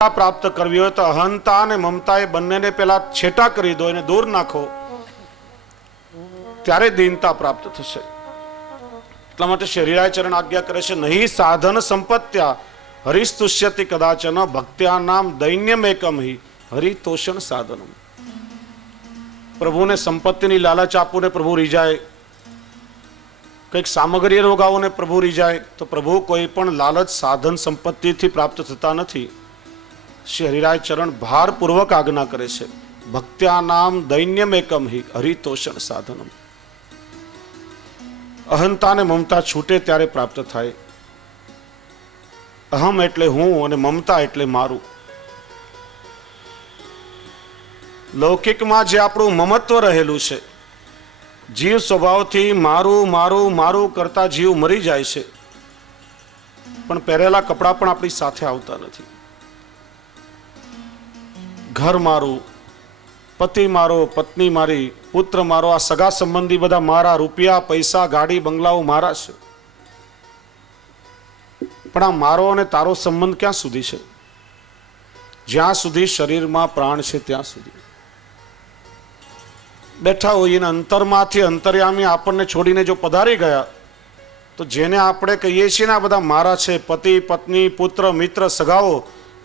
પ્રાપ્ત કરવી હોય તો અહંતા અને મમતા એ બંનેને પેલા છેટા કરી દો, એને દૂર નાખો, ત્યારે દીનતા પ્રાપ્ત થશે. એટલા માટે શરીરાચરણ આજ્ઞા કરે છે, નહીં સાધન સંપત્ત્યા હરિસ્તુષ્યતિ કદાચન ભક્ત્યા નામ દૈન્યમ એકમ હિ હરિતોષણ સાધનમ. પ્રભુને સંપત્તિની લાલચ આપું ને પ્રભુ રીજાય, કંઈક સામગ્રી રોગાવો ને પ્રભુ રીજાય, તો પ્રભુ કોઈ પણ લાલચ સાધન સંપત્તિથી પ્રાપ્ત થતા નથી. શ્રી હરિરાય ચરણ ભારપૂર્વક આજ્ઞા કરે છે, ભક્ત્યા નામ દૈન્યમ એકમ હિ હરિતોષણ સાધનમ. અહંતા ને મમતા છૂટે ત્યારે પ્રાપ્ત થાય. અહમ એટલે હું અને મમતા એટલે મારું. લૌકિકમાં જે આપણું મમત્વ રહેલું છે, જીવ સ્વભાવથી મારું મારું મારું કરતા જીવ મરી જાય છે, પણ પહેરેલા કપડાં પણ આપણી સાથે આવતા નથી. ઘર મારું, પતિ મારો, પત્ની મારી, પુત્ર મારો, આ સગા સંબંધી બધા મારા, રૂપિયા પૈસા ગાડી બંગલાઓ મારા છે, પણ આ મારો અને તારો સંબંધ ક્યાં સુધી છે? જ્યાં સુધી શરીરમાં પ્રાણ છે ત્યાં સુધી. બેઠા હોઈએ ને અંતરમાંથી અંતર્યામી આપણને છોડીને જો પધારી ગયા, તો જેને આપણે કહીએ છીએ ને આ બધા મારા છે, પતિ પત્ની પુત્ર મિત્ર સગાઓ,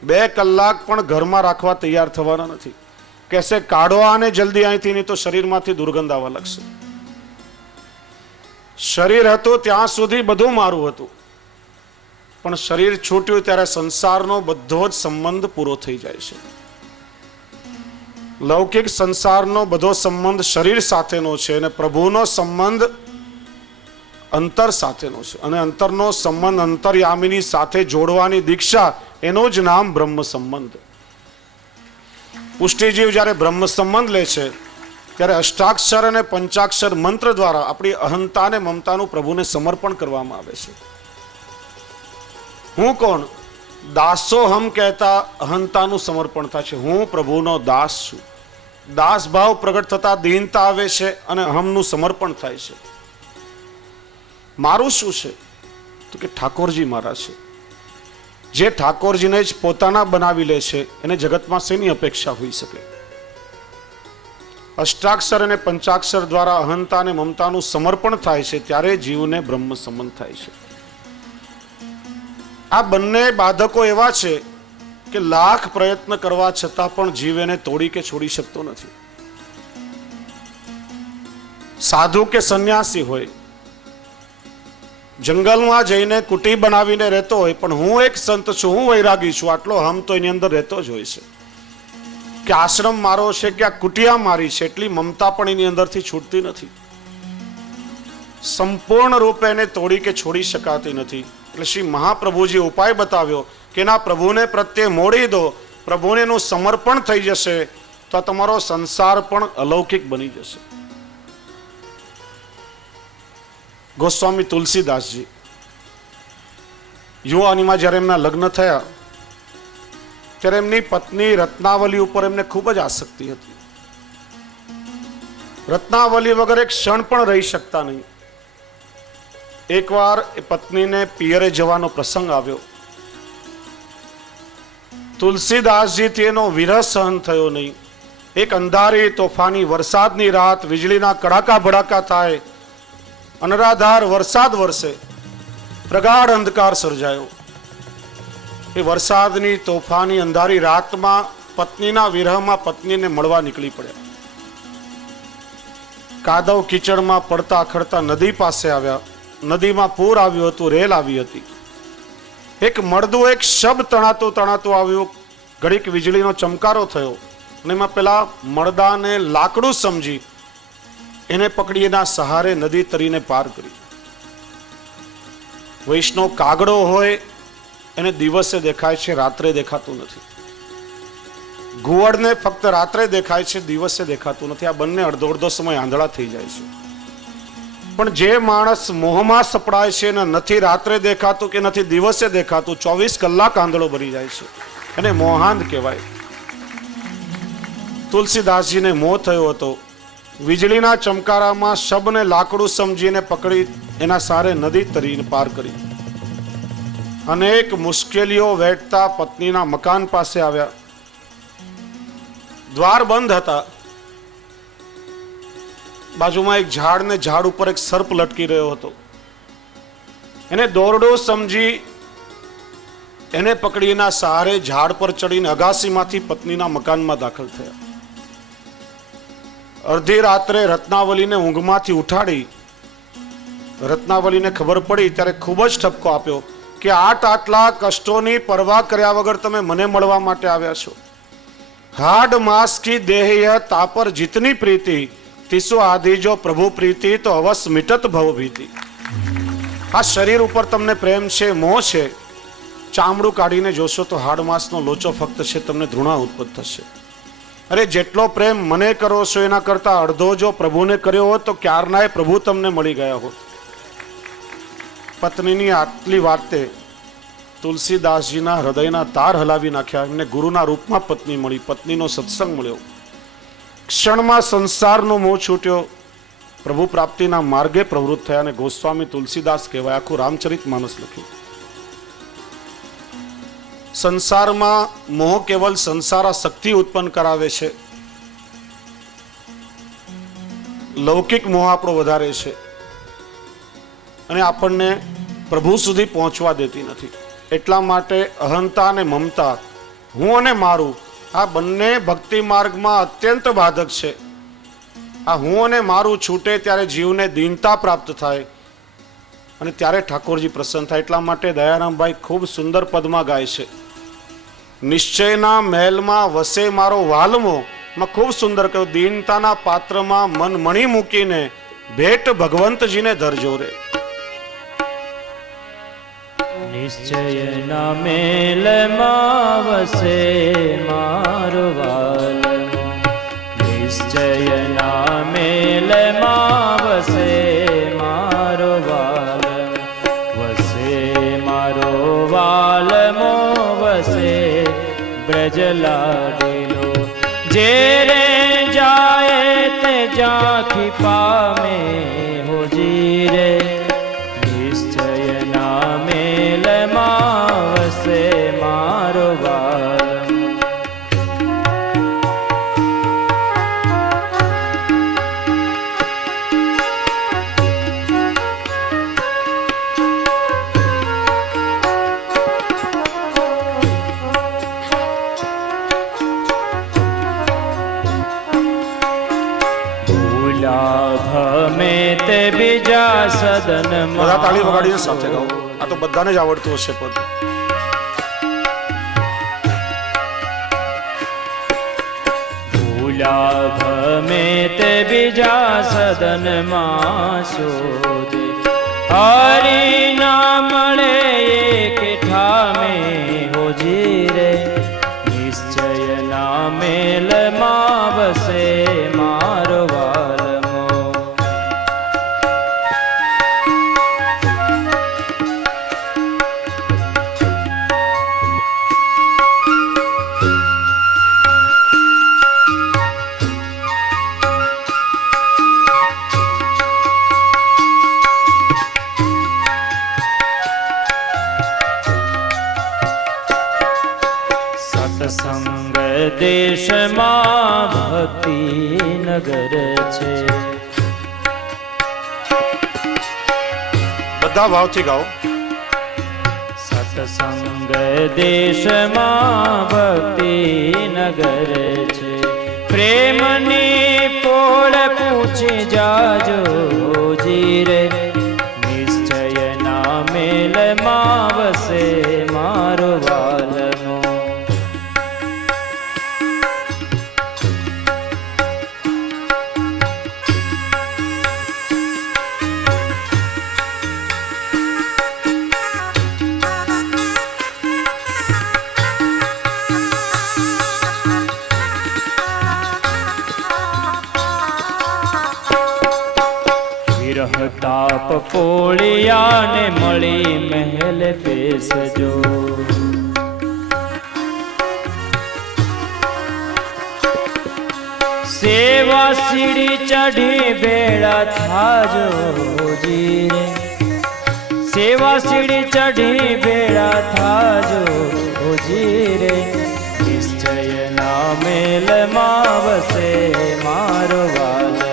2 કલાક પણ ઘરમાં રાખવા તૈયાર થવાના નથી. કહેશે કાઢો આને જલ્દી અહીંથી, નહીં તો શરીરમાંથી દુર્ગંધ આવવા લાગશે. શરીર હતું ત્યાં સુધી બધું મારું હતું, પણ શરીર છૂટ્યું ત્યારે સંસારનો બધો જ સંબંધ પૂરો થઈ જાય છે. લૌકિક સંસારનો બધો સંબંધ શરીર સાથેનો છે અને પ્રભુનો સંબંધ અંતર સાથેનો છે, અને અંતરનો સંબંધ અંતર્યામીની સાથે જોડવાની દીક્ષા, એનું જ નામ બ્રહ્મ સંબંધ. પુષ્ટિજીવ જ્યારે બ્રહ્મ સંબંધ લે છે ત્યારે અષ્ટાક્ષર અને પંચાક્ષર મંત્ર દ્વારા આપણી અહંતા અને મમતાનું પ્રભુને સમર્પણ કરવામાં આવે છે. હું કોણ? દાસોહમ કહેતા અહંતાનું સમર્પણ થાય છે. હું પ્રભુનો દાસ છું. દાસ ભાવ પ્રગટ થતા દીનતા આવે છે અને અહમનું સમર્પણ થાય છે. મારું શું છે? તો કે ઠાકોરજી મારા છે. જે ઠાકોરજીને જ પોતાના બનાવી લે છે, એને જગતમાં શેની અપેક્ષા હોઈ શકે? અષ્ટાક્ષર અને પંચાક્ષર દ્વારા અહંતા અને મમતાનું સમર્પણ થાય છે, ત્યારે જીવને બ્રહ્મ સંબંધ થાય છે. આ બંને બાધકો એવા છે કે લાખ પ્રયત્ન કરવા છતાં પણ જીવ એને તોડી કે છોડી શકતો નથી. સાધુ કે સંન્યાસી હોય, જંગલમાં જઈને કુટી બનાવીને રહેતો હોય, પણ હું એક સંત છું, હું વૈરાગી છું, આટલો હમ તો એની અંદર રહેતો જ હોય છે. કે આશ્રમ મારો છે કે આ કુટિયા મારી છે, એટલી મમતા પણ એની અંદરથી છૂટતી નથી. સંપૂર્ણ રૂપે એને તોડી કે છોડી શકાતી નથી. એટલે શ્રી મહાપ્રભુજી ઉપાય બતાવ્યો કે ના, પ્રભુને પ્રત્યે મોડી દો, પ્રભુને એનું સમર્પણ થઈ જશે, તો તમારો સંસાર પણ અલૌકિક બની જશે. ગોસ્વામી તુલસીદાસજી યુવાનીમાં જ્યારે એમના લગ્ન થયા, ત્યારે એમની પત્ની રત્નાવલી ઉપર એમને ખૂબ જ આસક્તિ હતી. રત્નાવલી વગર એક ક્ષણ પણ રહી શકતા નહીં. એકવાર એ પત્નીને પિયરે જવાનો પ્રસંગ આવ્યો. તુલસીદાસજીથી એનો વિરહ સહન થયો નહીં. એક અંધારી તોફાની વરસાદની રાત, વીજળીના કડાકા ભડાકા થાય, અનરાધાર વરસાદ વરસે, પ્રગાઢ અંધકાર સર્જાયો. એ વરસાદની તોફાની અંધારી રાતમાં પત્નીના વિરહમાં પત્નીને મળવા નીકળી પડ્યા. કાદવ કીચડમાં પડતા ખડતા નદી પાસે આવ્યા. નદીમાં પૂર આવ્યું હતું, રેલ આવી હતી. એક મળદું એક શબ્દ તણાતું તણાતું આવ્યું. ઘડીક વીજળીનો ચમકારો થયો અને એમાં પેલા મળદાને લાકડું સમજી એને પકડી એના સહારે નદી તરીને પાર કરી. વૈષ્ણવ કાગડો હોય એને દિવસે દેખાય છે, રાત્રે દેખાતું નથી. ઘુવડને ફક્ત રાત્રે દેખાય છે, દિવસે દેખાતું નથી. આ બંને અડધો અડધો સમય આંધળા થઈ જાય છે. પણ જે માણસ મોહમાં સપડાય છે ને નથી રાત્રે દેખાતું કે નથી દિવસે દેખાતું, 24 કલાક આંધળો બની જાય છે, એને મોહાંધ કહેવાય. તુલસીદાસજીને મોહ થયો હતો. વીજળીના ચમકારામાં શબને લાકડું સમજીને પકડી એના સારે નદી તરીને પાર કરી. અનેક મુશ્કેલીઓ વેઠતા પત્નીના મકાન પાસે આવ્યા. દ્વાર બંધ હતા. બાજુમાં એક ઝાડ ને ઝાડ ઉપર એક સર્પ લટકી રહ્યો હતો. એને દોરડો સમજી એને પકડીના સહારે ઝાડ પર ચડીને અગાસીમાંથી પત્નીના મકાનમાં દાખલ થયા. અડધી રાત્રે રત્નાવલીને ઊંઘમાંથી ઉઠાડી. રત્નાવલીને ખબર પડી ત્યારે ખૂબ જ ઠપકો આપ્યો કે આટલા કષ્ટોની પરવા કર્યા વગર તમે મને મળવા માટે આવ્યા છો. હાડ માસ કી દેહ તાપર જીતની પ્રીતિ તીસો આદિ જો પ્રભુ પ્રીતિ તો અવસ મિટત ભવ ભીતિ. આ શરીર ઉપર તમને પ્રેમ છે, મોહ છે. ચામડું કાઢીને જોશો તો હાડ માસનો લોચો ફક્ત છે, તમને ધૃણા ઉત્પન્ન થશે. અરે જેટલો પ્રેમ મને કરો છો એના કરતા અડધો જો પ્રભુને કર્યો હોત તો ક્યારનાય પ્રભુ તમને મળી ગયા હોત. પત્નીની આટલી વાતે તુલસીદાસજીના હૃદયના તાર હલાવી નાખ્યા. એમને ગુરુના રૂપમાં પત્ની મળી, પત્નીનો સત્સંગ મળ્યો. ક્ષણમાં સંસારનો મોહ છૂટ્યો. પ્રભુ પ્રાપ્તિના માર્ગે પ્રવૃત્ત થયા અને ગોસ્વામી તુલસીદાસ કહેવાય. આખું રામચરિત માનસ લખ્યું. સંસારમાં મોહ કેવલ સંસારા શક્તિ ઉત્પન્ન કરાવે છે. લૌકિક મોહ આપણો વધારે છે અને આપણને પ્રભુ સુધી પહોંચવા દેતી નથી. એટલા માટે અહંતા અને મમતા, હું અને મારું, આ બંને ભક્તિ માર્ગમાં અત્યંત બાધક છે. આ હું અને મારું છૂટે ત્યારે જીવને દીનતા પ્રાપ્ત થાય અને ત્યારે ઠાકોરજી પ્રસન્ન થાય. એટલા માટે દયારામભાઈ ખૂબ સુંદર પદમાં ગાય છે. નિશ્ચયના મહેલમાં વસે મારો વાલમો, માં ખૂબ સુંદર કહ્યું. દીનતાના પાત્રમાં મન મણી મૂકીને ભેટ ભગવંતજીને ધરજો રે. નિશ્ચયના મેલમાં વસે મારો વાલમો, નિશ્ચયના મેલમાં વસે મારો વાલમો, વસે મારો વાલમો, વસે બ્રજ લાડેલો. જે રે જાય તે જાખી પામે હોજી રે. નિશ્ચયના મેલમાં વસે મારો વાલમો. ભમે તે બીજા સદન બધા તાળી વગાડીને સાથે ગાઓ. આ તો બધાને જ આવડતું હશે પદ. ભૂલા ભમે તે બીજા સદનમાં શોધે, હરી ના મળે એક ઠામે હોજી રે. નિશ્ચયના મેલમાં વસે મારો વાલમો. સત્સંગ દેશમાં ભક્તિ નગર છે. બધા ભાવથી ગાઓ. સત્સંગ દેશમાં ભક્તિ નગર છે. પ્રેમની પોળ પૂછી જાજો જીરે. નિશ્ચયના મેલમાં વસે મારો વાલમો. તાપ પોળિયાને મળી મહેલ પેસજો. સેવા સીડી ચઢી બેડા થાજો જીરે. સેવા સીડી ચઢી ભેળા થાજો ઓજી રે નિશ્ચય ના મેલમાં વસે મારો વાલમો.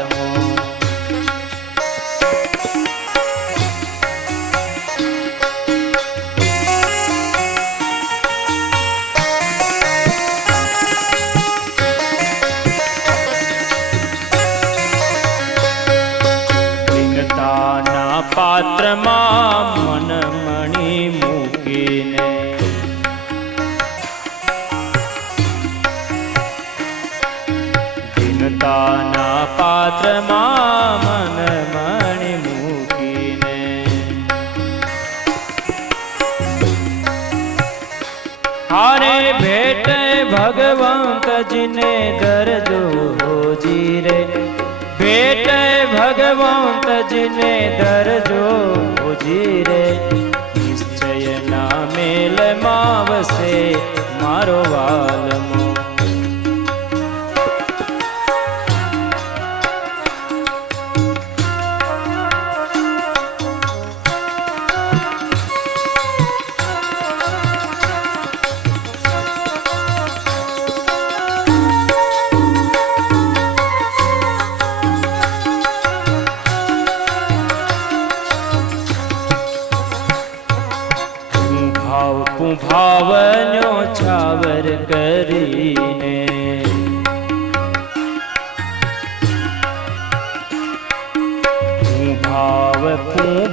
પાત્રમાં મન મણી મૂકીને દીનતાના પાત્રમાં મન મણી મૂકીને હારે ભેટ ભગવંતજીને દરજો હોજી રે ભેટ ભગવંતજીને દરજો હોજી રે નિશ્ચયના મેલમાં વસે મારો વાલમો. ભાવનો છાવર કરીને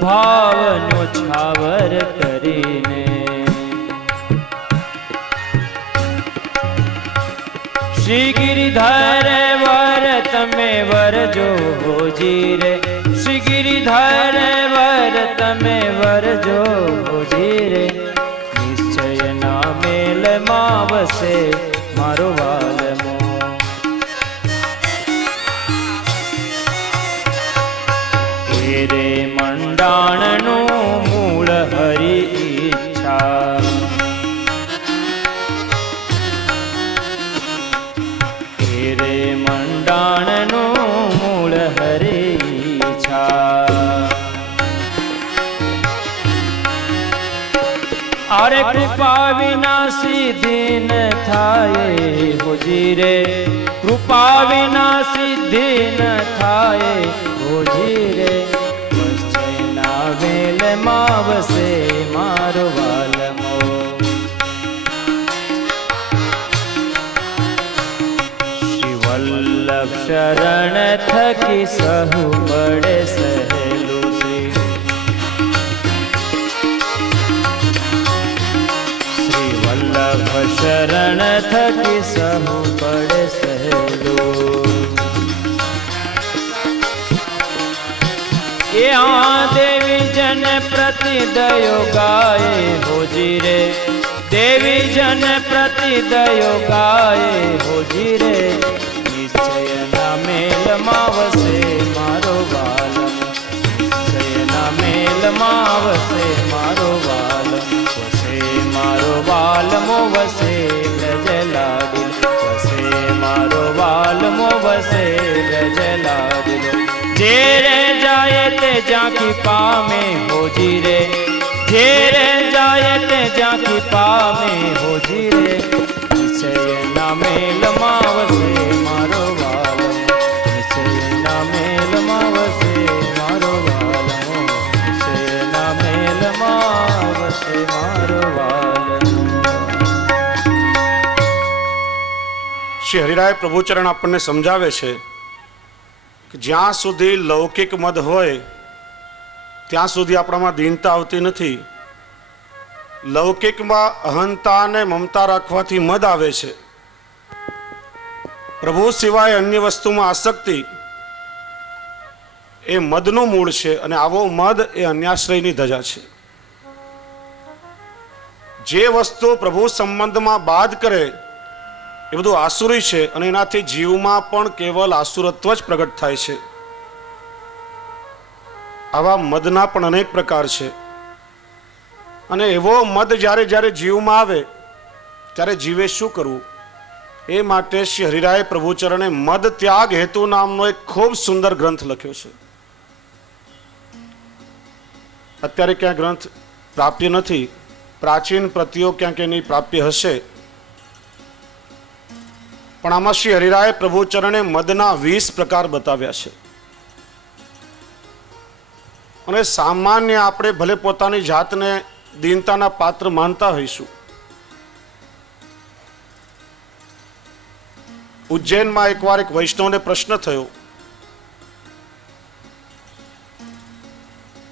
ભાવનો છાવર કરીને શ્રી ગિરિધર વર તમે વરજો હોજી રે શ્રી ગિરિધર વર તમે વરજો હોજી રે નિશ્ચયના મેલમાં વસે મારો વાલમો. રે મંડાણનું મૂળ હરિ ઈચ્છા રે મંડાણનું મૂળ હરિ ઈચ્છા. અરે કૃપા વિના સિદ્ધિ ન થાય હોજી રે કૃપા વિના સિદ્ધિ ન થાય હોજી રે નિશ્ચયના મેલમાં વસે મારો વાલમો. શ્રી વલ્લભ શરણ થકી સહુ પડે સહેલું શ્રી વલ્લભ શરણ થકી સહુ પડે સહેલું. એ આ દેવી જન પ્રતિ દયો ગાય હોજી રે દેવી જન પ્રતિ દયો ગાય હોજી રે નિશ્ચયના મેલમાં વસે મારો વાલમ. નિશ્ચયના મેલમાં વસે મારો વાલમ વસે મારો વાલમો વસે વ્રજ લાડીલો વસે મારો વાલમો વસે વ્રજ લાડીલો. જે રે જાય તે જાંકી પામે હોજી રે જે રે જાય તે જાંકી પામે હોજી રે નિશ્ચયના મેલમાં વસે મારો વાલમો નિશ્ચયના મેલમાં વસે મારો વાલમો નિશ્ચયના મેલમાં વસે મારો વાલમો. શ્રી હરિરાય પ્રભુચરણ આપણને સમજાવે છે કે જ્યાં સુધી લૌકિક મદ હોય ત્યાં સુધી આપણામાં દીનતા આવતી નથી. લૌકિકમાં અહંતા અને મમતા રાખવાથી મદ આવે છે. પ્રભુ સિવાય અન્ય વસ્તુમાં આસક્તિ એ મદનું મૂળ છે અને આવો મદ એ અન્યાશ્રયની ધજા છે. જે વસ્તુ પ્રભુ સંબંધમાં બાદ કરે એ બધું આસુરી છે અને એનાથી જીવમાં પણ કેવલ આસુરત્વ જ પ્રગટ થાય છે. આવા મદના પણ અનેક પ્રકાર છે અને એવો મદ જ્યારે જ્યારે જીવમાં આવે ત્યારે જીવે શું કરવું એ માટે શ્રી હરિરાય પ્રભુચરણે મદ ત્યાગ હેતુ નામનો એક ખૂબ સુંદર ગ્રંથ લખ્યો છે. અત્યારે ક્યાં ગ્રંથ પ્રાપ્ય નથી, પ્રાચીન પ્રતિઓ ક્યાંક એની પ્રાપ્ય હશે, પણ આમાં શ્રી હરિરાય પ્રભુચરણે મદના 20 પ્રકાર બતાવ્યા છે. અને સામાન્ય આપણે ભલે પોતાની જાતને દીનતાના પાત્ર માનતા હોઈશું, ઉજ્જૈનમાં એકવાર એક વૈષ્ણવને પ્રશ્ન થયો,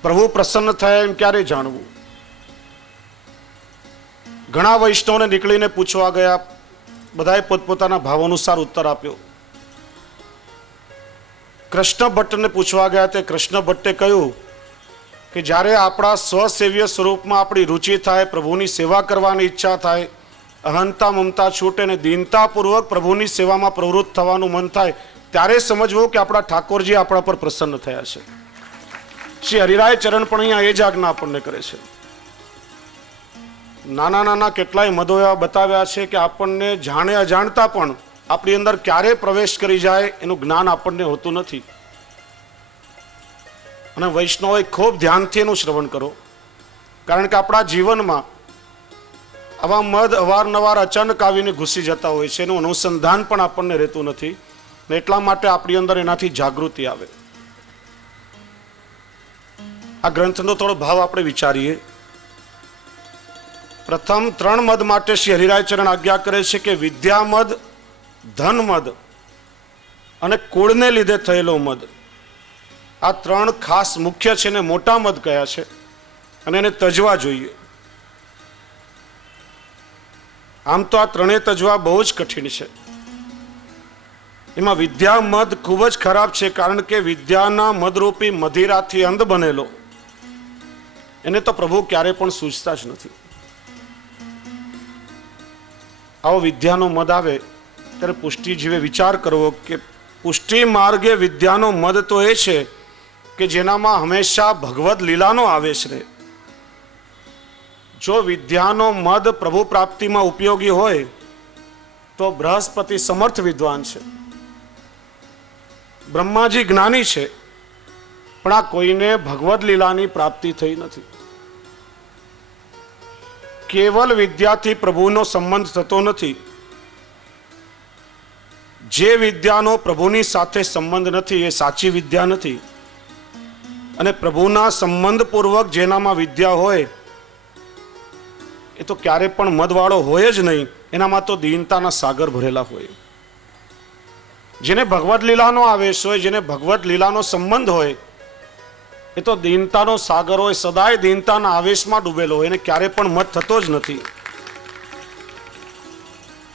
પ્રભુ પ્રસન્ન થયા એમ ક્યારે જાણવું? ઘણા વૈષ્ણવને નીકળીને પૂછવા ગયા, બધાએ પોતપોતાના ભાવ અનુસાર ઉત્તર આપ્યો. કૃષ્ણ ભટ્ટને પૂછવા ગયા તે કૃષ્ણ ભટ્ટે કહ્યું કે જ્યારે આપણા સ્વસેવ્ય સ્વરૂપમાં આપણી રુચિ થાય, પ્રભુની સેવા કરવાની ઈચ્છા થાય, અહંતા મમતા છૂટે અને દીનતાપૂર્વક પ્રભુની સેવામાં પ્રવૃત્ત થવાનું મન થાય, ત્યારે સમજવું કે આપણા ઠાકોરજી આપણા પર પ્રસન્ન થયા છે. શ્રી હરિરાય ચરણ પણ અહીંયા એ જ આજ્ઞા આપણને કરે છે. નાના નાના કેટલાય મદો એવા બતાવ્યા છે કે આપણને જાણે અજાણતા પણ આપણી અંદર ક્યારે પ્રવેશ કરી જાય એનું જ્ઞાન આપણને હોતું નથી. અને વૈષ્ણવોએ ખૂબ ધ્યાનથી એનું શ્રવણ કરો, કારણ કે આપણા જીવનમાં આવા મદ અવારનવાર અચાનક આવીને ઘૂસી જતા હોય છે, એનું અનુસંધાન પણ આપણને રહેતું નથી, ને એટલા માટે આપણી અંદર એનાથી જાગૃતિ આવે. આ ગ્રંથનો થોડો ભાવ આપણે વિચારીએ. પ્રથમ 3 મદ માટે શ્રી હરિરાય ચરણ આજ્ઞા કરે છે કે વિદ્યામદ, ધનમદ અને કુળને લીધે થયેલો મદ, આ 3 ખાસ મુખ્ય છે ને મોટા મદ કયા છે, અને એને તજવા જોઈએ. આમ તો આ 3 તજવા બહુ જ કઠિન છે. એમાં વિદ્યામદ ખૂબ જ ખરાબ છે, કારણ કે વિદ્યાના મદરૂપી મધિરાથી અંધ બનેલો એને તો પ્રભુ ક્યારે પણ સૂઝતા જ નથી. આવો વિદ્યાનો મદ આવે ત્યારે પુષ્ટિજીવે વિચાર કરવો કે પુષ્ટિ માર્ગે વિદ્યાનો મદ તો એ છે કે જેનામાં હંમેશા ભગવદ લીલાનો આવેશ રહે. જો વિદ્યાનો મદ પ્રભુ પ્રાપ્તિમાં ઉપયોગી હોય તો બૃહસ્પતિ સમર્થ વિદ્વાન છે, બ્રહ્માજી જ્ઞાની છે, પણ આ કોઈને ભગવદ લીલાની પ્રાપ્તિ થઈ નથી. કેવલ વિદ્યાથી પ્રભુનો સંબંધ થતો નથી. જે વિદ્યાનો પ્રભુની સાથે સંબંધ નથી એ સાચી વિદ્યા નથી. અને પ્રભુના સંબંધપૂર્વક જેનામાં વિદ્યા હોય એ તો ક્યારે પણ મદવાળો હોય જ નહીં, એનામાં તો દીનતાના સાગર ભરેલા હોય. જેને ભગવદ લીલાનો આવેશ હોય, જેને ભગવદ લીલાનો સંબંધ હોય, એ તો દીનતાનો સાગર હોય, સદાય દીનતાના આવેશમાં ડૂબેલો હોય, એને ક્યારે પણ મદ થતો જ નથી.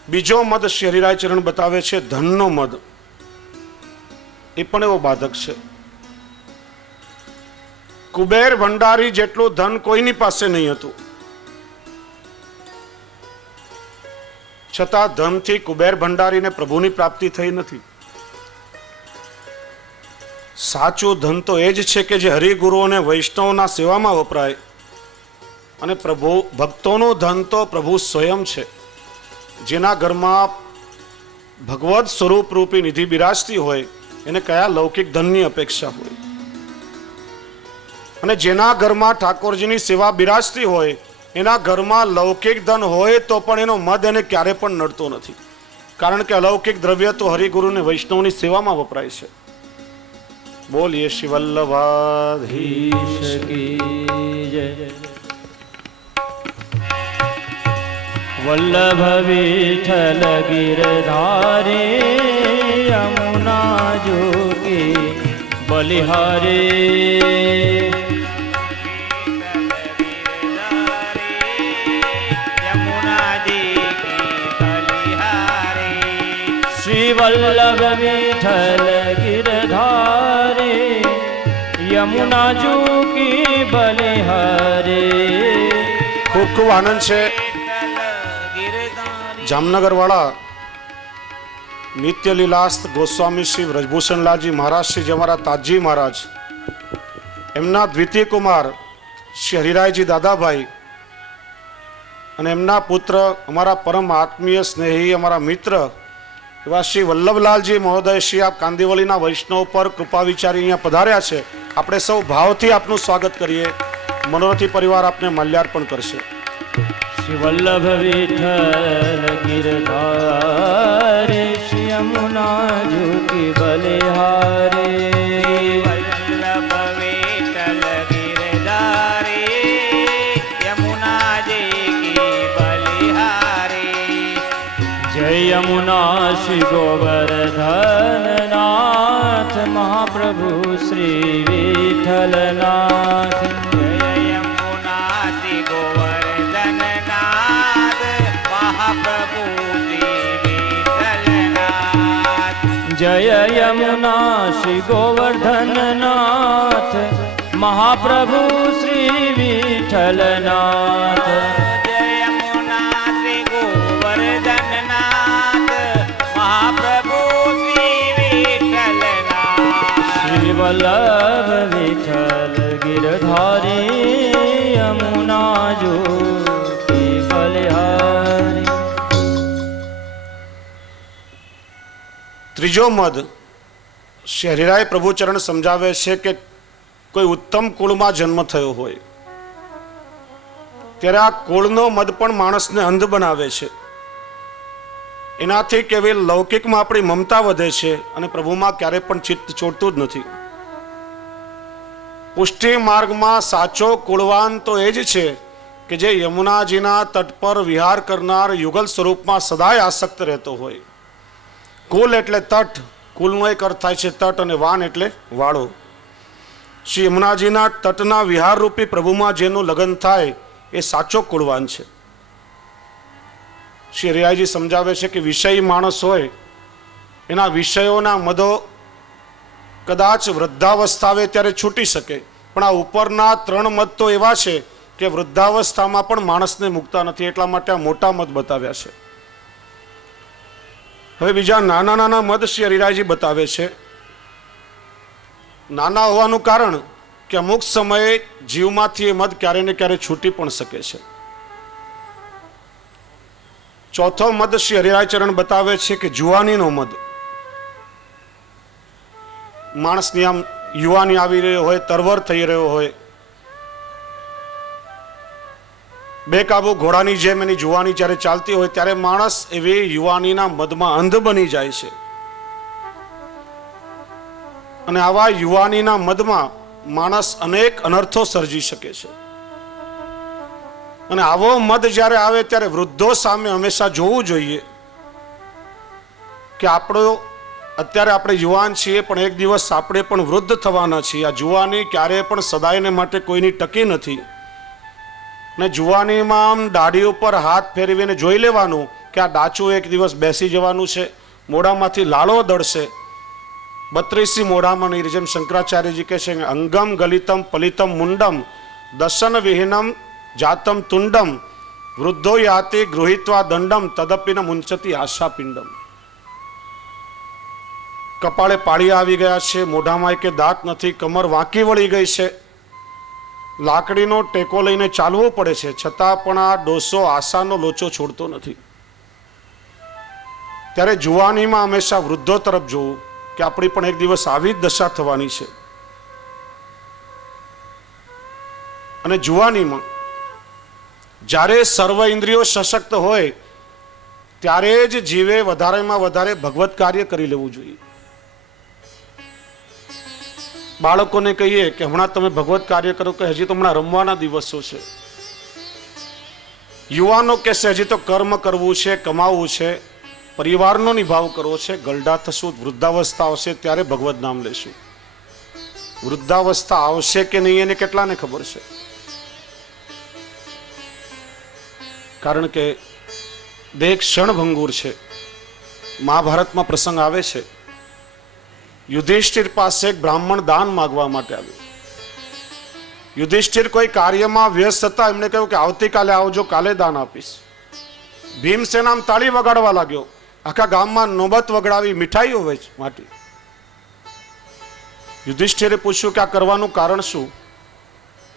બીજો મદ શ્રી હરિરાય ચરણ બતાવે છે ધનનો મદ. એ પણ એવો બાધક છે. કુબેર ભંડારી જેટલું ધન કોઈની પાસે નહીં હતું, છતાં ધનથી કુબેર ભંડારીને પ્રભુની પ્રાપ્તિ થઈ નથી. સાચું ધન તો એ જ છે કે જે હરિગુરુ અને વૈષ્ણવના સેવામાં વપરાય. અને પ્રભુ ભક્તોનું ધન તો પ્રભુ સ્વયં છે. જેના ઘરમાં ભગવદ સ્વરૂપ રૂપી નિધિ બિરાજતી હોય એને કયા લૌકિક ધનની અપેક્ષા હોય? અને જેના ઘરમાં ઠાકોરજીની સેવા બિરાજતી હોય એના ઘરમાં લૌકિક ધન હોય તો પણ એનો મદ એને ક્યારે પણ નડતો નથી, કારણ કે અલૌકિક દ્રવ્ય તો હરિગુરુ અને વૈષ્ણવની સેવામાં વપરાય છે. બોલીએ શ્રી વલ્લભાધીશ કી જય. વલ્લભ વિઠ્ઠલ ગિરધારે યમુના જોગી બલિહારે. શ્રી વલ્લભ વિઠ્ઠલ ગિરધારે યમુના જોગી બલિહારે. ખૂબ ખૂબ આનંદ છે. જામનગર વાળા નિત્ય લીલાસ્થ ગોસ્વામી શ્રી વ્રજભૂષણલાલજી મહારાજ શ્રી જે અમારા તાજી મહારાજ, એમના દ્વિતીય કુમાર શ્રી હરિરાયજી દાદાભાઈ અને એમના પુત્ર અમારા પરમ આત્મીય સ્નેહી અમારા મિત્ર એવા શ્રી વલ્લભલાલજી મહોદય શ્રી આપ કાંદીવલીના વૈષ્ણવ પર કૃપા વિચારી અહીંયા પધાર્યા છે. આપણે સૌ ભાવથી આપનું સ્વાગત કરીએ. મનોરથી પરિવાર આપને માલ્યાર્પણ કરશે. શ્રી વલ્લભ વિઠ્ઠલ ગિરધારે શ્રી યમુના જુકી બલિહારે વલ્લભ વિઠ્ઠલ ગિરધારે યમુના જી બલિહારે. જય યમુના શ્રી ગોવર્ધન નાથ મહાપ્રભુ શ્રી વિઠ્ઠલનાથ. જય યમુના શ્રી ગોવર્ધનનાથ મહાપ્રભુ શ્રી વિઠ્ઠલનાથ. જય યમુના શ્રી ગોવર્ધનનાથ મહાપ્રભુ શ્રી વિઠ્ઠલનાથ. જય યમુના શ્રી ગોવર્ધનનાથ મહાપ્રભુ શ્રી વિઠ્ઠલનાથ. શ્રી વલ્લભ વિઠ્ઠલ ગિરધારી યમુના જુકી બલિહારી. ત્રીજો મદ શ્રી હરિરાય પ્રભુચરણ સમજાવે છે કે કોઈ ઉત્તમ કુળમાં જન્મ થયો હોય ત્યારે આ કુળનો મદ પણ માણસને અંધ બનાવે છે. એનાથી કેવલ લૌકિકમાં આપણી મમતા વધે છે અને પ્રભુમાં ક્યારેય પણ ચિત્ત ચોટતું જ નથી. પુષ્ટિ માર્ગમાં સાચો કુળવાન તો એ જ છે કે જે યમુનાજીના તટ પર વિહાર કરનાર યુગલ સ્વરૂપમાં સદાય આસક્ત રહેતો હોય. કુલ એટલે તટ, કુલનો એક અર્થ થાય છે તટ, અને વાન એટલે વાળો. શ્રી યમુનાજીના તટના વિહારરૂપી પ્રભુમાં જેનું લગ્ન થાય એ સાચો કુળવાન છે. શ્રી હરિરાયજી સમજાવે છે કે વિષયી માણસ હોય એના વિષયોના મદો કદાચ વૃદ્ધાવસ્થા આવે ત્યારે છૂટી શકે, પણ આ ઉપરના 3 મદ તો એવા છે કે વૃદ્ધાવસ્થામાં પણ માણસને મૂકતા નથી. એટલા માટે આ મોટા મદ બતાવ્યા છે. હવે બીજા નાના નાના મદ શ્રી હરિરાયજી બતાવે છે. નાના હોવાનું કારણ કે અમુક સમયે જીવમાંથી એ મદ ક્યારે ને ક્યારે છૂટી પણ શકે છે. ચોથો મદ શ્રી હરિરાયચરણ બતાવે છે કે જુવાનીનો મદ. માણસની આમ યુવાની આવી રહ્યો હોય, તરવર થઈ રહ્યો હોય, બેકાબુ ઘોડાની જેમ એની જુવાની જ્યારે ચાલતી હોય ત્યારે માણસ એવી યુવાનીના મદમાં અંધ બની જાય છે. અને આવા યુવાનીના મદમાં માણસ અનેક અનર્થો સર્જી શકે છે. અને આવો મદ જ્યારે આવે ત્યારે વૃદ્ધો સામે હંમેશા જોવું જોઈએ કે અત્યારે આપણે યુવાન છીએ પણ એક દિવસ આપણે પણ વૃદ્ધ થવાના છીએ. આ જુવાની ક્યારેય પણ સદાયને માટે કોઈની ટકી નથી. ને જુવાનીમાં આમ દાઢી ઉપર હાથ ફેરવીને જોઈ લેવાનું કે આ ડાચું એક દિવસ બેસી જવાનું છે, મોઢામાંથી લાળો દળશે. 32 મોઢામાં નહીં, જેમ શંકરાચાર્યજી કહે છે અંગમ ગલિતમ પલિતમ મુંડમ દશન વિહીનમ જાતમ તુંડમ વૃદ્ધો યાતિ ગૃહિત્વા દંડમ તદપિન મુંચતી આશા પિંડમ. કપાળે પાળિયા આવી ગયા છે, મોઢામાં કે દાંત નથી, કમર વાંકી વળી ગઈ છે, લાકડીનો ટેકો લઈને ચાલવું પડે છે, છતાં પણ આ ડોસો આશાનો લોચો છોડતો નથી. ત્યારે જુવાનીમાં હંમેશા વૃદ્ધો તરફ જોવું કે આપણી પણ એક દિવસ આવી જ દશા થવાની છે. અને જુવાનીમાં જ્યારે સર્વ ઇન્દ્રિયો સશક્ત હોય ત્યારે જ જીવે વધારેમાં વધારે ભગવત કાર્ય કરી લેવું જોઈએ. બાળકોને કહીએ કે હમણાં તમે ભગવત કાર્ય કરો કે હજી તો હમણાં રમવાના દિવસો છે. યુવાનો કહેશે હજી તો કર્મ કરવું છે, કમાવું છે, પરિવારનો નિભાવ કરવો છે. ગરડા થશું, વૃદ્ધાવસ્થા આવશે ત્યારે ભગવત નામ લેશું. વૃદ્ધાવસ્થા આવશે કે નહીં એને કેટલાને ખબર છે? કારણ કે દેહ ક્ષણભંગુર છે. મહાભારતમાં પ્રસંગ આવે છે, યુધિષ્ઠિર પાસે એક બ્રાહ્મણ દાન માગવા માટે આવ્યો. યુધિષ્ઠિર કોઈ કાર્યમાં વ્યસ્ત હતા. એમણે કહ્યું કે આવતીકાલે આવજો, કાલે દાન આપીશ. ભીમસેન આમ તાળી વગાડવા લાગ્યો, આખા ગામમાં નોબત વગડાવી, મીઠાઈઓ વાટી. યુધિષ્ઠિરે પૂછ્યું કે આ કરવાનું કારણ શું?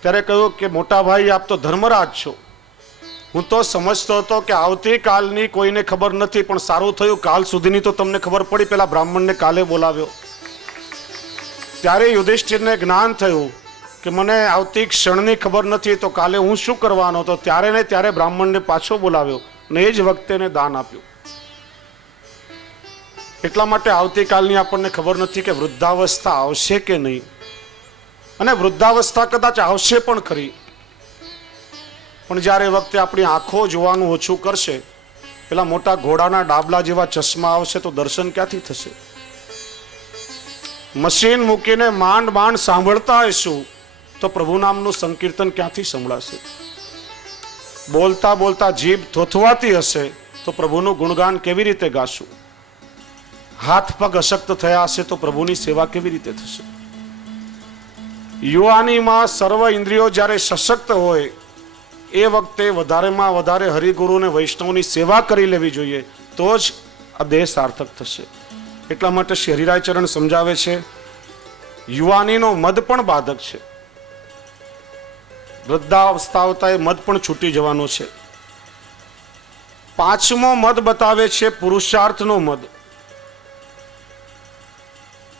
ત્યારે કહ્યું કે મોટા ભાઈ આપ તો ધર્મરાજ છો, હું તો સમજતો હતો કે આવતીકાલની કોઈને ખબર નથી, પણ સારું થયું કાલ સુધીની તો તમને ખબર પડી. પેલા બ્રાહ્મણને કાલે બોલાવ્યો ત્યારે યુધિષ્ઠિરને જ્ઞાન થયું કે મને આવતી ક્ષણની ખબર નથી તો કાલે હું શું કરવાનો, તો ત્યારે ને ત્યારે બ્રાહ્મણને પાછો બોલાવ્યો ને એ જ વખતે એને દાન આપ્યું. એટલા માટે આવતીકાલની આપણને ખબર નથી કે વૃદ્ધાવસ્થા આવશે કે નહીં, અને વૃદ્ધાવસ્થા કદાચ આવશે પણ ખરી, પણ જ્યારે એ વખતે આપણી આંખો જોવાનું ઓછું કરશે, પેલા મોટા ઘોડાના ડાબલા જેવા ચશ્મા આવશે તો દર્શન ક્યાંથી થશે? મશીન મૂકીને માંડ માંડ સાંભળતા હશું તો પ્રભુ નામનું સંકીર્તન ક્યાંથી સંભળાશે? બોલતા બોલતા જીભ થોથવાતી હશે તો પ્રભુનું ગુણગાન કેવી રીતે ગાશું? હાથ પગ અશક્ત થયા હશે તો પ્રભુની સેવા કેવી રીતે થશે? યુવાનીમાં સર્વ ઇન્દ્રિયો જ્યારે સશક્ત હોય એ વખતે વધારેમાં વધારે હરિગુરુ અને વૈષ્ણવની સેવા કરી લેવી જોઈએ, તો જ આ દેહ સાર્થક થશે. એટલા માટે શ્રી હરિરાય ચરણ સમજાવે છે, યુવાનીનો મદ પણ બાધક છે, વૃદ્ધાવસ્થા આવતા એ મદ પણ છૂટી જવાનો છે. પાંચમો મદ બતાવે છે પુરુષાર્થનો મદ.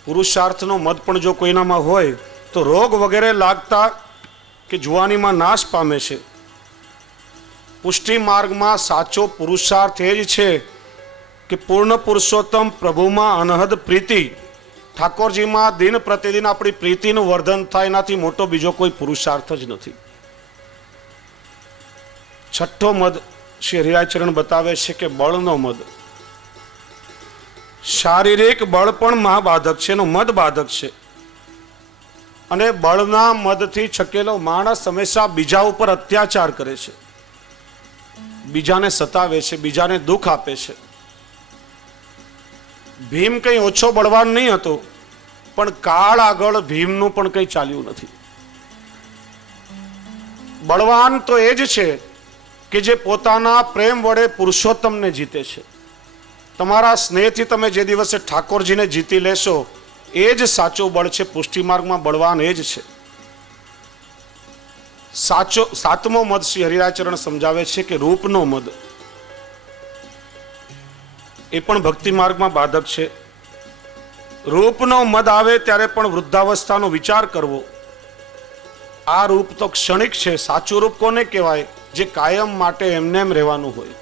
પુરુષાર્થનો મદ પણ જો કોઈનામાં હોય તો રોગ વગેરે લાગતા કે જુવાનીમાં નાશ પામે છે. પુષ્ટિ માર્ગમાં સાચો પુરુષાર્થ એ જ છે કે પૂર્ણ પુરુષોત્તમ પ્રભુમાં અનહદ પ્રીતિ, ઠાકોરજીમાં દિન પ્રતિદિન આપણી પ્રીતિનું વર્ધન થાય, એનાથી મોટો બીજો કોઈ પુરુષાર્થ જ નથી. છઠ્ઠો મદ શ્રી હરિરાયચરણ બતાવે છે કે બળનો મદ. શારીરિક બળ પણ મહાબાધક છે, એનો મદ બાધક છે, અને બળના મદથી છકેલો માણસ હંમેશા બીજા ઉપર અત્યાચાર કરે છે, બીજાને સતાવે છે, બીજાને દુઃખ આપે છે. ભીમ કંઈ ઓછો બળવાન નહીં હતો, પણ કાળ આગળ ભીમનું પણ કંઈ ચાલ્યું નથી. બળવાન તો એ જ છે કે જે પોતાના પ્રેમ વડે પુરુષોત્તમને જીતે છે. તમારા સ્નેહથી તમે જે દિવસે ઠાકોરજીને જીતી લેશો એ જ સાચો બળ છે. પુષ્ટિ માર્ગમાં બળવાન એ જ છે. સાતમો મદ શ્રી હરિરાયચરણ સમજાવે છે કે રૂપનો મદ. એ પણ ભક્તિ માર્ગમાં બાધક છે. રૂપનો મદ આવે ત્યારે પણ વૃદ્ધાવસ્થાનો વિચાર કરવો. આ રૂપ તો ક્ષણિક છે. સાચું રૂપ કોને કહેવાય? જે કાયમ માટે એમને એમ રહેવાનું હોય.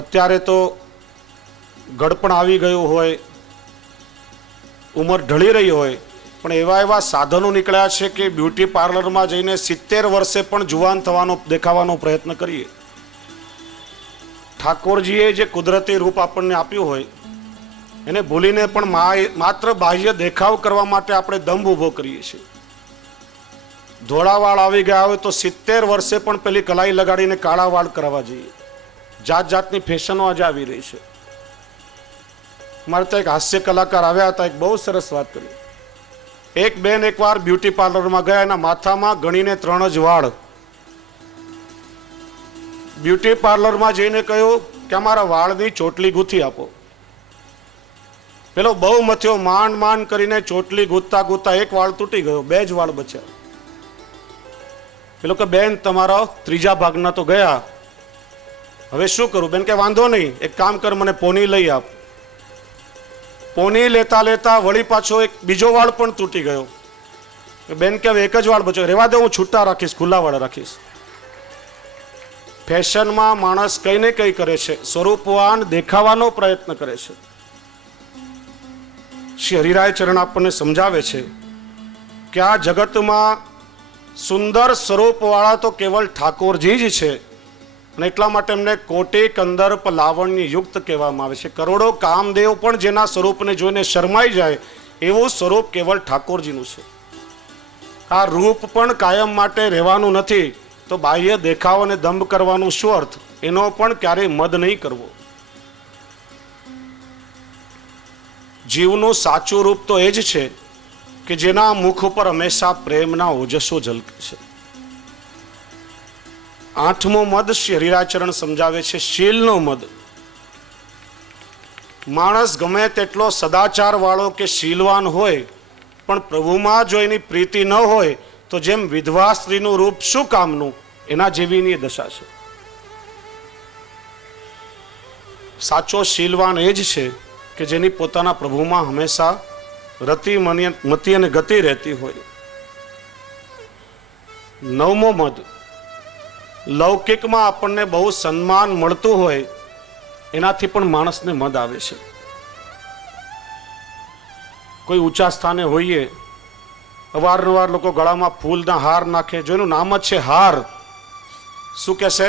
અત્યારે તો ગળપણ આવી ગયું હોય, ઉંમર ઢળી રહી હોય, પણ એવા એવા સાધનો નીકળ્યા છે કે બ્યુટી પાર્લરમાં જઈને 70 વર્ષે પણ જુવાન થવાનો દેખાવાનો પ્રયત્ન કરીએ. ઠાકોરજીએ જે કુદરતી રૂપ આપણને આપ્યું હોય એને ભૂલીને પણ માત્ર બાહ્ય દેખાવ કરવા માટે આપણે દંભ ઊભો કરીએ છીએ. ધોળા વાળ આવી ગયા હોય તો 70 વર્ષે પણ પેલી કલાઈ લગાડીને કાળા વાળ કરાવવા જઈએ. જાત જાતની ફેશનો આજે આવી રહી છે. મારે તો એક હાસ્ય કલાકાર આવ્યા હતા, એક બહુ સરસ વાત કરી. એક બેન એકવાર બ્યુટી પાર્લરમાં ગયા, એના માથામાં ગણીને 3 જ વાળ. બ્યુટી પાર્લરમાં જઈને કહ્યું કે અમારા વાળની ચોટલી ગૂંથી આપો. પેલો બહુ મથ્યો, માંડ માંડ કરીને ચોટલી ગૂંથતા ગૂંથતા એક વાળ તૂટી ગયો, 2 જ વાળ બચ્યા. પેલો કે બેન તમારા 3જા ભાગના તો ગયા, હવે શું કરું? બેન કે વાંધો નહીં, એક કામ કર, મને પોની લઈ આપ. પોની લેતા લેતા વળી પાછો એક બીજો વાળ પણ તૂટી ગયો. બેન કે હવે એક જ વાળ બચ્યો, રહેવા દે, હું છૂટા રાખીશ, ખુલ્લા વાળ રાખીશ. ફેશનમાં માણસ કંઈ ને કંઈ કરે છે, સ્વરૂપવાન દેખાવાનો પ્રયત્ન કરે છે. શ્રી હરિરાય ચરણ આપણને સમજાવે છે કે આ જગતમાં સુંદર સ્વરૂપવાળા તો કેવલ ઠાકોરજી જ છે, અને એટલા માટે એમને કોટી કંદર્પ લાવણ્ય યુક્ત કહેવામાં આવે છે. કરોડો કામદેવ પણ જેના સ્વરૂપને જોઈને શરમાઈ જાય એવું સ્વરૂપ કેવલ ઠાકોરજીનું છે. આ રૂપ પણ કાયમ માટે રહેવાનું નથી, તો બાહ્ય દેખાવ અને દંભ કરવાનું શું અર્થ? એનો પણ ક્યારેય મદ નહીં કરવો. જીવનું સાચું રૂપ તો એ જ છે કે જેના મુખ ઉપર હંમેશા પ્રેમના ઓજસ્સો ઝલકે છે. 8મો મદ શ્રી હરિરાયચરણ સમજાવે છે શીલનો મદ. માણસ ગમે તેટલો સદાચાર વાળો કે શીલવાન હોય, પણ પ્રભુમાં જો એની પ્રીતિ ન હોય તો જેમ વિધવા સ્ત્રીનું રૂપ શું કામનું, એના જેવીની દશા છે. સાચો શીલવાન એ જ છે કે જેની પોતાના પ્રભુમાં હંમેશા રતિ મતિ અને ગતિ રહેતી હોય. નવમો મદ, લૌકિકમાં આપણને બહુ સન્માન મળતું હોય એનાથી પણ માણસને મદ આવે છે. કોઈ ઊંચા સ્થાને હોઈએ, અવારનવાર લોકો ગળામાં ફૂલના હાર નાખે, જો એનું નામ જ છે હાર. શું કહેશે?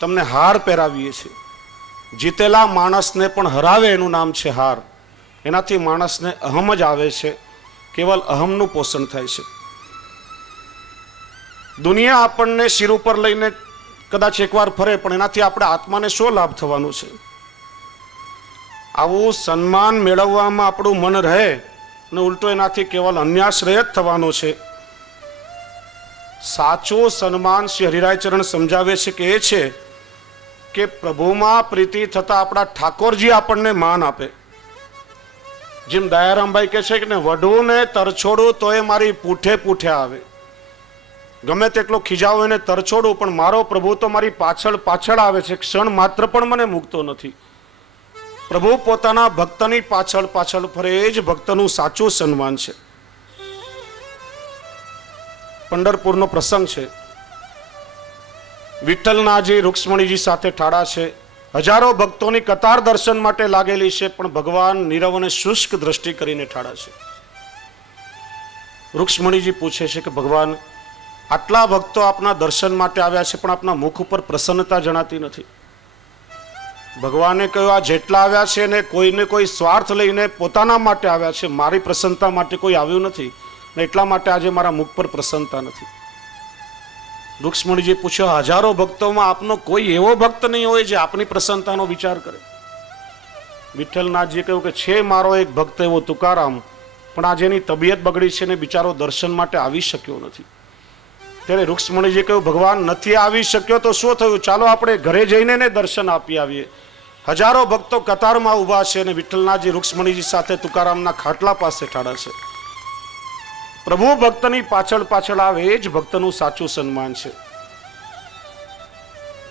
તમને હાર પહેરાવીએ છીએ. જીતેલા માણસને પણ હરાવે એનું નામ છે હાર. એનાથી માણસને અહમ જ આવે છે, કેવલ અહમનું પોષણ થાય છે. દુનિયા આપણને શિર ઉપર લઈને કદાચ એકવાર ફરે, પણ એનાથી આપણે આત્માને શું લાભ થવાનું છે? આવું સન્માન મેળવવામાં આપણું મન રહે અને ઉલટો એનાથી કેવલ અન્યાશ્રય જ થવાનો છે. સાચું સન્માન શ્રી હરિરાયચરણ સમજાવે છે કે એ છે કે પ્રભુમાં પ્રીતિ થતા આપણા ઠાકોરજી આપણને માન આપે. જેમ દયારામભાઈ કહે છે કે વઢું ને તરછોડું તો એ મારી પૂઠે પૂઠે આવે. ગમે તેટલો ખીજાવ એને તરછોડું, પણ મારો પ્રભુ તો મારી પાછળ પાછળ આવે છે, ક્ષણ માત્ર પણ મને મૂકતો નથી. પ્રભુ પોતાના ભક્તની પાછળ પાછળ ફરે, એ જ ભક્તનું સાચું સન્માન છે. પંઢરપુરનો પ્રસંગ છે. વિઠ્ઠલનાથજી રૂક્ષ્મણીજી સાથે ઠાડા છે. હજારો ભક્તોની કતાર દર્શન માટે લાગેલી છે, પણ ભગવાન નીરવ અને શુષ્ક દ્રષ્ટિ કરીને ઠાડા છે. રૂક્ષ્મણીજી પૂછે છે કે ભગવાન, આટલા ભક્તો આપના દર્શન માટે આવ્યા છે, પણ આપના મુખ ઉપર પ્રસન્નતા જણાતી નથી. ભગવાને કહ્યું, આ જેટલા આવ્યા છે ને કોઈને કોઈ સ્વાર્થ લઈને પોતાના માટે આવ્યા છે, મારી પ્રસન્નતા માટે કોઈ આવ્યું નથી, ને એટલા માટે આજે મારા મુખ પર પ્રસન્નતા નથી. રૂક્ષ્મણીજી પૂછ્યો, હજારો ભક્તોમાં આપનો કોઈ એવો ભક્ત નહીં હોય જે આપની પ્રસન્નતાનો વિચાર કરે? વિઠ્ઠલનાથજીએ કહ્યું કે છે મારો એક ભક્ત એવો તુકારામ, પણ આજે એની તબિયત બગડી છે ને બિચારો દર્શન માટે આવી શક્યો નથી. ત્યારે રૂક્ષ્મણીજીએ કહ્યું, ભગવાન નથી આવી શક્યો તો શું થયું? ચાલો આપણે ઘરે જઈને ને દર્શન આપી આવીએ. હજારો ભક્તો કતારમાં ઊભા છે અને વિઠ્ઠલનાથજી રૂક્ષ્મણીજી સાથે તુકારામના ખાટલા પાસે ઠાડા છે. પ્રભુ ભક્તની પાછળ પાછળ આવે, એ જ ભક્તનું સાચું સન્માન છે.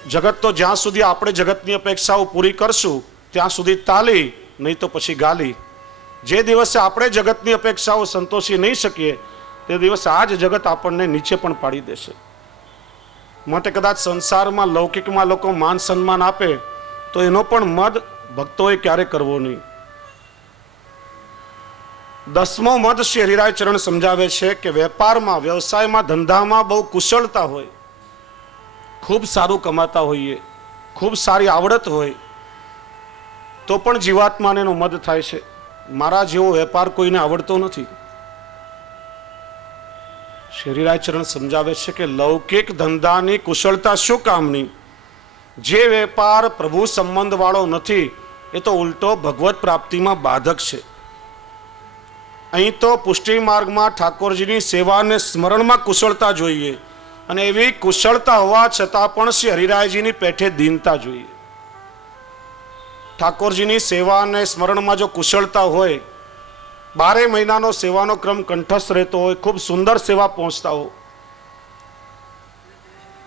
જગત તો જ્યાં સુધી આપણે જગતની અપેક્ષાઓ પૂરી કરશું ત્યાં સુધી તાલી, નહીં તો પછી ગાલી. જે દિવસે આપણે જગતની અપેક્ષાઓ સંતોષી નહીં શકીએ તે દિવસે આ જ જગત આપણને નીચે પણ પાડી દેશે. માટે કદાચ સંસારમાં લૌકિકમાં લોકો માન સન્માન આપે તો એનો પણ મદ ભક્તોએ ક્યારે કરવો નહીં. 10મો મદ શ્રી હરિરાયચરણ સમજાવે છે કે વેપારમાં, વ્યવસાયમાં, ધંધામાં બહુ કુશળતા હોય, ખૂબ સારું કમાતા હોઈએ, ખૂબ સારી આવડત હોય, તો પણ જીવાત્માને એનો મદ થાય છે, મારા જેવો વેપાર કોઈને આવડતો નથી. શ્રી હરિરાયચરણ સમજાવે છે કે લૌકિક ધંધાની કુશળતા શું કામની? જે વેપાર પ્રભુ સંબંધ વાળો નથી એ તો ઉલટો ભગવત પ્રાપ્તિમાં બાધક છે. અહીં તો પુષ્ટિ માર્ગમાં ઠાકોરજીની સેવા અને સ્મરણમાં કુશળતા જોઈએ, અને એવી કુશળતા હોવા છતાં પણ શ્રી હરિરાયજીની પેઠે દીનતા જોઈએ. ઠાકોરજીની સેવા અને સ્મરણમાં જો કુશળતા હોય, 12 મહિનાનો સેવાનો ક્રમ કંઠસ્થ રહેતો હોય, ખૂબ સુંદર સેવા પહોંચતા હો,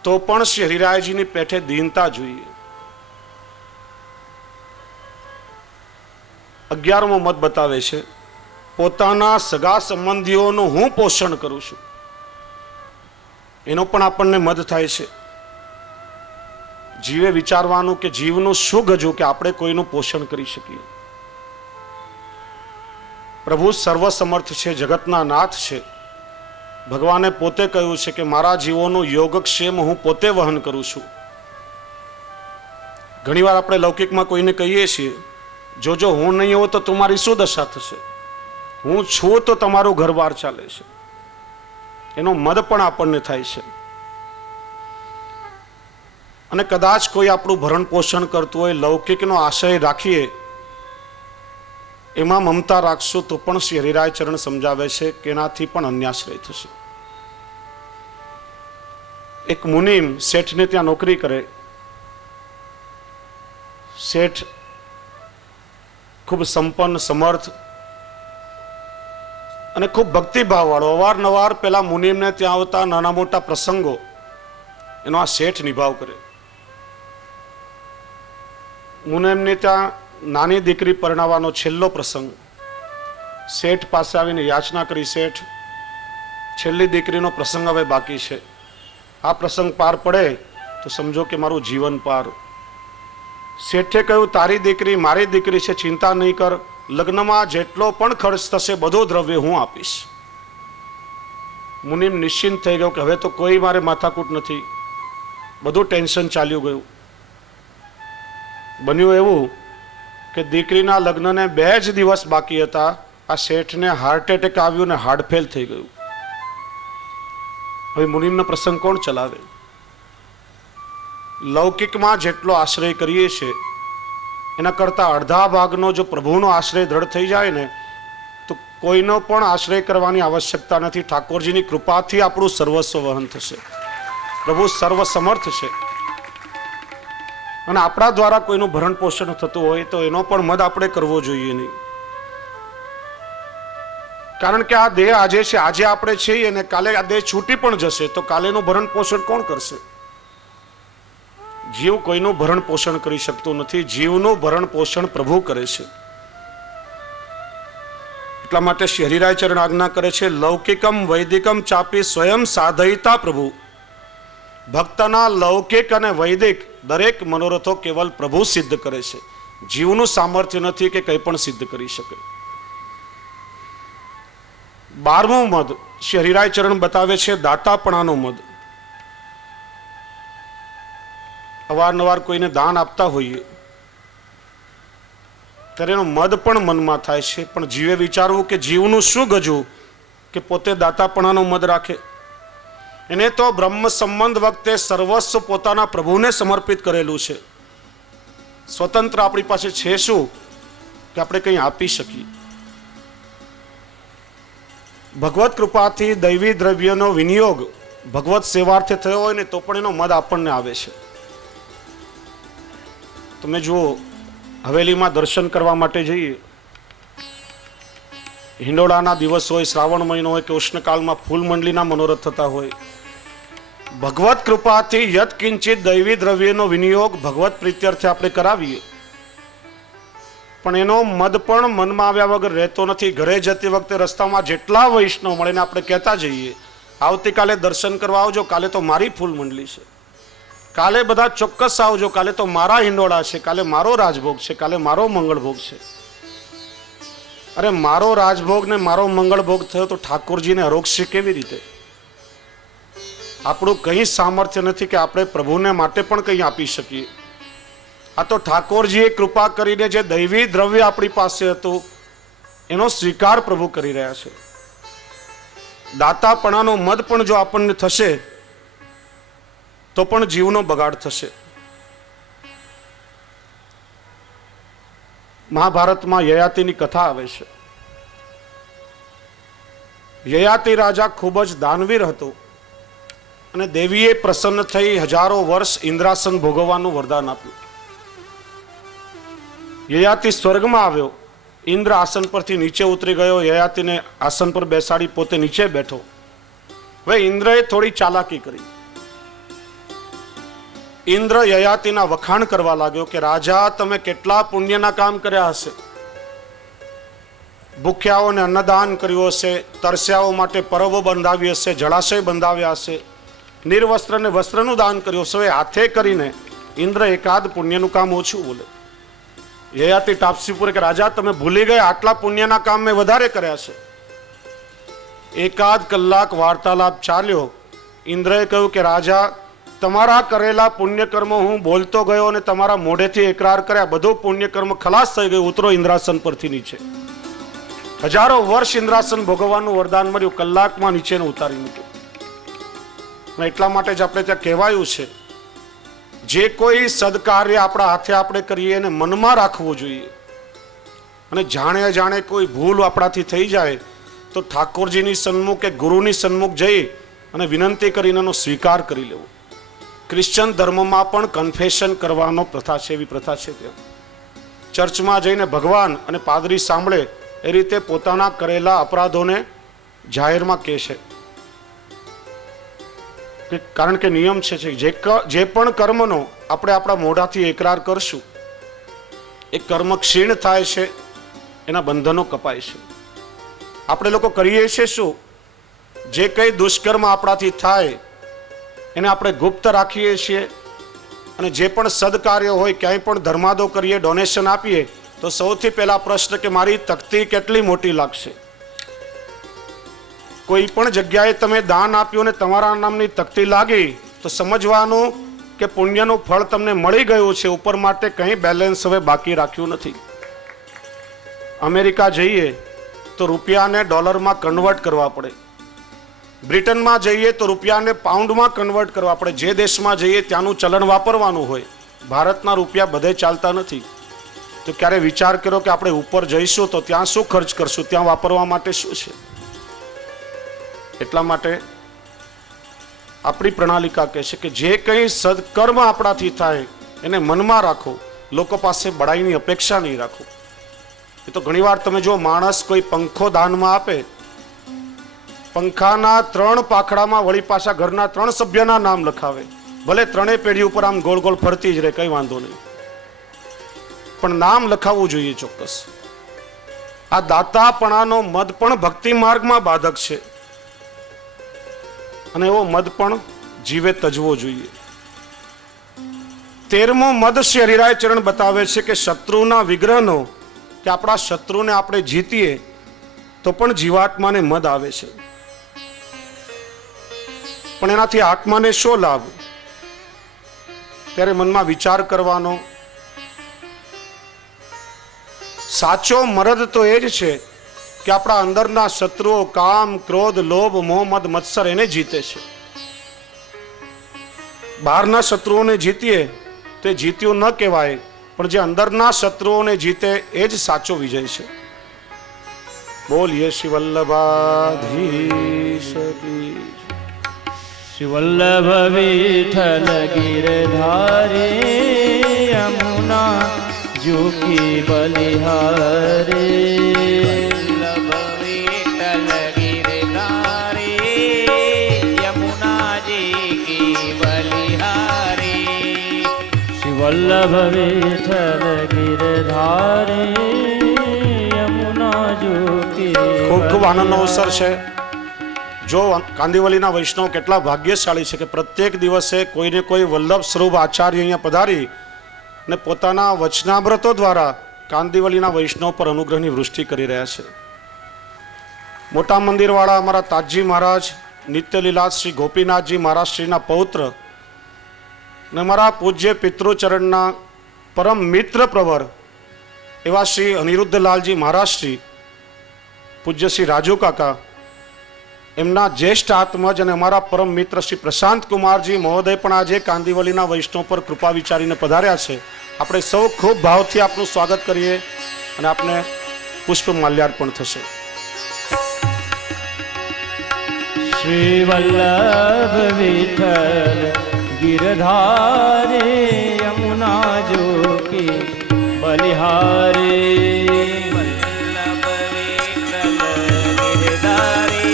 તો પણ શ્રી હરિરાયજીની પેઠે દીનતા જોઈએ. 11મો મત બતાવે છે, પોતાના સગા સંબંધીઓનું હું પોષણ કરું છું, એનો પણ આપણને મદ થાય છે. જીવે વિચારવાનું કે જીવનું શું ગજું કે આપણે કોઈનું પોષણ કરી શકીએ. પ્રભુ સર્વસમર્થ છે, જગતના નાથ છે. ભગવાને પોતે કહ્યું છે કે મારા જીવોનું યોગક્ષેમ હું પોતે વહન કરું છું. ઘણીવાર આપણે લૌકિકમાં કોઈને કહીએ છીએ, જો હું નહીં હોઉં તો તમારી શું દશા થશે? હું છું તો તમારું ઘરબાર ચાલે છે. એનો મદ પણ આપણને થાય છે. અને કદાચ કોઈ આપણું ભરણ પોષણ કરતું હોય, લૌકિકનો આશય રાખીએ, એમાં મમતા રાખશું તો પણ શ્રી હરિરાયચરણ સમજાવે છે કે એનાથી પણ અન્યાશ્રય થશે. એક મુનિમ શેઠને ત્યાં નોકરી કરે. શેઠ ખૂબ સંપન્ન, સમર્થ અને ખૂબ ભક્તિભાવ વાળો. અવારનવાર પેલા મુનિમને ત્યાં આવતા નાના મોટા પ્રસંગો એનો આ શેઠ નિભાવ કરે. મુનિમને ત્યાં નાની દીકરી પરણાવવાનો છેલ્લો પ્રસંગ, શેઠ પાસે આવીને યાચના કરી, શેઠ છેલ્લી દીકરીનો પ્રસંગ હવે બાકી છે, આ પ્રસંગ પાર પડે તો સમજો કે મારું જીવન પાર. શેઠે કહ્યું, તારી દીકરી મારી દીકરી છે, ચિંતા નહીં કર, લગ્નમાં જેટલો પણ ખર્ચ થશે બધો દ્રવ્ય હું આપીશ. મુનિમ નિશ્ચિંત થઈ ગયો કે હવે તો કોઈ મારે માથાકૂટ નથી, બધું ટેન્શન ચાલ્યું ગયું. બન્યું એવું કે દીકરીના લગ્નને 2 જ દિવસ બાકી હતા, આ શેઠને હાર્ટ એટેક આવ્યું ને હાર્ટ ફેલ થઈ ગયું. હવે મુનિમનો પ્રસંગ કોણ ચલાવે? લૌકિકમાં જેટલો આશ્રય કરીએ છીએ એના કરતાં અડધા ભાગનો જો પ્રભુનો આશ્રય દ્રઢ થઈ જાય ને તો કોઈનો પણ આશ્રય કરવાની આવશ્યકતા નથી. ઠાકોરજીની કૃપાથી આપણું સર્વસ્વ વહન થશે. પ્રભુ સર્વ સમર્થ છે અને આપણા દ્વારા કોઈનું ભરણ પોષણ થતું હોય તો એનો પણ મદ આપણે કરવો જોઈએ નહીં. કારણ કે આ દેહ આજે છે, આજે આપણે છીએ અને કાલે આ દેહ છૂટી પણ જશે તો કાલેનું ભરણ પોષણ કોણ કરશે? જીવ કોઈનું ભરણ પોષણ કરી શકતું નથી, જીવનું ભરણ પોષણ પ્રભુ કરે છે. એટલા માટે શ્રી હરિરાય ચરણ આજ્ઞા કરે છે, લૌકિકમ વૈદિકમ ચાપી સ્વયં સાધયિતા પ્રભુ. ભક્તના લૌકિક અને વૈદિક દરેક મનોરથો કેવલ પ્રભુ સિદ્ધ કરે છે. જીવનું સામર્થ્ય નથી કે કંઈ પણ સિદ્ધ કરી શકે. 12મું મદ શ્રી હરિરાય ચરણ બતાવે છે, દાતાપણાનો મદ. અવારનવાર કોઈને દાન આપતા હોઈએ ત્યારે એનો મદ પણ મનમાં થાય છે, પણ જીવે વિચારવું કે જીવનું શું ગજવું કે પોતે દાતાપણાનો મદ રાખે. એને તો બ્રહ્મ સંબંધ વખતે સર્વસ્વ પોતાના પ્રભુને સમર્પિત કરેલું છે. સ્વતંત્ર આપણી પાસે છે શું કે આપણે કંઈ આપી શકીએ? ભગવત કૃપાથી દૈવી દ્રવ્યનો વિનિયોગ ભગવત સેવાર્થે થયો હોય ને તો પણ એનો મદ આપણને આવે છે. તમે જુઓ, હવેલીમાં દર્શન કરવા માટે જઈએ, હિંડોળાના દિવસ હોય, શ્રાવણ મહિનો હોય કે ઉષ્ણકાળમાં ફૂલમંડલીના મનોરથ થતા હોય, ભગવત કૃપાથી યત કિંચિત દૈવી દ્રવ્યનો વિનિયોગ ભગવત પ્રીત્યર્થે આપણે કરાવીએ, પણ એનો મદ પણ મનમાં આવ્યા વગર રહેતો નથી. ઘરે જતી વખતે રસ્તામાં જેટલા વૈષ્ણવ મળે ને આપણે કહેતા જઈએ, આવતીકાલે દર્શન કરવા આવજો, કાલે તો મારી ફૂલમંડલી છે, કાલે બધા ચોક્કસ આવજો, કાલે તો મારા હિંડોળા છે, કાલે મારો રાજભોગ છે, કાલે મારો મંગળભોગ છે. અરે મારો રાજભોગ ને મારો મંગળભોગ થયો તો ઠાકોરજીને અરોગશે કેવી રીતે? આપણું કંઈ સામર્થ્ય નથી કે આપણે પ્રભુને માટે પણ કંઈ આપી શકીએ. આ તો ઠાકોરજીએ કૃપા કરીને જે દૈવી દ્રવ્ય આપણી પાસે હતું એનો સ્વીકાર પ્રભુ કરી રહ્યા છે. દાતાપણાનો મદ પણ જો આપણને થશે તો પણ જીવનો બગાડ થશે. મહાભારતમાં યયાતિની કથા આવે છે. યયાતિ રાજા ખૂબ જ દાનવીર હતો અને દેવીએ પ્રસન્ન થઈ હજારો વર્ષ ઇન્દ્રાસન ભોગવવાનું વરદાન આપ્યું. યયાતિ સ્વર્ગમાં આવ્યો, ઇન્દ્ર આસન પરથી નીચે ઉતરી ગયો, યયાતિને આસન પર બેસાડી પોતે નીચે બેઠો. હવે ઇન્દ્રએ થોડી ચાલાકી કરી. ઇન્દ્ર યયાતિના વખાણ કરવા લાગ્યો કે રાજા, તમે કેટલા પુણ્યના કામ કર્યા હશે. ભૂખ્યાઓને અન્નદાન કર્યું હશે, તરસ્યાઓ માટે પરબો બંધાવી હશે, જળાશય બંધાવ્યા હશે, નિર્વસ્ત્રને વસ્ત્રનું દાન કર્યું હશે. હાથે કરીને ઇન્દ્ર એકાદ પુણ્યનું કામ ઓછું બોલે. યયાતિ ટાપસી પૂરે કે રાજા, તમે ભૂલી ગયા, આટલા પુણ્યના કામ મેં વધારે કર્યા છે. એકાદ કલાક વાર્તાલાપ ચાલ્યો. ઇન્દ્રએ કહ્યું કે રાજા, તમારા કરેલા પુણ્યકર્મ હું બોલતો ગયો અને તમારા મોઢેથી એકરાર કર્યા, બધું પુણ્યકર્મ ખલાસ થઈ ગયું. ઉતરો ઇન્દ્રાસન પરથી નીચે. હજારો વર્ષ ઇન્દ્રાસન ભોગવવાનું વરદાન મળ્યું, કલાકમાં નીચે ઉતારી મૂક્યું. એટલા માટે જ આપણે ત્યાં કહેવાયું છે, જે કોઈ સદકાર્ય આપણા હાથે આપણે કરીએ એને મનમાં રાખવું જોઈએ. અને જાણે અજાણે કોઈ ભૂલ આપણાથી થઈ જાય તો ઠાકોરજીની સન્મુખ કે ગુરુની સન્મુખ જઈ અને વિનંતી કરીને એનો સ્વીકાર કરી લેવો. ક્રિશ્ચન ધર્મમાં પણ કન્ફેશન કરવાનો પ્રથા છે, એવી પ્રથા છે. ત્યાં ચર્ચમાં જઈને ભગવાન અને પાદરી સાંભળે એ રીતે પોતાના કરેલા અપરાધોને જાહેરમાં કહે છે. કારણ કે નિયમ છે જે પણ કર્મનો આપણે આપણા મોઢાથી એકરાર કરશું એ કર્મ ક્ષીણ થાય છે, એના બંધનો કપાય છે. આપણે લોકો કરીએ છીએ શું? જે કંઈ દુષ્કર્મ આપણાથી થાય એને આપણે ગુપ્ત રાખીએ છીએ, અને જે પણ સદકાર્ય હોય, ક્યાંય પણ ધર્માદો કરીએ, ડોનેશન આપીએ, તો સૌથી પહેલા પ્રશ્ન કે મારી તકતી કેટલી મોટી લાગશે. કોઈ પણ જગ્યાએ તમે દાન આપ્યું અને તમારા નામની તકતી લાગી તો સમજવાનું કે પુણ્યનું ફળ તમને મળી ગયું છે, ઉપર માટે કંઈ બેલેન્સ હવે બાકી રાખ્યું નથી. અમેરિકા જઈએ તો રૂપિયાને ડોલરમાં કન્વર્ટ કરવા પડે, બ્રિટનમાં જઈએ તો રૂપિયાને પાઉન્ડમાં કન્વર્ટ કરવા પડે, જે દેશમાં જઈએ ત્યાંનું ચલણ વાપરવાનું હોય. ભારતના રૂપિયા બધે ચાલતા નથી. તો ક્યારે વિચાર કર્યો કે આપણે ઉપર જઈશું તો ત્યાં શું ખર્ચ કરશું, ત્યાં વાપરવા માટે શું છે? એટલા માટે આપણી પ્રણાલિકા કહે છે કે જે કંઈ સદકર્મ આપણાથી થાય એને મનમાં રાખો, લોકો પાસે બડાઈની અપેક્ષા નહીં રાખો. એ તો ઘણીવાર તમે જો માણસ કોઈ પંખો દાનમાં આપે, પંખાના 3 પાખડામાં વળી પાછા ઘરના 3 સભ્યના નામ લખાવે, ભલે 3 પેઢી ઉપર આમ ગોળ ગોળ ફરતી જ રહે, કઈ વાંધો નહીં, પણ નામ લખાવવું જોઈએ ચોક્કસ. આ દાતાપણાનો મદ પણ ભક્તિ માર્ગમાં બાધક છે, અને એવો મદ પણ જીવે તજવો જોઈએ. 13મો મદ શ્રી હરિરાય ચરણ બતાવે છે કે શત્રુના વિગ્રહનો, કે આપણા શત્રુને આપણે જીતીએ તો પણ જીવાત્માને મદ આવે છે, પણ એનાથી આત્માને શો લાભ? ત્યારે મનમાં વિચાર કરવાનો. સાચો મરદ તો એ જ છે કે આપણા અંદરના શત્રુઓ કામ, ક્રોધ, લોભ, મોહ, મદ, મત્સર એને જીતે છે. બહારના શત્રુઓને જીતીએ તો એ જીત્યું ન કહેવાય, પણ જે અંદરના શત્રુઓને જીતે એ જ સાચો વિજય છે. બોલીએ શ્રી વલ્લભાધીશ કી. શ્રી વલ્લભ વિઠ્ઠલ ગિરધારે યમુના જુકી બલિહારે. વલ્લભ વિઠ્ઠલ ગિરધારે યમુના જુકી. ખૂબ ખૂબ આનંદનો અવસર છે. જો કાંદિવલીના વૈષ્ણવ કેટલા ભાગ્યશાળી છે કે પ્રત્યેક દિવસે કોઈને કોઈ વલ્લભ સ્વરૂપ આચાર્ય અહીંયા પધારી ને પોતાના વચનામૃતો દ્વારા કાંદિવલીના વૈષ્ણવ પર અનુગ્રહની વૃષ્ટિ કરી રહ્યા છે. મોટા મંદિરવાળા અમારા તાજજી મહારાજ નિત્યલીલા શ્રી ગોપીનાથજી મહારાજ શ્રીના પૌત્ર ને મારા પૂજ્ય પિતૃચરણના પરમ મિત્ર પ્રવર એવા શ્રી અનિરુદ્ધલાલજી મહારાજ શ્રી, પૂજ્ય શ્રી રાજુ કાકા, એમના જ્યેષ્ઠ આત્મજ અને અમારા પરમ મિત્ર શ્રી પ્રશાંત કુમારજી મહોદય પણ આજે કાંદિવલીના વૈષ્ણવ પર કૃપા વિચારીને પધાર્યા છે. આપણે સૌ ખૂબ ભાવથી આપનું સ્વાગત કરીએ અને આપને પુષ્પ માલ્યાર્પણ થશે. શ્રી વલ્લભ વિઠ્ઠલ गिरधारे यमुना जूकी बलिहारे. વલ્લભ વિઠ્ઠલ ગિરધારે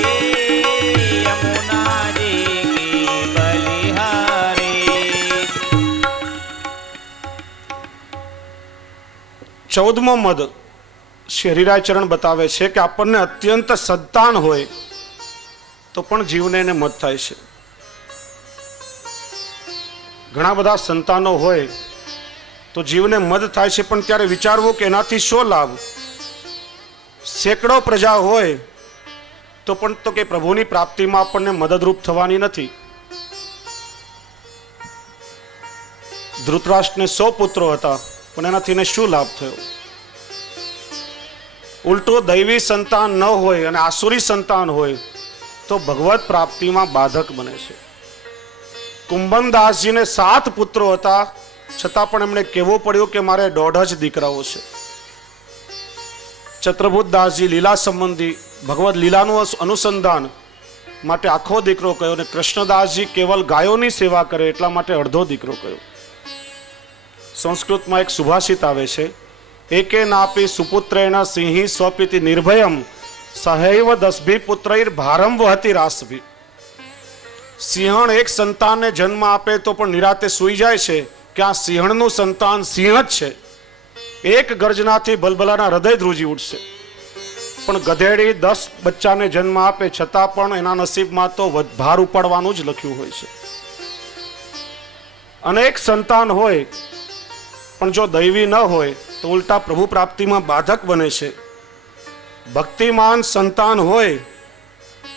યમુના જી બલિહારે. 14મો મદ શ્રી હરિરાય ચરણ બતાવે છે કે આપણને અત્યંત સંતાન હોય તો પણ જીવને એને મદ થાય છે. ઘણા બધા સંતાનો હોય તો જીવને મદ થાય છે, પણ ત્યારે વિચારવું કે એનાથી શો લાભ? સેંકડો પ્રજા હોય તો પણ તો કે પ્રભુની પ્રાપ્તિમાં આપણને મદદરૂપ થવાની નથી. ધૃતરાષ્ટ્રને 100 પુત્રો હતા, પણ એનાથી એને શું લાભ થયો? ઉલટો દૈવી સંતાન ન હોય અને આસુરી સંતાન હોય તો ભગવત પ્રાપ્તિમાં બાધક બને છે. કુંભનદાસજીને 7 પુત્રો હતા, છતાં પણ એમણે કહેવું પડ્યું કે મારે 1.5 જ દીકરાઓ છે. ચત્રભૂતદાસજી લીલા સંબંધી ભગવદ લીલાનું અનુસંધાન માટે આખો દીકરો કયો, અને કૃષ્ણદાસજી કેવલ ગાયોની સેવા કરે એટલા માટે અડધો દીકરો કયો. સંસ્કૃતમાં એક સુભાષિત આવે છે, એકે નાપી સુપુત્રેણ સિંહી સ્વપિતિ નિર્ભયમ સહૈવ 10 પુત્રૈર ભારમ વહતી રાસભી. સિંહણ એક સંતાનને જન્મ આપે તો પણ નિરાતે સૂઈ જાય છે કે આ સિંહણનું સંતાન સિંહ જ છે. એક ગર્જનાથી ભલભલાના હૃદય ધ્રુજી ઉઠશે. પણ ગધેડી 10 બચ્ચાને જન્મ આપે છતાં પણ એના નસીબમાં તો ભાર ઉપાડવાનું જ લખ્યું હોય છે. અનેક સંતાન હોય પણ જો દૈવી ન હોય તો ઉલટા પ્રભુ પ્રાપ્તિમાં બાધક બને છે. ભક્તિમાન સંતાન હોય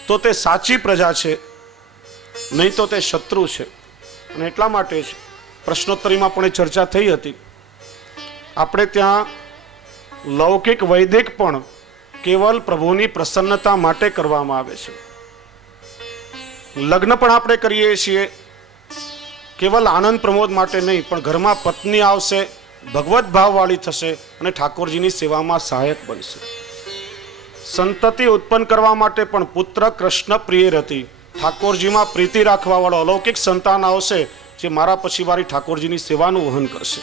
તો તે સાચી પ્રજા છે, નહીં તો તે શત્રુ છે. અને એટલા માટે જ પ્રશ્નોત્તરીમાં પણ એ ચર્ચા થઈ હતી. આપણે ત્યાં લૌકિક વૈદિક પણ કેવલ પ્રભુની પ્રસન્નતા માટે કરવામાં આવે છે. લગ્ન પણ આપણે કરીએ છીએ કેવલ આનંદ પ્રમોદ માટે નહીં, પણ ઘરમાં પત્ની આવશે, ભગવત ભાવવાળી થશે અને ઠાકોરજીની સેવામાં સહાયક બનશે. સંતતિ ઉત્પન્ન કરવા માટે પણ પુત્ર કૃષ્ણ પ્રિય રતિ, ઠાકોરજીમાં પ્રીતિ રાખવા વાળો અલૌકિક સંતાન આવશે જે મારા પછી વારી ઠાકોરજીની સેવાનું વહન કરશે.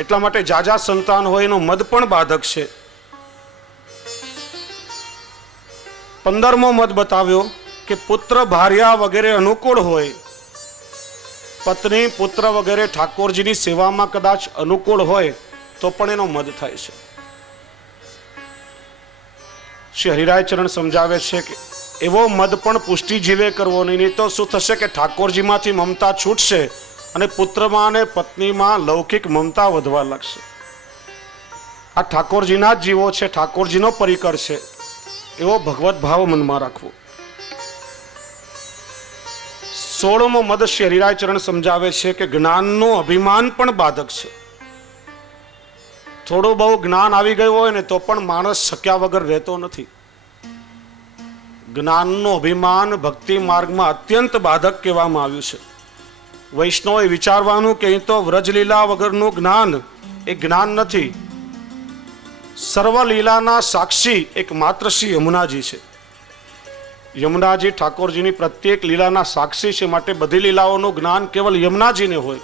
એટલા માટે જાજા સંતાન હોય એનો મદ પણ બાધક છે. 15મો મદ બતાવ્યો કે પુત્ર ભાર્યા વગેરે અનુકૂળ હોય, પત્ની પુત્ર વગેરે ઠાકોરજીની સેવામાં કદાચ અનુકૂળ હોય તો પણ એનો મદ થાય છે. શ્રી હરિરાય ચરણ સમજાવે છે કે એવો મદ પણ પુષ્ટિ જીવે કરવો નહીં તો શું થશે કે ઠાકોરજીમાંથી મમતા છૂટશે અને પુત્રમાં અને પત્નીમાં લૌકિક મમતા વધવા લાગશે. આ ઠાકોરજીના જ જીવો છે, ઠાકોરજીનો પરિકર છે, એવો ભગવત ભાવ મનમાં રાખવો. 16મો મદ શ્રી હરિરાય ચરણ સમજાવે છે કે જ્ઞાનનું અભિમાન પણ બાધક છે. થોડું બહુ જ્ઞાન આવી ગયું હોય ને તો પણ માણસ શક્યા વગર રહેતો નથી. જ્ઞાનનું અભિમાન ભક્તિ માર્ગમાં અત્યંત બાધક કહેવામાં આવ્યું છે. વૈષ્ણવે વિચારવાનું કે અહીં તો વ્રજલીલા વગરનું જ્ઞાન એ જ્ઞાન નથી. સર્વ લીલાના સાક્ષી એક માત્ર શ્રી યમુનાજી છે. યમુનાજી ઠાકોરજીની પ્રત્યેક લીલાના સાક્ષી છે, માટે બધી લીલાઓનું જ્ઞાન કેવલ યમુનાજીને હોય.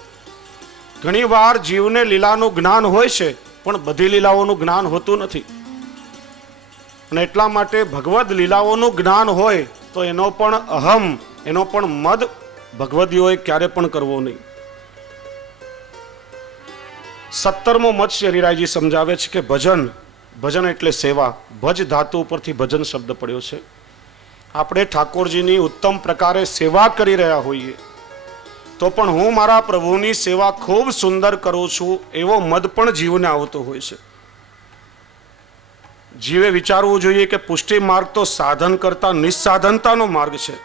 ઘણી વાર જીવને લીલાનું જ્ઞાન હોય છે પણ બધી લીલાઓનું જ્ઞાન હોતું નથી. અને એટલા માટે ભગવદ લીલાઓનું જ્ઞાન હોય તો એનો પણ અહમ, એનો પણ મદ ભગવદીઓએ ક્યારે પણ કરવો નહીં. 17મો મત શ્રી હરિરાયજી સમજાવે છે કે ભજન, ભજન એટલે સેવા. ભજ ધાતુ ઉપરથી ભજન શબ્દ પડ્યો છે. આપણે ઠાકોરજીની ઉત્તમ પ્રકારે સેવા કરી રહ્યા હોઈએ તો પણ હું મારા પ્રભુની સેવા ખૂબ સુંદર કરું છું એવો મદ પણ જીવને આવતો હોય છે. જીવે વિચારવું જોઈએ કે પુષ્ટિ માર્ગ તો સાધન કરતા નિસ્સાધનતાનો માર્ગ છે.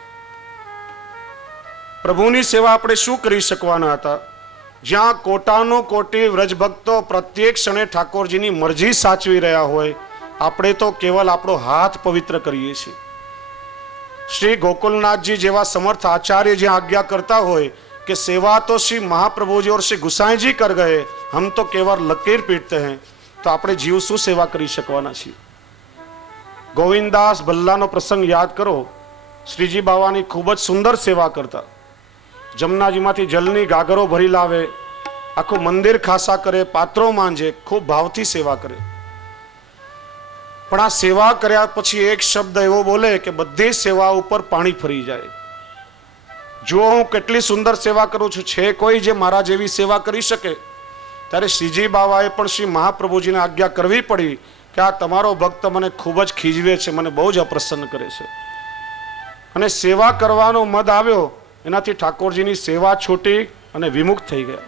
પ્રભુની સેવા આપણે શું કરી શકવાના હતા? જ્યાં કોટાનો કોટી વ્રજભક્તો પ્રત્યેક ક્ષણે ઠાકોરજીની મરજી સાચવી રહ્યા હોય, આપણે તો કેવલ આપણો હાથ પવિત્ર કરીએ છીએ. શ્રી ગોકુલનાથજી જેવા સમર્થ આચાર્ય જ્યાં આજ્ञा કરતા હોય कि सेवा तो श्री महाप्रभु जी और श्री गुसाई जी कर गए, हम तो केवल लकीर पीटते हैं, तो आपणे जीव शू सेवा करी शकवाना छीए? गोविंददास भल्लानो प्रसंग याद करो. श्रीजी बावानी खूब ज सुंदर सेवा करता. जमनाजीमांथी जलनी गागरो भरी लावे, आखुं मंदिर खासा करे, पात्रो मांजे, खूब भावथी सेवा करे. पण आ सेवा कर्या पछी एक शब्द एवो बोले कि बधी सेवा उपर पाणी फरी जाए. जो हूँ केटली सुंदर सेवा करूँ छूं, छे कोई जे मारा जेवी सेवा करी शके? त्यारे श्रीजी बावाए पण श्री महाप्रभुजीने आज्ञा करवी पड़ी कि आ तमारो भक्त मने खूब ज खीजवे छे, मने बहु ज अप्रसन्न करे छे. अने सेवा करवानो मद आव्यो, एनाथी ठाकोरजीनी सेवा छूटी अने विमुख थई गया.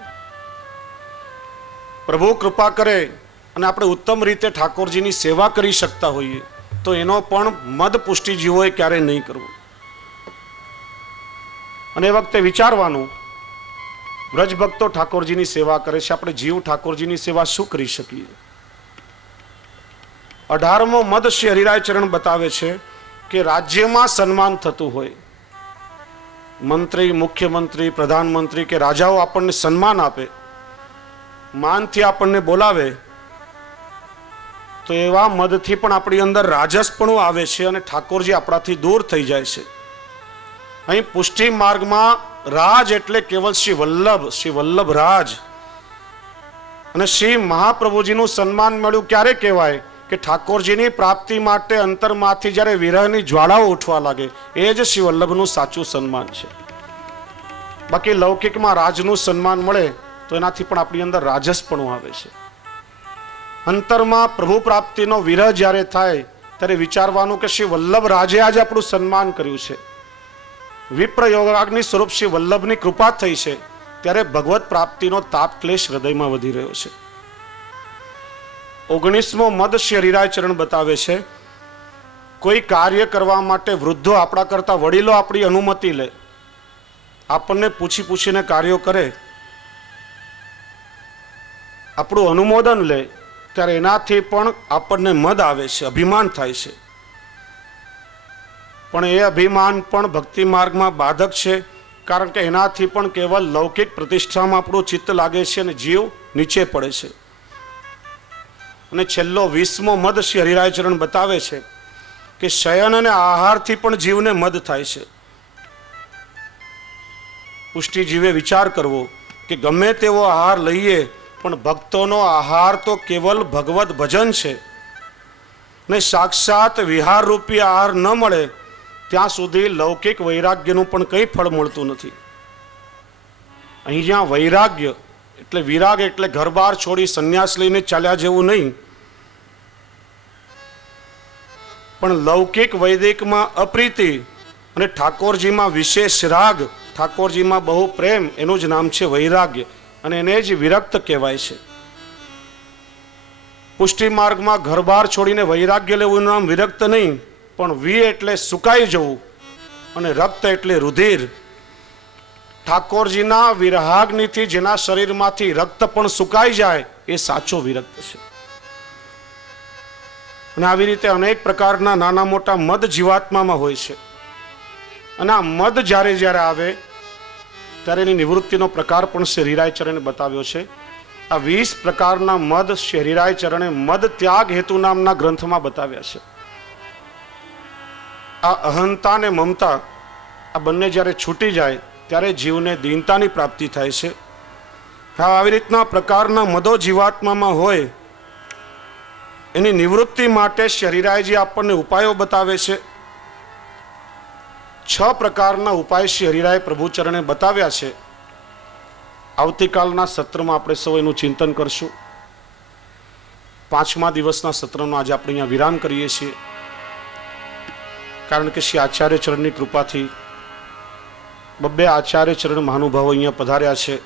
प्रभु कृपा करे अने आपणे उत्तम रीते ठाकोरजीनी सेवा करी शकता होईए तो एनो पण मद पुष्टि जीवोए क्यारे नहीं करवो. અને એ વખતે વિચારવાનું, વ્રજ ભક્તો ઠાકોરજીની સેવા કરે છે, આપણે જીવ ઠાકોરજીની સેવા શું કરી શકીએ? 18મો મદ શ્રી હરિરાય ચરણ બતાવે છે કે રાજ્યમાં સન્માન થતું હોય, મંત્રી, મુખ્યમંત્રી, પ્રધાનમંત્રી કે રાજાઓ આપણને સન્માન આપે, માનથી આપણને બોલાવે, તો એવા મદથી પણ આપણી અંદર રાજસપણું આવે છે અને ઠાકોરજી આપણાથી દૂર થઈ જાય છે. અહીં પુષ્ટિ માર્ગમાં રાજ એટલે કેવલ શ્રી વલ્લભ રાજ. અને શ્રી મહાપ્રભુજીનું સન્માન મળ્યું ક્યારે કહેવાય કે ઠાકોરજીની પ્રાપ્તિ માટે અંતરમાંથી જ્યારે વિરહની જ્વાળાઓ ઉઠવા લાગે, એ જ શ્રી વલ્લભનું સાચું સન્માન છે. બાકી લૌકિકમાં રાજનું સન્માન મળે તો એનાથી પણ આપણી અંદર રાજસપણું આવે છે. અંતરમાં પ્રભુ પ્રાપ્તિનો વિરહ જ્યારે થાય ત્યારે વિચારવાનું કે શ્રી વલ્લભ રાજે આજે આપણું સન્માન કર્યું છે, વિપ્ર યોગાગ્નિ સ્વરૂપ શ્રી વલ્લભની કૃપા થઈ છે, ત્યારે ભગવત પ્રાપ્તિનો તાપ ક્લેશ હૃદયમાં વધી રહ્યો છે. 19મો મદ શ્રી હરિરાય ચરણ બતાવે છે, કોઈ કાર્ય કરવા માટે વૃદ્ધો આપણા કરતા વડીલો આપણી અનુમતિ લે, આપણને પૂછી પૂછીને કાર્યો કરે, આપણું અનુમોદન લે, ત્યારે એનાથી પણ આપણને મદ આવે છે, અભિમાન થાય છે. પણ એ અભિમાન પણ ભક્તિ માર્ગમાં બાધક છે, કારણ કે એનાથી પણ કેવલ લૌકિક પ્રતિષ્ઠામાં આપણું ચિત્ત લાગે છે અને જીવ નીચે પડે છે. અને છેલ્લો 20મો મદ શ્રી હરિરાય ચરણ બતાવે છે કે શયન અને આહારથી પણ જીવને મદ થાય છે. પુષ્ટિ જીવે વિચાર કરવો કે ગમે તેવો આહાર લઈએ પણ ભક્તોનો આહાર તો કેવલ ભગવત ભજન છે ને સાક્ષાત વિહાર રૂપી આહાર ન મળે ત્યાં સુધી લૌકિક વૈરાગ્યનું પણ કંઈ ફળ મળતું નથી. અહીં જ્યાં વૈરાગ્ય એટલે વિરાગ એટલે ઘર બહાર છોડી સંન્યાસ લઈને ચાલ્યા જેવું નહીં, પણ લૌકિક વૈદિકમાં અપ્રીતિ અને ઠાકોરજીમાં વિશેષ રાગ, ઠાકોરજીમાં બહુ પ્રેમ, એનું જ નામ છે વૈરાગ્ય અને એને જ વિરક્ત કહેવાય છે. પુષ્ટિ માર્ગમાં ઘર બહાર છોડીને વૈરાગ્ય લેવું નામ વિરક્ત નહીં, પણ વી એટલે સુકાઈ જવું અને રક્ત એટલે રુધિર. ઠાકોરજીના વિરહાગ્નિથી જેના શરીરમાંથી રક્ત પણ સુકાઈ જાય એ સાચો વિરક્ત છે. અને આવી રીતે અનેક પ્રકારના નાના મોટા મદ જીવાત્મામાં હોય છે. અને આ મદ જ્યારે જ્યારે આવે ત્યારે એની નિવૃત્તિનો પ્રકાર પણ શ્રી હરિરાય ચરણે બતાવ્યો છે. આ 20 પ્રકારના મદ શ્રી હરિરાય ચરણે મદ ત્યાગ હેતુ નામના ગ્રંથમાં બતાવ્યા છે. આ અહંતા ને મમતા આ બંને જ્યારે છૂટી જાય ત્યારે જીવને દીનતાની પ્રાપ્તિ થાય છે. આવી રીતના પ્રકારના મદો જીવાત્મામાં હોય એની નિવૃત્તિ માટે શ્રી હરિરાયજી આપણને ઉપાયો બતાવે છે. 6 પ્રકારના ઉપાય શ્રી હરિરાય પ્રભુ ચરણે બતાવ્યા છે. આવતીકાલના સત્રમાં આપણે સૌ એનું ચિંતન કરશું. 5મા દિવસના સત્રનો આજે આપણે અહીંયા વિરામ કરીએ છીએ, કારણ કે શ્રી આચાર્ય ચરણની કૃપાથી 2 આચાર્ય ચરણ મહાનુભાવો અહીંયા પધાર્યા છે.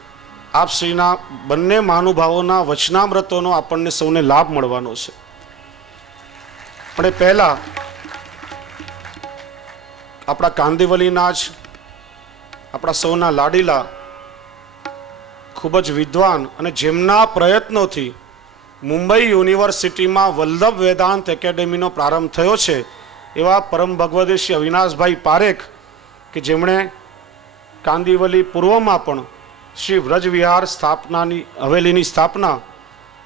આપ શ્રીના બંને મહાનુભાવોના વચનામૃતોનો આપણને સૌને લાભ મળવાનો છે. પણ એ પહેલા આપણા કાંદિવલીના જ આપણા સૌના લાડીલા ખૂબ જ વિદ્વાન અને જેમના પ્રયત્નોથી મુંબઈ યુનિવર્સિટીમાં વલ્લભ વેદાંત એકેડેમીનો પ્રારંભ થયો છે એવા પરમ ભગવદી શ્રી અવિનાશભાઈ પારેખ, કે જેમણે કાંદિવલી પૂર્વમાં પણ શ્રી વ્રજ વિહાર સ્થાપનાની હવેલીની સ્થાપના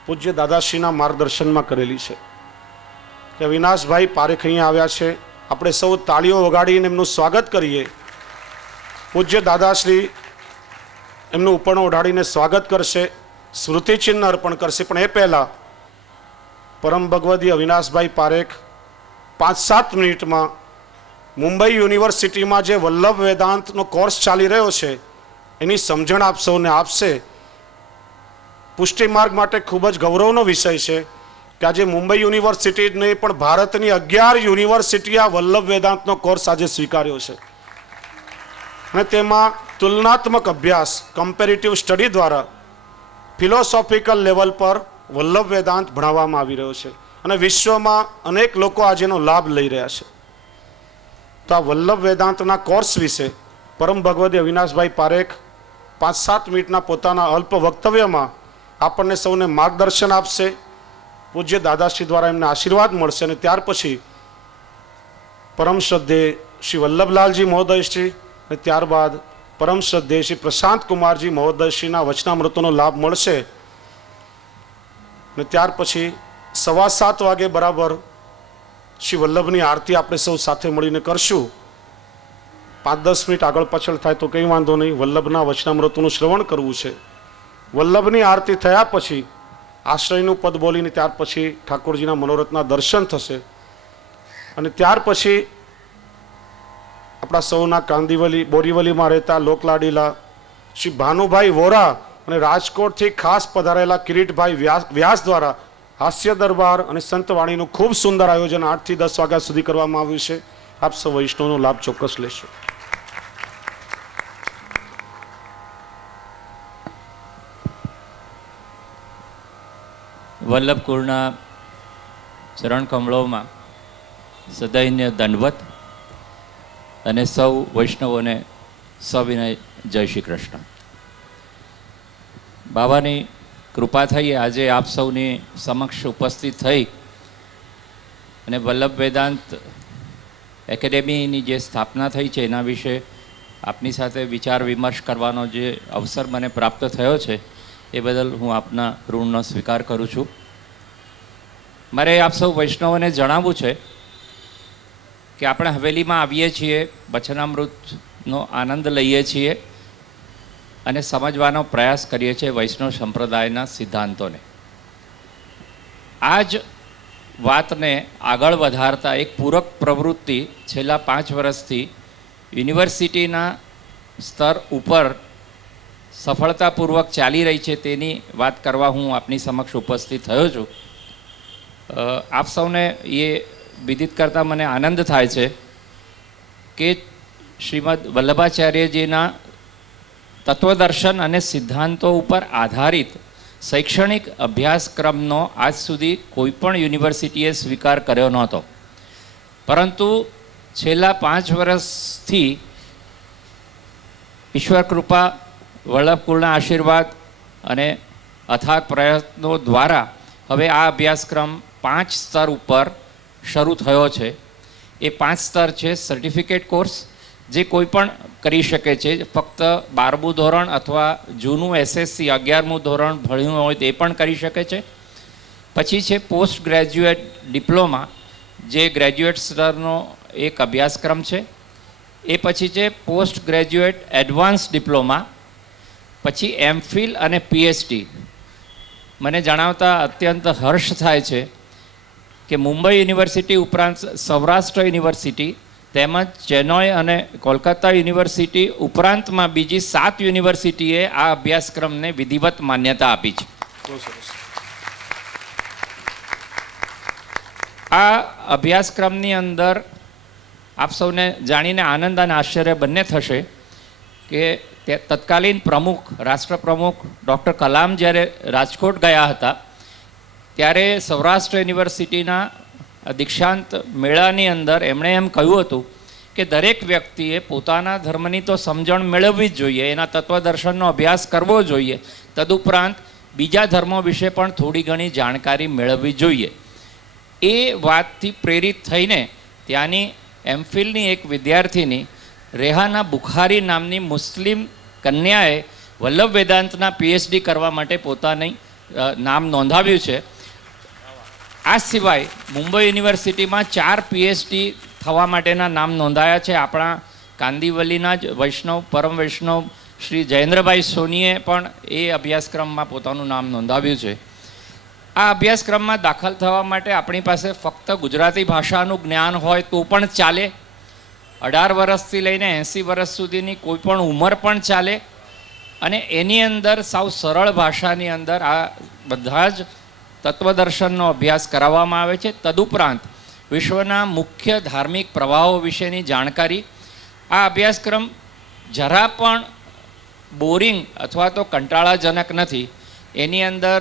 પૂજ્ય દાદાશ્રીના માર્ગદર્શનમાં કરેલી છે. કે અવિનાશભાઈ પારેખ અહીંયા આવ્યા છે. આપણે સૌ તાળીઓ વગાડીને એમનું સ્વાગત કરીએ. પૂજ્ય દાદાશ્રી એમનું ઉપણ ઓઢાડીને સ્વાગત કરશે, સ્મૃતિચિહ્ન અર્પણ કરશે. પણ એ પહેલાં પરમ ભગવદી અવિનાશભાઈ પારેખ 5-7 મિનિટમાં મુંબઈ યુનિવર્સિટીમાં જે વલ્લભ વેદાંતનો કોર્સ ચાલી રહ્યો છે એની સમજણ આપ સૌને આપશે. પુષ્ટિ માર્ગ માટે ખૂબ જ ગૌરવનો વિષય છે કે આજે મુંબઈ યુનિવર્સિટી જ નહીં પણ ભારતની 11 યુનિવર્સિટી આ વલ્લભ વેદાંતનો કોર્સ આજે સ્વીકાર્યો છે. અને તેમાં તુલનાત્મક અભ્યાસ, કમ્પેરેટિવ સ્ટડી દ્વારા ફિલોસોફિકલ લેવલ પર વલ્લભ વેદાંત ભણાવવામાં આવી રહ્યો છે અને વિશ્વમાં અનેક લોકો આજે એનો લાભ લઈ રહ્યા છે. તો આ વલ્લભ વેદાંતના કોર્સ વિશે પરમ ભગવદી અવિનાશભાઈ પારેખ 5-7 મિનિટના પોતાના અલ્પ વક્તવ્યમાં આપણને સૌને માર્ગદર્શન આપશે. પૂજ્ય દાદાશ્રી દ્વારા એમને આશીર્વાદ મળશે અને ત્યાર પછી પરમ શ્રદ્ધેય શ્રી વલ્લભલાલજી મહોદયશ્રી અને ત્યારબાદ પરમ શ્રદ્ધેય શ્રી પ્રશાંત કુમારજી મહોદયશ્રીના વચનામૃતોનો લાભ મળશે. અને ત્યાર પછી 7:15 વાગે બરાબર શ્રી વલ્લભની આરતી આપણે સૌ સાથે મળીને કરશું. 5-10 મિનિટ આગળ પાછળ થાય તો કંઈ વાંધો નહીં, વલ્લભના વચનામૃતોનું શ્રવણ કરવું છે. વલ્લભની આરતી થયા પછી આશ્રયનું પદ બોલીને ત્યાર પછી ઠાકોરજીના મનોરથના દર્શન થશે. અને ત્યાર પછી આપણા સૌના કાંદિવલી બોરીવલીમાં રહેતા લોકલાડીલા શ્રી ભાનુભાઈ વોરા અને રાજકોટથી ખાસ પધારેલા કિરીટભાઈ વ્યાસ દ્વારા હાસ્ય દરબાર અને સંતવાણીનું ખૂબ સુંદર આયોજન 8 થી 10 વાગ્યા સુધી કરવામાં આવ્યું છે. આપ સૌ વૈષ્ણવનો લાભ ચોક્કસ લેશો. વલ્લભકુળના ચરણ કમળોમાં સદૈન્ય દંડવત અને સૌ વૈષ્ણવોને સવિનય જય શ્રી કૃષ્ણ. બાબાની કૃપા થઈ આજે આપ સૌની સમક્ષ ઉપસ્થિત થઈ અને વલ્લભ વેદાંત એકેડેમીની જે સ્થાપના થઈ છે એના વિશે આપની સાથે વિચાર વિમર્શ કરવાનો જે અવસર મને પ્રાપ્ત થયો છે એ બદલ હું આપના ઋણનો સ્વીકાર કરું છું. મારે આપ સૌ વૈષ્ણવોને જણાવવું છે કે આપણે હવેલીમાં આવીએ છીએ, વચનામૃતનો આનંદ લઈએ છીએ અને સમજવાનો પ્રયાસ કરીએ છીએ વૈષ્ણવ સંપ્રદાયના સિદ્ધાંતોને. આ જ વાતને આગળ વધારતા એક પૂરક પ્રવૃત્તિ છેલ્લા 5 વર્ષથી યુનિવર્સિટીના સ્તર ઉપર સફળતાપૂર્વક ચાલી રહી છે તેની વાત કરવા હું આપની સમક્ષ ઉપસ્થિત થયો છું. આપ સૌને એ વિદિત કરતાં મને આનંદ થાય છે કે શ્રીમદ વલ્લભાચાર્યજીના તત્વદર્શન અને સિદ્ધાંતો ઉપર આધારિત શૈક્ષણિક અભ્યાસક્રમનો આજ સુધી કોઈ પણ યુનિવર્સિટીએ સ્વીકાર કર્યો નહોતો, પરંતુ છેલ્લા 5 વર્ષથી ઈશ્વર કૃપા, વલ્લભકુળના આશીર્વાદ અને અથાગ પ્રયત્નો દ્વારા હવે આ અભ્યાસક્રમ 5 સ્તર ઉપર શરૂ થયો છે. એ 5 સ્તર છે સર્ટિફિકેટ કોર્સ, જે કોઈ પણ કરી શકે છે, ફક્ત 12મું ધોરણ અથવા જૂનું એસએસસી 11મું ધોરણ ભણ્યું હોય તે પણ કરી શકે છે. પછી છે પોસ્ટ ગ્રેજ્યુએટ ડિપ્લોમા, જે ગ્રેજ્યુએટ સ્તરનો એક અભ્યાસક્રમ છે. એ પછી છે પોસ્ટ ગ્રેજ્યુએટ એડવાન્સ ડિપ્લોમા, પછી એમફિલ અને પીએચડી. મને જણાવતા અત્યંત હર્ષ થાય છે કે મુંબઈ યુનિવર્સિટી ઉપરાંત સૌરાષ્ટ્ર યુનિવર્સિટી તેમજ ચેન્નઈ અને કોલકાતા યુનિવર્સિટી ઉપરાંતમાં બીજી 7 યુનિવર્સિટીએ આ અભ્યાસક્રમને વિધિવત માન્યતા આપી છે. આ અભ્યાસક્રમની અંદર આપ સૌને જાણીને આનંદ અને આશ્ચર્ય બંને થશે કે તત્કાલીન પ્રમુખ, રાષ્ટ્રપ્રમુખ ડૉક્ટર કલામ જ્યારે રાજકોટ ગયા હતા ત્યારે સૌરાષ્ટ્ર યુનિવર્સિટીના દીક્ષાંત મેળાની અંદર એમણે એમ કહ્યું હતું કે દરેક વ્યક્તિએ પોતાના ધર્મની તો સમજણ મેળવવી જ જોઈએ, એના તત્વદર્શનનો અભ્યાસ કરવો જોઈએ, તદુપરાંત બીજા ધર્મો વિશે પણ થોડી ઘણી જાણકારી મેળવવી જોઈએ. એ વાતથી પ્રેરિત થઈને ત્યાંની એમફિલની એક વિદ્યાર્થીની રેહાના બુખારી નામની મુસ્લિમ કન્યાએ વલ્લભ વેદાંતના પીએચડી કરવા માટે પોતાની નામ નોંધાવ્યું છે. આ સિવાય મુંબઈ યુનિવર્સિટીમાં 4 પીએચડી થવા માટેના નામ નોંધાયા છે. આપણા કાંદિવલીના જ વૈષ્ણવ, પરમ વૈષ્ણવ શ્રી જયેન્દ્રભાઈ સોનીએ પણ એ અભ્યાસક્રમમાં પોતાનું નામ નોંધાવ્યું છે. આ અભ્યાસક્રમમાં દાખલ થવા માટે આપણી પાસે ફક્ત ગુજરાતી ભાષાનું જ્ઞાન હોય તો પણ ચાલે. 18 વર્ષથી લઈને 80 વર્ષ સુધીની કોઈ પણ ઉંમર પણ ચાલે અને એની અંદર સાવ સરળ ભાષાની અંદર આ બધા જ તત્વદર્શનનો અભ્યાસ કરાવવામાં આવે છે. તદુપરાંત વિશ્વના મુખ્ય ધાર્મિક પ્રવાહો વિશેની જાણકારી. આ અભ્યાસક્રમ જરા પણ બોરિંગ અથવા તો કંટાળાજનક નથી. એની અંદર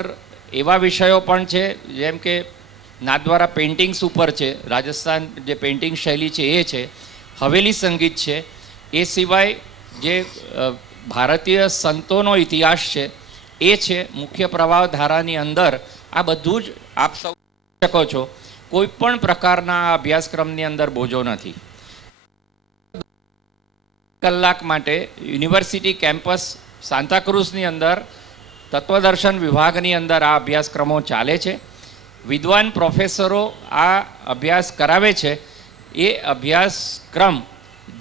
એવા વિષયો પણ છે જેમ કે નાથદ્વારા પેઇન્ટિંગ્સ ઉપર છે, રાજસ્થાન જે પેઇન્ટિંગ શૈલી છે એ છે, હવેલી સંગીત છે, એ સિવાય જે ભારતીય સંતોનો ઇતિહાસ છે એ છે. મુખ્ય પ્રવાહ ધારાની અંદર આ બધું જ આપ સૌ શકો છો. કોઈ પણ પ્રકારના આ અભ્યાસક્રમની અંદર બોજો નથી. કલાક માટે યુનિવર્સિટી કેમ્પસ સાંતાક્રુઝની અંદર તત્વદર્શન વિભાગની અંદર આ અભ્યાસક્રમો ચાલે છે. વિદ્વાન પ્રોફેસરો આ અભ્યાસ કરાવે છે. એ અભ્યાસક્રમ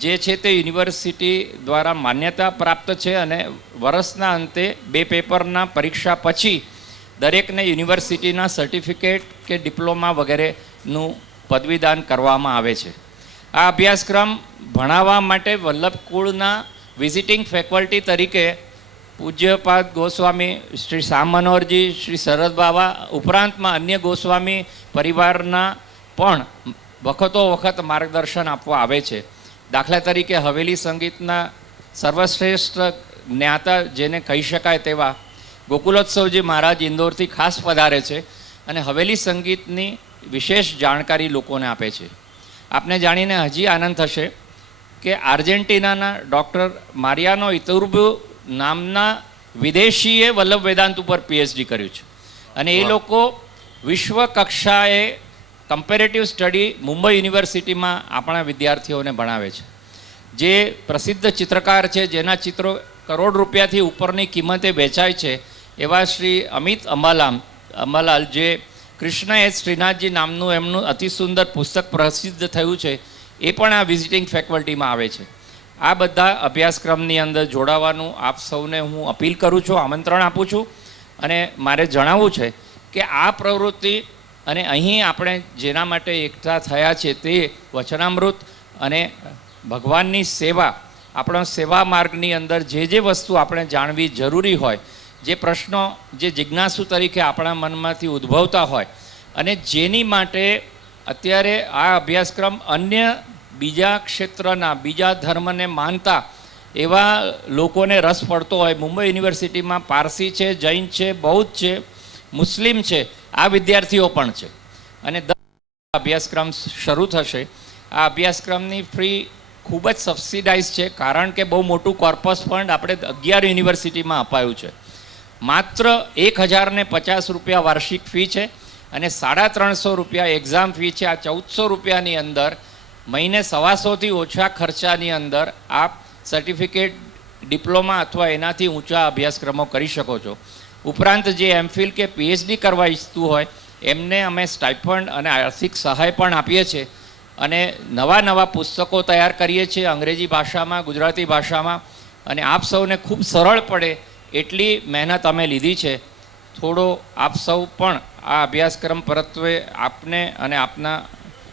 જે છે તે યુનિવર્સિટી દ્વારા માન્યતા પ્રાપ્ત છે અને વર્ષના અંતે 2 પેપરના પરીક્ષા પછી દરેકને યુનિવર્સિટીના સર્ટિફિકેટ કે ડિપ્લોમા વગેરેનું પદવીદાન કરવામાં આવે છે. આ અભ્યાસક્રમ ભણાવવા માટે વલ્લભકુળના વિઝિટિંગ ફેકલ્ટી તરીકે પૂજ્યપાદ ગોસ્વામી શ્રી શામ મનોહરજી, શ્રી શરદ બાબા ઉપરાંતમાં અન્ય ગોસ્વામી પરિવારના પણ વખતો વખત માર્ગદર્શન આપવા આવે છે. દાખલા તરીકે હવેલી સંગીતના સર્વશ્રેષ્ઠ જ્ઞાતા જેને કહી શકાય તેવા ગોકુલોત્સવજી મહારાજ ઇન્દોરથી ખાસ પધારે છે અને હવેલી સંગીતની વિશેષ જાણકારી લોકોને આપે છે. આપને જાણીને હજી આનંદ થશે કે આર્જેન્ટિનાના ડૉક્ટર મારિયાનો ઇતુર્બુ નામના વિદેશીએ વલ્લભ વેદાંત ઉપર પીએચડી કર્યું છે અને એ લોકો વિશ્વ કક્ષાએ કમ્પેરેટિવ સ્ટડી મુંબઈ યુનિવર્સિટીમાં આપણા વિદ્યાર્થીઓને ભણાવે છે. જે પ્રસિદ્ધ ચિત્રકાર છે, જેના ચિત્રો કરોડ રૂપિયાથી ઉપરની કિંમતે વેચાય છે, એવા શ્રી અમિત અંબાલાલ, જે કૃષ્ણ એચ શ્રીનાથજી નામનું એમનું અતિ સુંદર પુસ્તક પ્રસિદ્ધ થયું છે, એ પણ આ વિઝિટિંગ ફેકલ્ટીમાં આવે છે. આ બધા અભ્યાસક્રમની અંદર જોડાવાનું આપ સૌને હું અપીલ કરું છું, આમંત્રણ આપું છું. અને મારે જણાવવું છે કે આ પ્રવૃત્તિ અને અહીં આપણે જેના માટે એકઠા થયા છે તે વચનામૃત અને ભગવાનની સેવા, આપણા સેવા માર્ગની અંદર જે વસ્તુ આપણે જાણવી જરૂરી હોય, જે પ્રશ્નો જે જિજ્ઞાસુ તરીકે આપણા મનમાંથી ઉદ્ભવતા હોય અને જેની માટે અત્યારે આ અભ્યાસક્રમ અન્ય બીજા ક્ષેત્રના, બીજા ધર્મને માનતા એવા લોકોને રસ પડતો હોય. મુંબઈ યુનિવર્સિટીમાં પારસી છે, જૈન છે, બૌદ્ધ છે, મુસ્લિમ છે, આ વિદ્યાર્થીઓ પણ છે અને અભ્યાસક્રમ શરૂ થશે. આ અભ્યાસક્રમની ફી ખૂબ જ સબસિડાઇઝ છે, કારણ કે બહુ મોટું કોર્પસ ફંડ આપણે 11 યુનિવર્સિટીમાં અપાયું છે. માત્ર 1050 રૂપિયા વાર્ષિક ફી છે અને 350 રૂપિયા એક્ઝામ ફી છે. આ 1400 રૂપિયાની અંદર મહિને 125થી ઓછા ખર્ચાની અંદર આપ સર્ટિફિકેટ, ડિપ્લોમા અથવા એનાથી ઊંચા અભ્યાસક્રમો કરી શકો છો. ઉપરાંત જે એમફિલ કે પીએચડી કરવા ઈચ્છતું હોય એમને અમે સ્ટાઇપન્ડ અને આર્થિક સહાય પણ આપીએ છીએ અને નવા પુસ્તકો તૈયાર કરીએ છીએ અંગ્રેજી ભાષામાં, ગુજરાતી ભાષામાં, અને આપ સૌને ખૂબ સરળ પડે એટલી મહેનત અમે લીધી છે. થોડો આપ સૌ પણ આ અભ્યાસક્રમ પરત્વે આપને અને આપના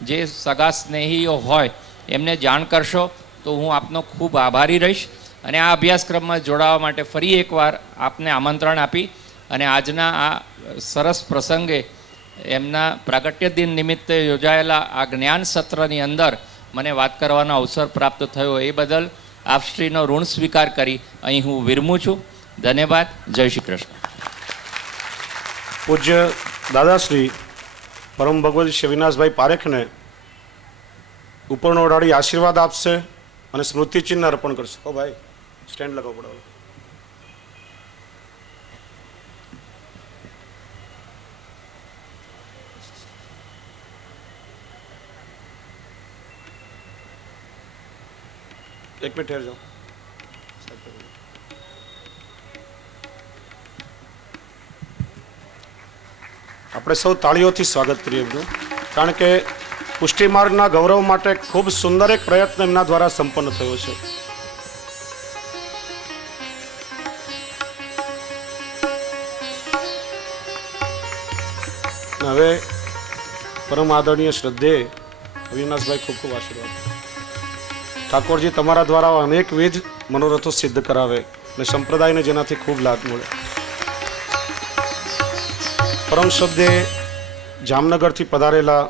જે સગા સ્નેહીઓ હોય એમને જાણ કરશો તો હું આપનો ખૂબ આભારી રહીશ. અને આ અભ્યાસક્રમમાં જોડાવા માટે ફરી એકવાર આપને આમંત્રણ આપી અને આજના આ સરસ પ્રસંગે એમના પ્રાગટ્ય દિન નિમિત્તે યોજાયેલા આ જ્ઞાન સત્રની અંદર મને વાત કરવાનો અવસર પ્રાપ્ત થયો એ બદલ આપશ્રીનો ઋણ સ્વીકાર કરી અહીં હું વિરમું છું. ધન્યવાદ. જય શ્રી કૃષ્ણ. પૂજ્ય દાદાશ્રી પરમ ભગવત શ્રી વિનાશભાઈ પારેખને ઉપરનો ઓઢાડી આશીર્વાદ આપશે અને સ્મૃતિચિહ્ન અર્પણ કરશે. ઓ ભાઈ, સ્ટેન્ડ લગાવો પડે. એક મિનિટ ઠેર જાઓ. આપણે સૌ તાળીઓથી સ્વાગત કરીએ એમનું, કારણ કે પુષ્ટિ માર્ગના ગૌરવ માટે ખૂબ સુંદર એક પ્રયત્ન એમના દ્વારા સંપન્ન થયો છે. હવે પરમ આદરણીય શ્રદ્ધેય અવિનાશભાઈ ખૂબ ખૂબ આશીર્વાદ. ઠાકોરજી તમારા દ્વારા અનેકવિધ મનોરથો સિદ્ધ કરાવે અને સંપ્રદાયને જેનાથી ખૂબ લાભ મળે. પરમ શ્રદ્ધેય જામનગરથી પધારેલા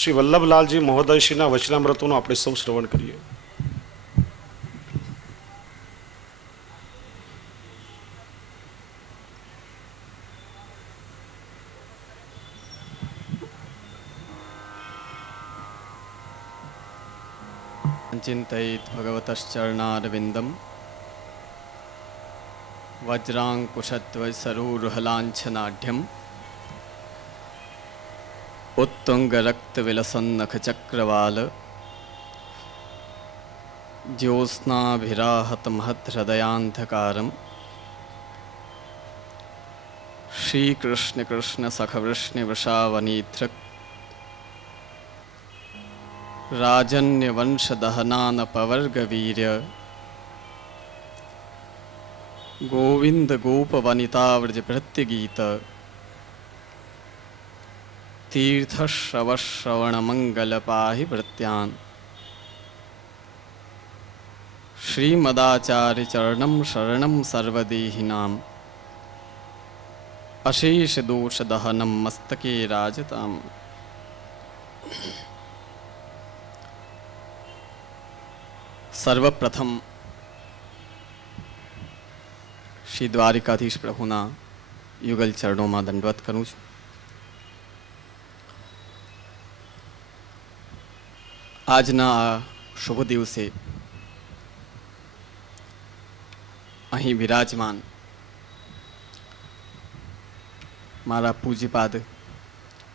શ્રી વલ્લભલાલજી મહોદયશ્રીના વચનામૃતોનું આપણે સૌ શ્રવણ કરીએ. चिन्तयेत् भगवतश्चरणारविन्दं वज्राङ्कुशध्वजसरोरुहलाञ्छनाढ्यम् उत्तुङ्गरक्तविलसन्नखचक्रवाल ज्योत्स्नाभिराहतमहद्हृदयान्धकारम् श्रीकृष्णकृष्णसखवृष्णिवृषावनीथृक् राजन्यवंशदहनानपवर्गवीर्य गोविन्दगोपवनिताव्रजभृत्यगीत तीर्थश्रवश्रवणमङ्गलपाहि भृत्यान् શ્રીમદાચાર્ય ચરણમ શરણમ સર્વદેહિનામ અશેષ દોષ દહનમ મસ્તકે રાજતામ. સર્વપ્રથમ શ્રી દ્વારિકાધીશ પ્રભુના યુગલ ચરણોમાં દંડવત કરું છું. આજના આ શુભ દિવસે અહીં વિરાજમાન મારા પૂજ્યપાદ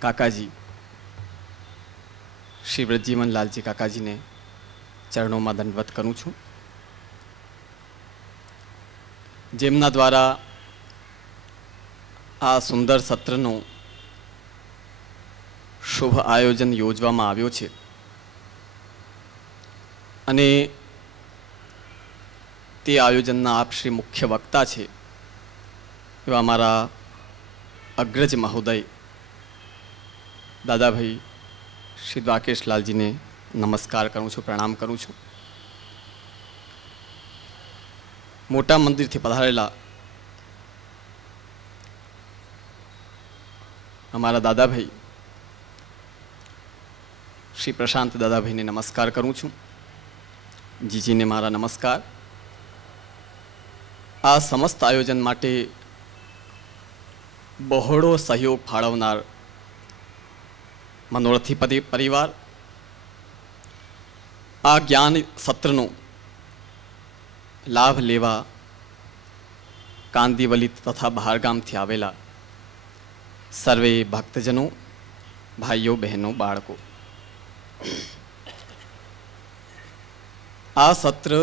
કાકાજી શ્રી વ્રજજીવનલાલજી કાકાજીને ચરણોમાં દંડવત કરું છું, જેમના દ્વારા આ સુંદર સત્રનું શુભ આયોજન યોજવામાં આવ્યો છે. અને તે આયોજનના આપ શ્રી મુખ્ય વક્તા છે એવા મારા અગ્રજ મહોદય દાદાભાઈ શ્રી દ્વારકેશલાલજીને નમસ્કાર કરું છું, પ્રણામ કરું છું. મોટા મંદિરથી પધારેલા અમારા દાદાભાઈ શ્રી પ્રશાંત દાદાભાઈને નમસ્કાર કરું છું. જીજીને મારા નમસ્કાર. આ સમસ્ત આયોજન માટે બહોળો સહયોગ ફાળવનાર મનોરથી પરિવાર, આ જ્ઞાન સત્રનો લાભ લેવા કાંદીવલી તથા બહારગામથી આવેલા સર્વે ભક્તજનો, ભાઈઓ બહેનો, બાળકો, આ સત્ર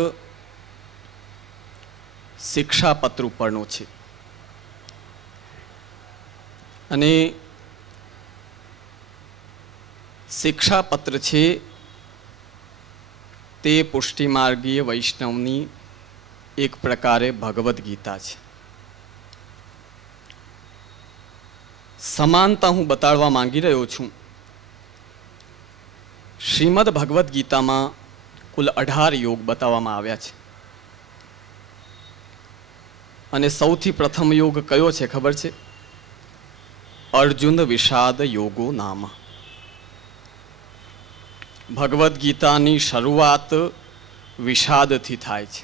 શિક્ષાપત્ર ઉપરનો છે. અને શિક્ષાપત્ર છે તે પુષ્ટિમાર્ગીય વૈષ્ણવની એક પ્રકારે ભગવદ્ ગીતા છે. સમાનતા હું બતાડવા માંગી રહ્યો છું. શ્રીમદ ભગવદ્ ગીતામાં કુલ 18 યોગ બતાવવામાં આવ્યા છે. અને સૌથી પ્રથમ યોગ કયો છે ખબર છે? અર્જુન વિષાદ યોગો નામ. ભગવદ્ ગીતાની શરૂઆત વિષાદથી થાય છે.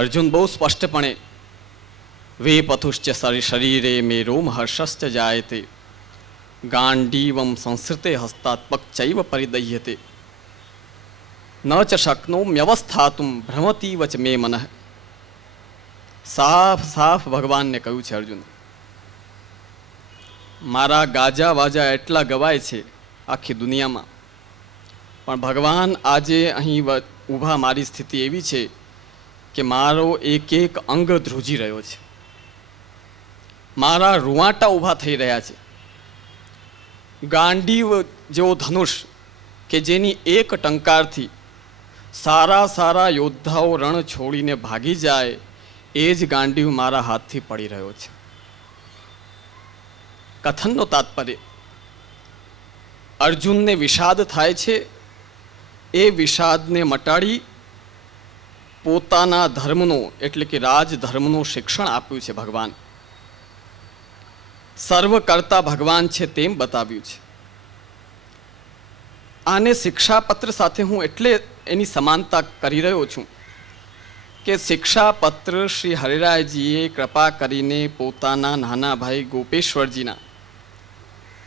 અર્જુન બહુ સ્પષ્ટપણે વે પથુશ્ચ શરીરે મે રોમ હર્ષશ્ચ જાયતે ગાંડીવમ સંસ્કૃતે હસ્તાત્મક ચૈવ પરિદહ્યતે ન ચ શક્નોમ્યવસ્થાતુમ ભ્રમતીવ ચ મે મનઃ. સાફ સાફ ભગવાનને કહ્યું છે અર્જુન, મારા ગાજા વાજા એટલા ગવાય છે આખી દુનિયામાં, પણ ભગવાન આજે અહીં ઊભા મારી સ્થિતિ એવી છે કે મારો એક એક અંગ ધ્રુજી રહ્યો છે, મારા રૂવાટા ઊભા થઈ રહ્યા છે. ગાંડીવ જેવો ધનુષ કે જેની એક ટંકારથી સારા સારા યોદ્ધાઓ રણ છોડીને ભાગી જાય, એ જ ગાંડીવ મારા હાથથી પડી રહ્યો છે. કથનનો તાત્પર્ય, અર્જુનને વિષાદ થાય છે, એ વિષાદને મટાડી પોતાના ધર્મનો એટલે કે રાજધર્મનું શિક્ષણ આપ્યું છે ભગવાન. સર્વ કરતા ભગવાન છે તેમ બતાવ્યું છે. આને શિક્ષાપત્ર સાથે હું એટલે એની સમાનતા કરી રહ્યો છું કે શિક્ષાપત્ર શ્રી હરિરાયજીએ કૃપા કરીને પોતાના નાના ભાઈ ગોપેશ્વરજીના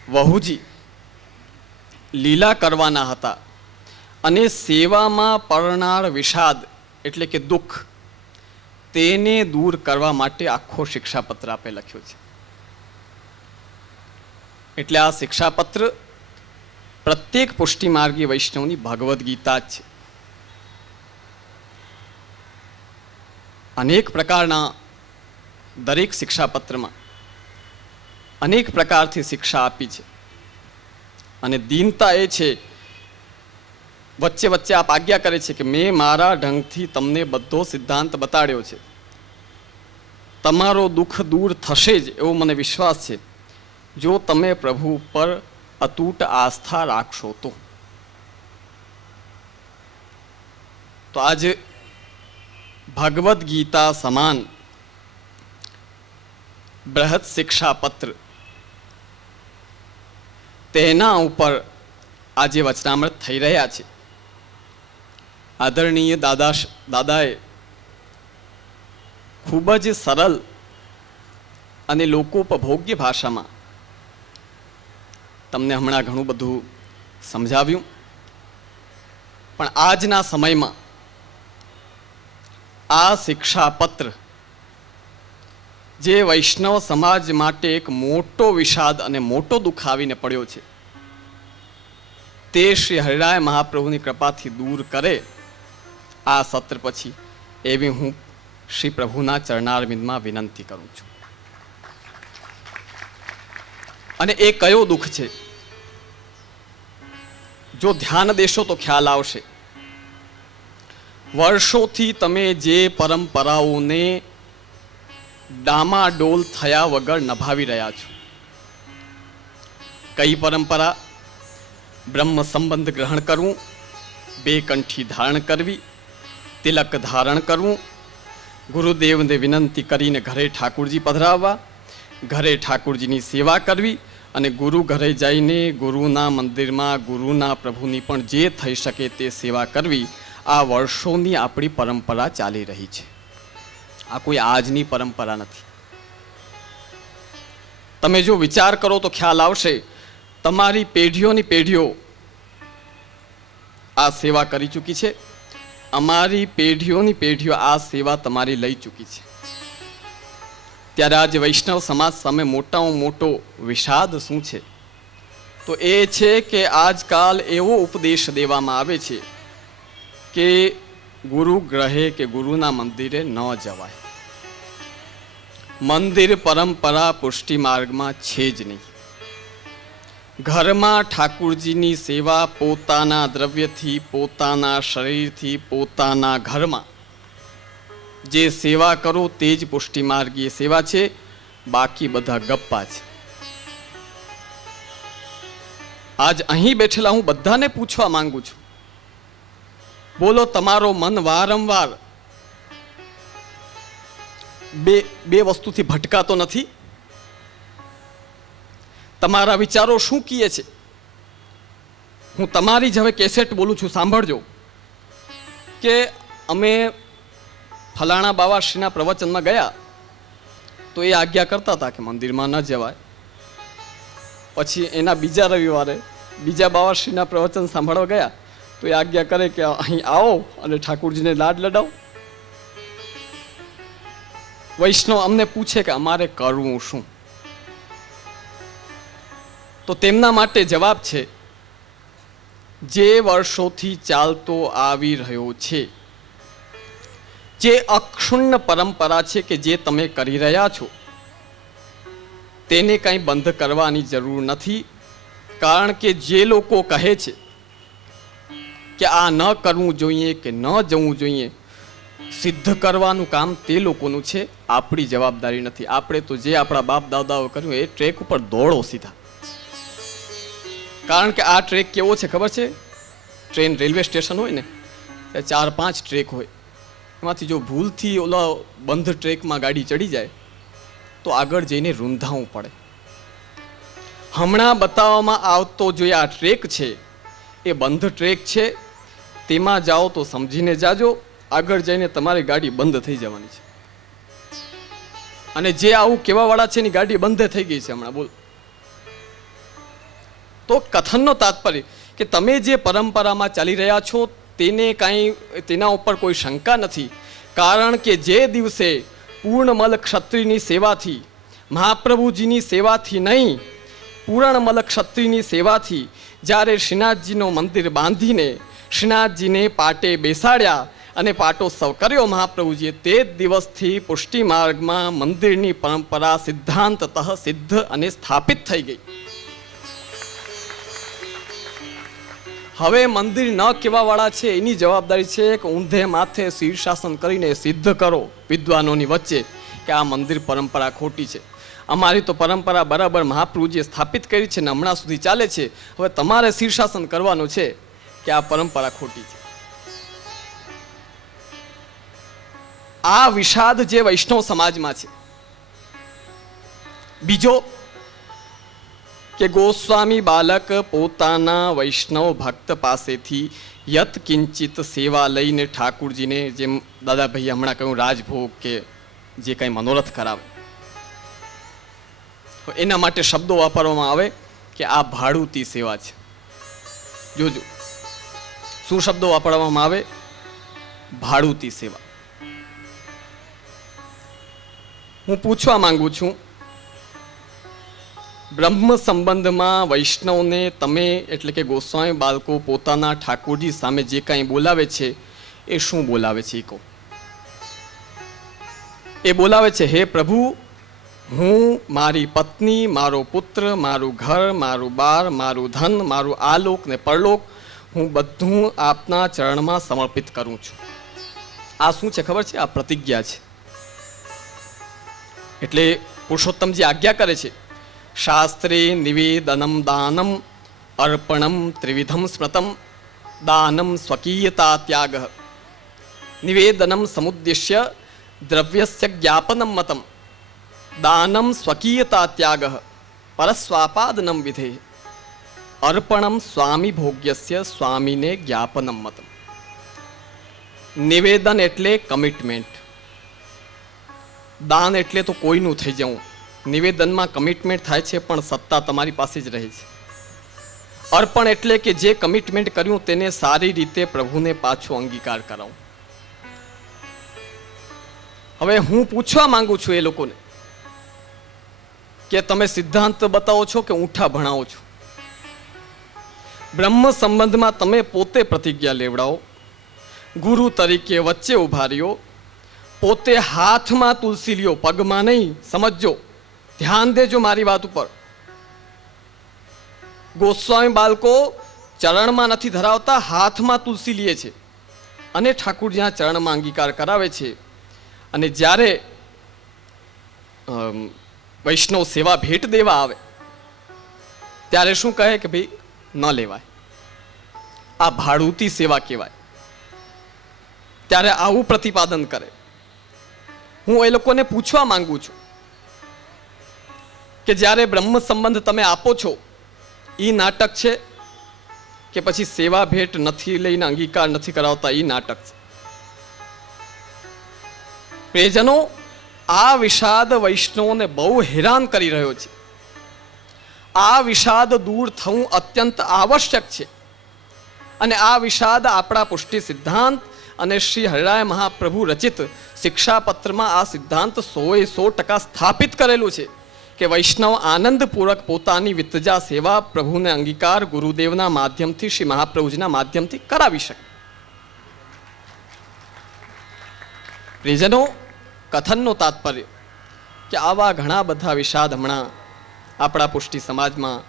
વહુજી લીલા કરવાના હતા, અને સેવામાં પડનાર વિષાદ એટલે કે દુઃખ તેને દૂર કરવા માટે આખો શિક્ષાપત્ર આપે લખ્યો છે. એટલે આ શિક્ષાપત્ર પ્રત્યેક પુષ્ટિમાર્ગી વૈષ્ણવની ભગવદ્ ગીતા જ છે. અનેક પ્રકારના દરેક શિક્ષાપત્રમાં અનેક પ્રકારથી શિક્ષા આપી છે. અને દીનતા એ છે, વચ્ચે વચ્ચે આપ આજ્ઞા કરે છે કે મેં મારા ઢંગથી તમને બધો સિદ્ધાંત બતાડ્યો છે, તમારો દુઃખ દૂર થશે જ એવો મને વિશ્વાસ છે, જો તમે પ્રભુ ઉપર અતૂટ આસ્થા રાખશો તો. તો આજે ભગવદ્ ગીતા સમાન બૃહદ શિક્ષાપત્ર તેના ઉપર આજે વચનામૃત થઈ રહ્યા છે. આદરણીય દાદાએ ખૂબ જ સરળ અને લોકોપભોગ્ય ભાષામાં તમને હમણાં ઘણું બધું સમજાવ્યું. પણ આજના સમયમાં આ શિક્ષાપત્ર જે વૈષ્ણવ સમાજ માટે એક મોટો વિષાદ અને મોટો દુઃખ આવીને પડ્યો છે, તે શ્રી હરિરાય મહાપ્રભુની કૃપાથી દૂર કરે આ સત્ર પછી, એવી હું શ્રી પ્રભુના ચરણારવિંદમાં વિનંતી કરું છું. અને એ કયો દુઃખ છે? જો ધ્યાન દેશો તો ખ્યાલ આવશે. વર્ષોથી તમે જે પરંપરાઓને ડામાડોલ થયા વગર નભાવી રહ્યા છો. કઈ પરંપરા? બ્રહ્મ સંબંધ ગ્રહણ કરવું, બે કંઠી ધારણ કરવી, તિલક ધારણ કરવું, ગુરુદેવને વિનંતી કરીને ઘરે ઠાકુરજી પધરાવવા, ઘરે ઠાકુરજીની સેવા કરવી, અને ગુરુ ઘરે જઈને ગુરુના મંદિરમાં ગુરુના પ્રભુની પણ જે થઈ શકે તે સેવા કરવી. આ વર્ષોની આપણી પરંપરા ચાલી રહી છે. આ કોઈ આજની પરંપરા નથી. તમે જો વિચાર કરો તો ખ્યાલ આવશે. તમારી પેઢીઓની પેઢીઓ આ સેવા કરી ચૂકી છે. અમારી પેઢીઓની પેઢીઓ આ સેવા તમારી લઈ ચૂકી છે. ત્યારે આજે વૈષ્ણવ સમાજ સામે મોટામાં મોટો વિષાદ શું છે? તો એ છે કે આજકાલ એવો ઉપદેશ દેવામાં આવે છે કે ગુરુ ગ્રહે કે ગુરુના મંદિરે ન જવાય. મંદિર પરંપરા પુષ્ટિ માર્ગમાં છે જ નહીં. ઘરમાં ઠાકુરજીની સેવા પોતાના દ્રવ્યથી, પોતાના શરીરથી, પોતાના ઘરમાં જે સેવા કરો તે જ પુષ્ટિ માર્ગીય સેવા છે. બાકી બધા ગપ્પા છે. આજ અહીં બેઠેલા હું બધાને પૂછવા માંગુ છું, બોલો તમારો મન વારંવાર બે વસ્તુથી ભટકાતો નથી? તમારા વિચારો શું કહે છે? હું તમારી જ હવે કેસેટ બોલું છું, સાંભળજો. કે અમે ફલાણા બાવાશ્રીના પ્રવચનમાં ગયા તો એ આજ્ઞા કરતા હતા કે મંદિરમાં ન જવાય. પછી એના બીજા રવિવારે બીજા બાવાશ્રીના પ્રવચન સાંભળવા ગયા તો એ આજ્ઞા કરે કે અહીં આવો અને ઠાકુરજીને લાડ લડાવો. વૈષ્ણવ અમને પૂછે કે અમારે કરવું શું? તો તેમના માટે જવાબ છે, જે વર્ષોથી ચાલતો આવી રહ્યો છે, જે અક્ષુણ્ણ પરંપરા છે કે જે તમે કરી રહ્યા છો, તેને કંઈ બંધ કરવાની જરૂર નથી. કારણ કે જે લોકો કહે છે કે આ ન કરવું જોઈએ કે ન જવું જોઈએ, સિદ્ધ કરવાનું કામ તે લોકોનું છે, આપણી જવાબદારી નથી. આપણે તો જે આપણા બાપ દાદાઓ કર્યું એ ટ્રેક ઉપર દોડો સીધા. કારણ કે આ ટ્રેક કેવો છે ખબર છે? ટ્રેન રેલવે સ્ટેશન હોય ને, 4-5 ટ્રેક હોય. એમાંથી જો ભૂલથી ઓલા બંધ ટ્રેકમાં ગાડી ચડી જાય તો આગળ જઈને રૂંધાવું પડે. હમણાં બતાવવામાં આવતો જો આ ટ્રેક છે એ બંધ ટ્રેક છે. તેમાં જાઓ તો સમજીને જાજો, આગળ જઈને તમારી ગાડી બંધ થઈ જવાની છે. અને જે આવું કહેવાવાળા છે એની ગાડી બંધ થઈ ગઈ છે હમણાં, બોલ. તો કથનનો તાત્પર્ય કે તમે જે પરંપરામાં ચાલી રહ્યા છો તેને કાંઈ તેના ઉપર કોઈ શંકા નથી. કારણ કે જે દિવસે પૂર્ણમલ ક્ષત્રિયની સેવાથી, મહાપ્રભુજીની સેવાથી નહીં, પૂર્ણમલ ક્ષત્રિયની સેવાથી જ્યારે શ્રીનાથજીનો મંદિર બાંધીને શ્રીનાથજીને પાટે બેસાડ્યા અને પાટોત્સવ કર્યો મહાપ્રભુજીએ, તે જ દિવસથી પુષ્ટિ માર્ગમાં મંદિરની પરંપરા સિદ્ધાંતતઃ સિદ્ધ અને સ્થાપિત થઈ ગઈ. હવે મંદિર ન કહેવાવાળા છે એની જવાબદારી છે કે ઊંધે માથે શીર્ષાસન કરીને સિદ્ધ કરો વિદ્વાનોની વચ્ચે કે આ મંદિર પરંપરા ખોટી છે. અમારી તો પરંપરા બરાબર મહાપ્રભુજીએ સ્થાપિત કરી છે ને હમણાં સુધી ચાલે છે. હવે તમારે શીર્ષાસન કરવાનું છે કે આ પરંપરા ખોટી છે. આ વિષાદ જે વૈષ્ણવ સમાજમાં છે. બીજો કે ગોસ્વામી બાલક પોતાના વૈષ્ણવ ભક્ત પાસેથી યત કિંચિત સેવા લઈને ઠાકુરજીને, જેમ દાદાભાઈએ હમણાં કહ્યું, રાજભોગ કે જે કંઈ મનોરથ કરાવે, એના માટે શબ્દો વાપરવામાં આવે કે આ ભાડુતી સેવા છે. જોજો શું શબ્દો વાપરવામાં આવે? ભાડુતી સેવા. હું પૂછવા માંગુ છું, બ્રહ્મ સંબંધમાં વૈષ્ણવને તમે એટલે કે ગોસ્વામી બાળકો પોતાના ઠાકોરજી સામે જે કાંઈ બોલાવે છે એ શું બોલાવે છે? એ કહો. એ બોલાવે છે, હે પ્રભુ, હું, મારી પત્ની, મારો પુત્ર, મારું ઘર, મારું બાર, મારું ધન, મારું આલોક ને પરલોક, હું બધું આપના ચરણમાં સમર્પિત કરું છું. આ શું છે ખબર છે? આ પ્રતિજ્ઞા છે. એટલે પુરુષોત્તમજી આજ્ઞા કરે છે, શાસ્ત્રે નિવેદનમ દાનમ અર્પણમ ત્રિવિધમ સ્મૃતમ દાનમ સ્વકીયતા ત્યાગ નિવેદનમ સમુદ્દેશ્ય દ્રવ્યસ્ય જ્ઞાપનમ મતમ દાનમ સ્વકીયતા ત્યાગ પરસ્વાપાદનમ વિધે અર્પણમ સ્વામી ભોગ્યસ્ય સ્વામીને જ્ઞાપનમ મતમ. નિવેદન એટલે કમિટમેન્ટ. દાન એટલે તો કોઈનું થઈ જવું. નિવેદનમાં કમિટમેન્ટ થાય છે પણ સત્તા તમારી પાસે જ રહે છે. અર્પણ એટલે કે જે કમિટમેન્ટ કર્યું તેને સારી રીતે પ્રભુને પાછો અંગીકાર કરાવું. હવે હું પૂછવા માંગુ છું એ લોકોને કે તમે સિદ્ધાંત બતાવો છો કે ઊંઠા ભણાવો છો? બ્રહ્મ સંબંધમાં તમે પોતે પ્રતિજ્ઞા લેવડાવો, ગુરુ તરીકે વચ્ચે ઉભા રહ્યો, પોતે હાથમાં તુલસી લ્યો, પગમાં નહીં. સમજજો, ધ્યાન દેજો મારી વાત ઉપર. ગોસ્વામી બાળકો ચરણમાં નથી ધરાવતા, હાથમાં તુલસી લે છે અને ઠાકુરજીના ચરણમાં અંગીકાર કરાવે છે. અને જ્યારે વૈષ્ણવ સેવા ભેટ દેવા આવે ત્યારે શું કહે કે ભાઈ ન લેવાય, આ ભાડુતી સેવા કહેવાય. ત્યારે આવું પ્રતિપાદન કરે. હું એ લોકોને પૂછવા માંગુ છું કે જ્યારે બ્રહ્મ સંબંધ તમે આપો છો એ નાટક છે કે પછી સેવા ભેટ નથી લઈને અંગીકાર નથી કરાવતા એ નાટક છે? પ્રિયજનો, આ વિષાદ વૈષ્ણવોને બહુ હેરાન કરી રહ્યો છે. આ વિષાદ દૂર થવું અત્યંત આવશ્યક છે. અને આ વિષાદ આપણા પુષ્ટિ સિદ્ધાંત અને શ્રી હરિરાય મહાપ્રભુ રચિત શિક્ષાપત્રમાં આ સિદ્ધાંત 100% સ્થાપિત કરેલું છે કે વૈષ્ણવ આનંદપૂર્વક પોતાની વિતજા સેવા પ્રભુને અંગીકાર ગુરુદેવના માધ્યમથી, શ્રી મહાપ્રભુજીના માધ્યમથી કરાવી શકે. પ્રિયજનો, કથનનો તાત્પર્ય કે આવા ઘણા બધા વિષાદ હમણાં આપણા પુષ્ટિ સમાજમાં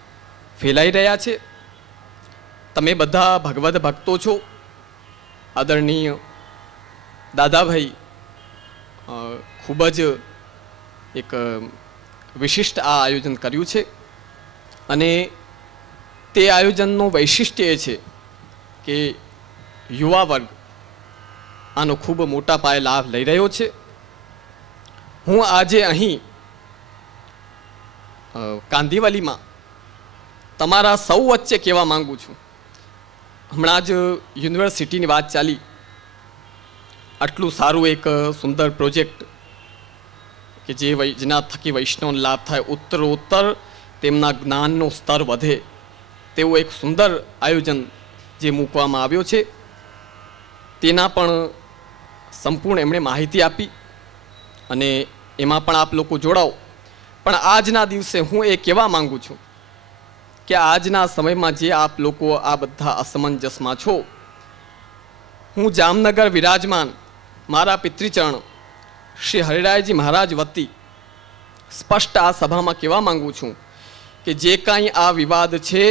ફેલાઈ રહ્યા છે. તમે બધા ભગવદ ભક્તો છો. આદરણીય દાદાભાઈ ખૂબ જ એક વિશિષ્ટ આ આયોજન કર્યું છે અને તે આયોજનનું વૈશિષ્ટ્ય એ છે કે યુવા વર્ગ આનો ખૂબ મોટા પાયે લાભ લઈ રહ્યો છે. હું આજે અહીં કાંદીવલીમાં તમારા સૌ વચ્ચે કહેવા માંગુ છું, હમણાં જ યુનિવર્સિટીની વાત ચાલી. આટલું સારું એક સુંદર પ્રોજેક્ટ કે જેના થકી વૈષ્ણવને લાભ થાય, ઉત્તરોત્તર તેમના જ્ઞાનનો સ્તર વધે તેવું એક સુંદર આયોજન જે મૂકવામાં આવ્યો છે તેના પણ સંપૂર્ણ એમણે માહિતી આપી અને એમાં પણ આપ લોકો જોડાઓ. પણ આજના દિવસે હું એ કહેવા માંગુ છું કે આજના સમયમાં જે આપ લોકો આ બધા અસમંજસમાં છો, હું જામનગર વિરાજમાન મારા પિતૃચરણ શ્રી હરિરાયજી મહારાજ વતી સ્પષ્ટ આ સભામાં કહેવા માંગુ છું કે જે કાંઈ આ વિવાદ છે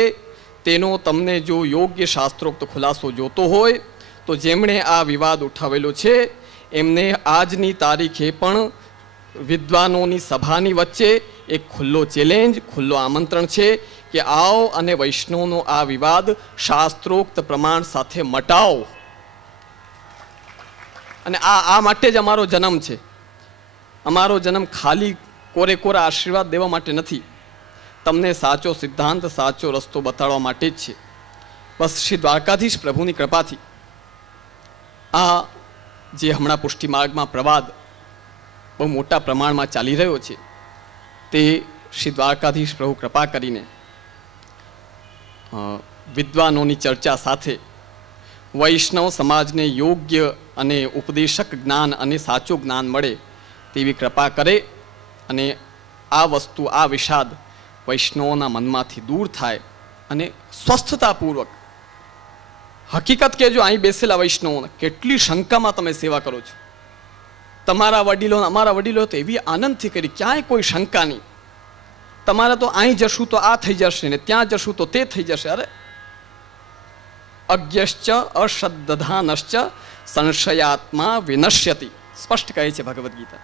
તેનો તમને જો યોગ્ય શાસ્ત્રોક્ત ખુલાસો જોતો હોય તો જેમણે આ વિવાદ ઉઠાવેલો છે એમને આજની તારીખે પણ વિદ્વાનોની સભાની વચ્ચે એક ખુલ્લો ચેલેન્જ, ખુલ્લો આમંત્રણ છે કે આવો અને વૈષ્ણવનો આ વિવાદ શાસ્ત્રોક્ત પ્રમાણ સાથે મટાવો. અને આ માટે જ અમારો જન્મ છે. અમારો જન્મ ખાલી કોરે કોરા આશીર્વાદ દેવા માટે નથી, તમને સાચો સિદ્ધાંત, સાચો રસ્તો બતાડવા માટે જ છે. બસ શ્રી દ્વારકાધીશ પ્રભુની કૃપાથી આ જે હમણાં પુષ્ટિ માર્ગમાં પ્રવાદ બહુ મોટા પ્રમાણમાં ચાલી રહ્યો છે, તે શ્રી દ્વારકાધીશ પ્રભુ કૃપા કરીને વિદ્વાનોની ચર્ચા સાથે વૈષ્ણવ સમાજને યોગ્ય અને ઉપદેશક જ્ઞાન અને સાચું જ્ઞાન મળે તેવી કૃપા કરે અને આ વસ્તુ, આ વિષાદ વૈષ્ણવોના મનમાંથી દૂર થાય અને સ્વસ્થતાપૂર્વક, હકીકત કહેજો, અહીં બેસેલા વૈષ્ણવોને કેટલી શંકામાં તમે સેવા કરો છો. તમારા વડીલો, અમારા વડીલો તો એવી આનંદથી કરી, ક્યાંય કોઈ શંકા નહીં. તમારે તો અહીં જશું તો આ થઈ જશે ને ત્યાં જશું તો તે થઈ જશે. અરે અજ્ઞશ્ચ અશ્રદ્ધાનશ્ચ સંશયાત્મા વિનશ્યતિ, સ્પષ્ટ કહે છે ભગવદ્ ગીતા.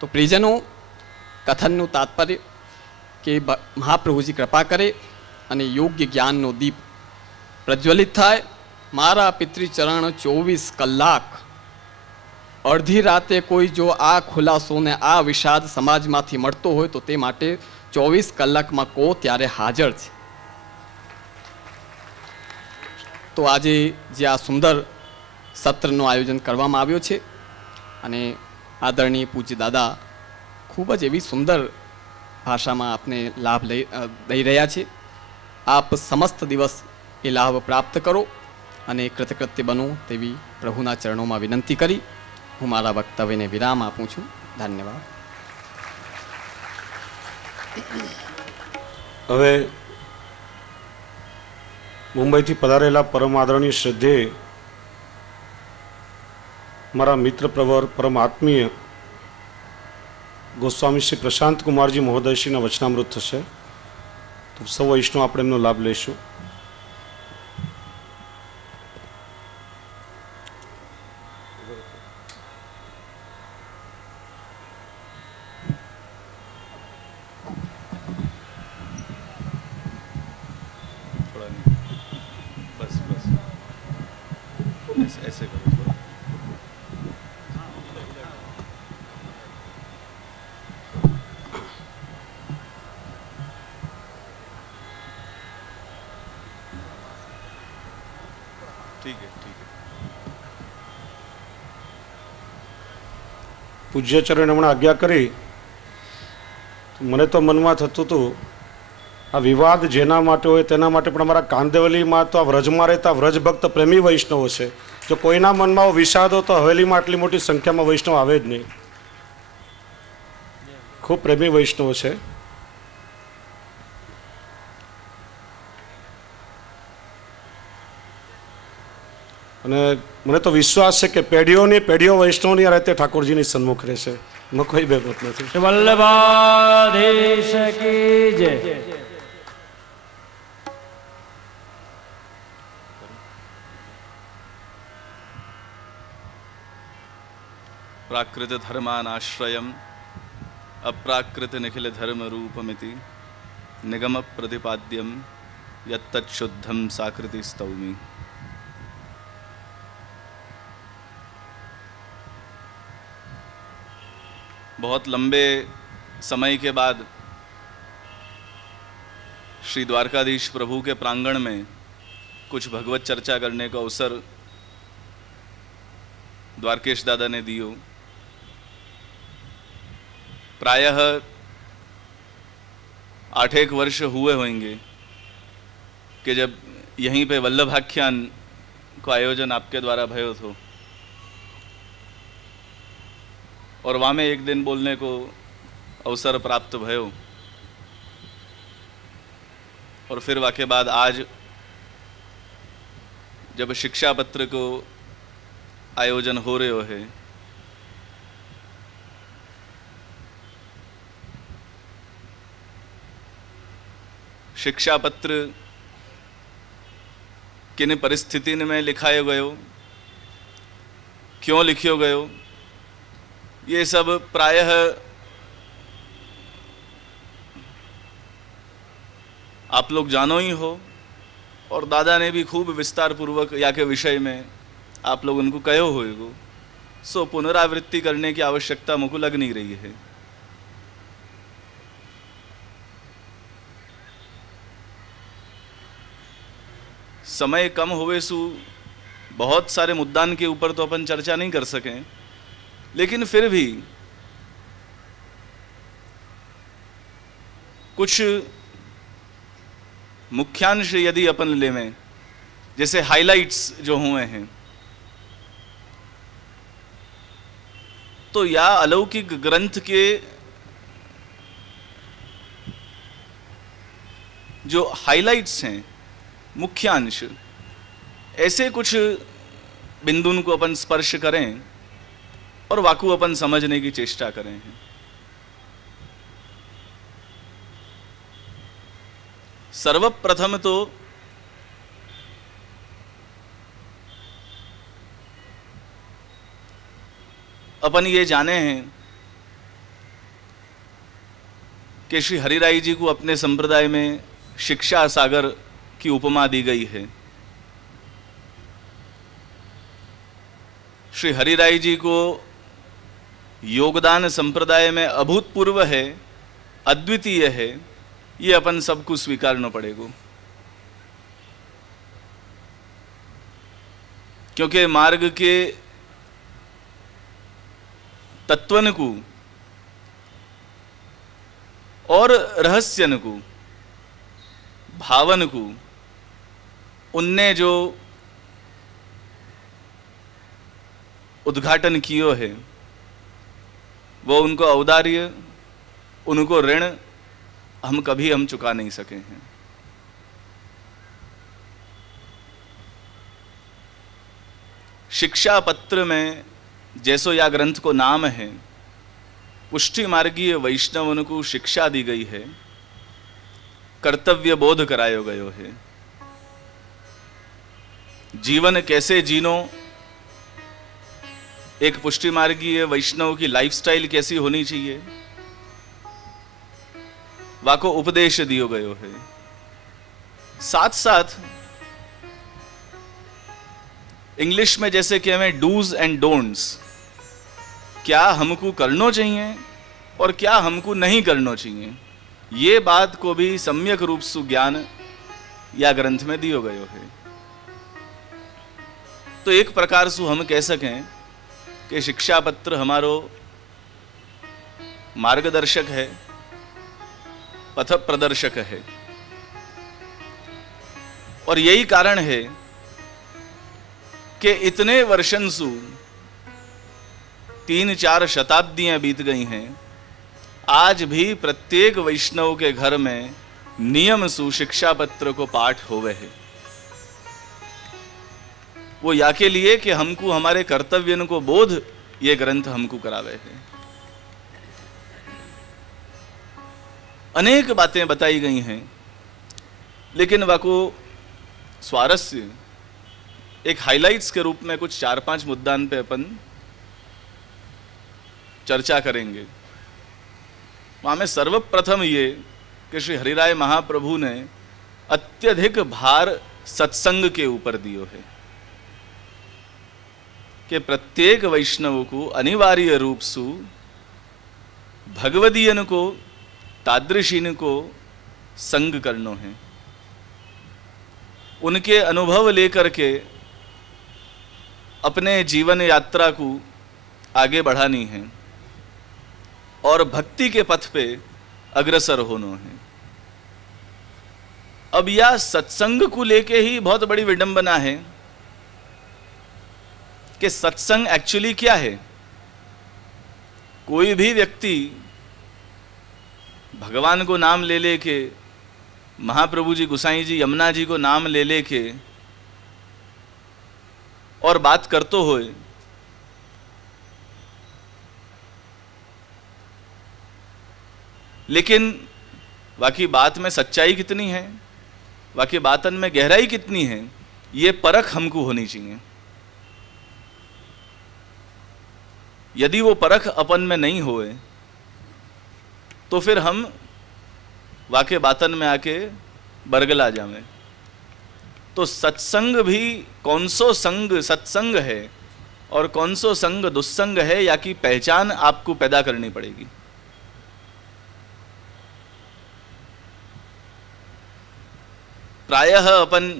તો પ્રિયજનો, કથનનું તાત્પર્ય કે મહાપ્રભુજી કૃપા કરે અને યોગ્ય જ્ઞાનનો દીપ પ્રજ્વલિત થાય. મારા પિતૃચરણ 24 કલાક, અડધી રાતે કોઈ જો આ ખુલાસો ને આ વિષાદ સમાજમાંથી મળતો હોય તો તે માટે 24 કલાકમાં કહો ત્યારે હાજર છે. તો આજે જે આ સુંદર સત્રનું આયોજન કરવામાં આવ્યો છે અને આદરણીય પૂજ્ય દાદા ખૂબ જ એવી સુંદર ભાષામાં આપને લાભ દઈ રહ્યા છે. આપ સમસ્ત દિવસ એ લાભ પ્રાપ્ત કરો અને કૃતકૃત્ય બનો તેવી પ્રભુના ચરણોમાં વિનંતી કરી હું મારા વક્તવ્યને વિરામ આપું છું. ધન્યવાદ. હવે મુંબઈથી પધારેલા પરમ આદરણીય શ્રદ્ધેય મારા મિત્ર પ્રવર, પરમ આત્મીય ગોસ્વામી શ્રી પ્રશાંત કુમારજી મહોદયશ્રીના વચનામૃત થશે. તો સૌ વૈષ્ણવ આપણે એમનો લાભ લઈશું. ऐसे करो थोड़ा. ठीक है, ठीक है. પૂજ્ય ચરણ હમણાં આજ્ઞા કરી. મને તો મનમાં થતું હતું આ વિવાદ જેના માટે હોય તેના માટે, પણ અમારા કાંદેવલીમાં તો આ વ્રજમાં રહેતા વ્રજભક્ત પ્રેમી વૈષ્ણવો છે. જો કોઈના મનમાં વિષાદ હોય તો હવેલીમાં આટલી મોટી સંખ્યામાં વૈષ્ણવ આવે જ નહીં. ખૂબ પ્રેમી વૈષ્ણવો છે. અને મને તો વિશ્વાસ છે કે પેઢીઓની પેઢીઓ વૈષ્ણવની આ રીતે ઠાકોરજીની સન્મુખ રહેશે. એમાં કોઈ બેમત નથી. વલ્લભાધીશ કી જય. प्राकृत धर्मानाश्रयम् अप्राकृत निखिल धर्म रूपमिति निगम प्रतिपाद्यम यत्तच्छुद्धम साकृति स्तौमि. बहुत लंबे समय के बाद श्री द्वारकाधीश प्रभु के प्रांगण में कुछ भगवत चर्चा करने का अवसर द्वारकेश दादा ने दियो. प्रायः 8 वर्ष हुए होंगे कि जब यहीं पे वल्लभाख्यान को आयोजन आपके द्वारा भयो थो और वहाँ में एक दिन बोलने को अवसर प्राप्त भयो और फिर वाके बाद आज जब शिक्षा पत्र को आयोजन हो रहे है शिक्षा पत्र किन परिस्थिति में लिखायो गयो, क्यों लिखियो गयो, ये सब प्रायः आप लोग जानो ही हो और दादा ने भी खूब विस्तार पूर्वक या के विषय में आप लोग उनको कहो होएगो. सो पुनरावृत्ति करने की आवश्यकता मुझको लग नहीं रही है। समय कम होवे सु बहुत सारे मुद्दान के ऊपर तो अपन चर्चा नहीं कर सकें, लेकिन फिर भी कुछ मुख्यांश यदि अपन लेवें, जैसे हाइलाइट्स जो हुए हैं, तो या अलौकिक ग्रंथ के जो हाइलाइट्स हैं, मुख्यांश, ऐसे कुछ बिंदुन को अपन स्पर्श करें और वाकु अपन समझने की चेष्टा करें। सर्वप्रथम तो अपन ये जाने हैं कि श्री हरिराय जी को अपने संप्रदाय में शिक्षा सागर की उपमा दी गई है। श्री हरिराय जी को योगदान संप्रदाय में अभूतपूर्व है, अद्वितीय है, ये अपन सबको स्वीकारना पड़ेगा, क्योंकि मार्ग के तत्वन को और रहस्यन को, भावन को, उनने जो उद्घाटन कियो है, वो उनको औदार्य, उनको ऋण हम कभी चुका नहीं सके हैं। शिक्षा पत्र में जैसो या ग्रंथ को नाम है, पुष्टि मार्गीय वैष्णवन को शिक्षा दी गई है, कर्तव्य बोध करायो गयो है। जीवन कैसे जीनो, एक पुष्टि मार्गीय वैष्णव की लाइफस्टाइल कैसी होनी चाहिए, वाको उपदेश दियो गयो है। साथ साथ इंग्लिश में जैसे कि हमें डूज एंड डोंट्स, क्या हमको करना चाहिए और क्या हमको नहीं करना चाहिए, ये बात को भी सम्यक रूप से ज्ञान या ग्रंथ में दियो गयो है। तो एक प्रकार से हम कह सकें कि शिक्षा पत्र हमारो मार्गदर्शक है, पथ प्रदर्शक है। और यही कारण है कि इतने वर्षन सु 3-4 शताब्दियां बीत गई हैं, आज भी प्रत्येक वैष्णव के घर में नियम सु शिक्षा पत्र को पाठ होवे है। वो या के लिए कि हमको हमारे कर्तव्यन को बोध ये ग्रंथ हमको करावे है। अनेक बातें बताई गई हैं, लेकिन वाको स्वारस्य एक हाइलाइट्स के रूप में कुछ 4-5 मुद्दान पे अपन चर्चा करेंगे। वहां में सर्वप्रथम ये कि श्री हरिराय महाप्रभु ने अत्यधिक भार सत्संग के ऊपर दियो है कि प्रत्येक वैष्णव को अनिवार्य रूप से भगवदीयन को, तादृशीन को संग करनो है, उनके अनुभव लेकर के अपने जीवन यात्रा को आगे बढ़ानी है और भक्ति के पथ पे अग्रसर होना है। अब यह सत्संग को लेके ही बहुत बड़ी विडंबना है कि सत्संग एक्चुअली क्या है। कोई भी व्यक्ति भगवान को नाम ले लेके, महाप्रभु जी, गुसाई जी, यमुना जी को नाम ले लेके और बात करतो होए, लेकिन वाकई बात में सच्चाई कितनी है, वाकई बातन में गहराई कितनी है, ये परख हमको होनी चाहिए। यदि वो परख अपन में नहीं होए तो फिर हम वाकई बातन में आके बरगला जावे। तो सत्संग भी कौन सो संग सत्संग है, और कौन सो संग दुस्संग है या की पहचान आपको पैदा करनी पड़ेगी। प्रायः अपन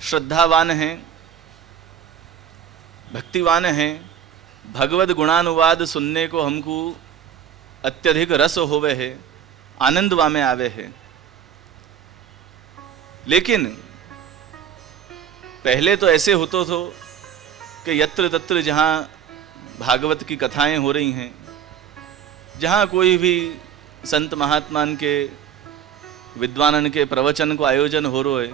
श्रद्धावान हैं, भक्तिवान हैं, भगवद गुणानुवाद सुनने को हमको अत्यधिक रस होवे है, आनंदवा में आवे है। लेकिन पहले तो ऐसे होतो थो कि यत्र तत्र जहाँ भागवत की कथाएं हो रही हैं, जहाँ कोई भी संत महात्मान के विद्वानन के प्रवचन को आयोजन हो रहा है,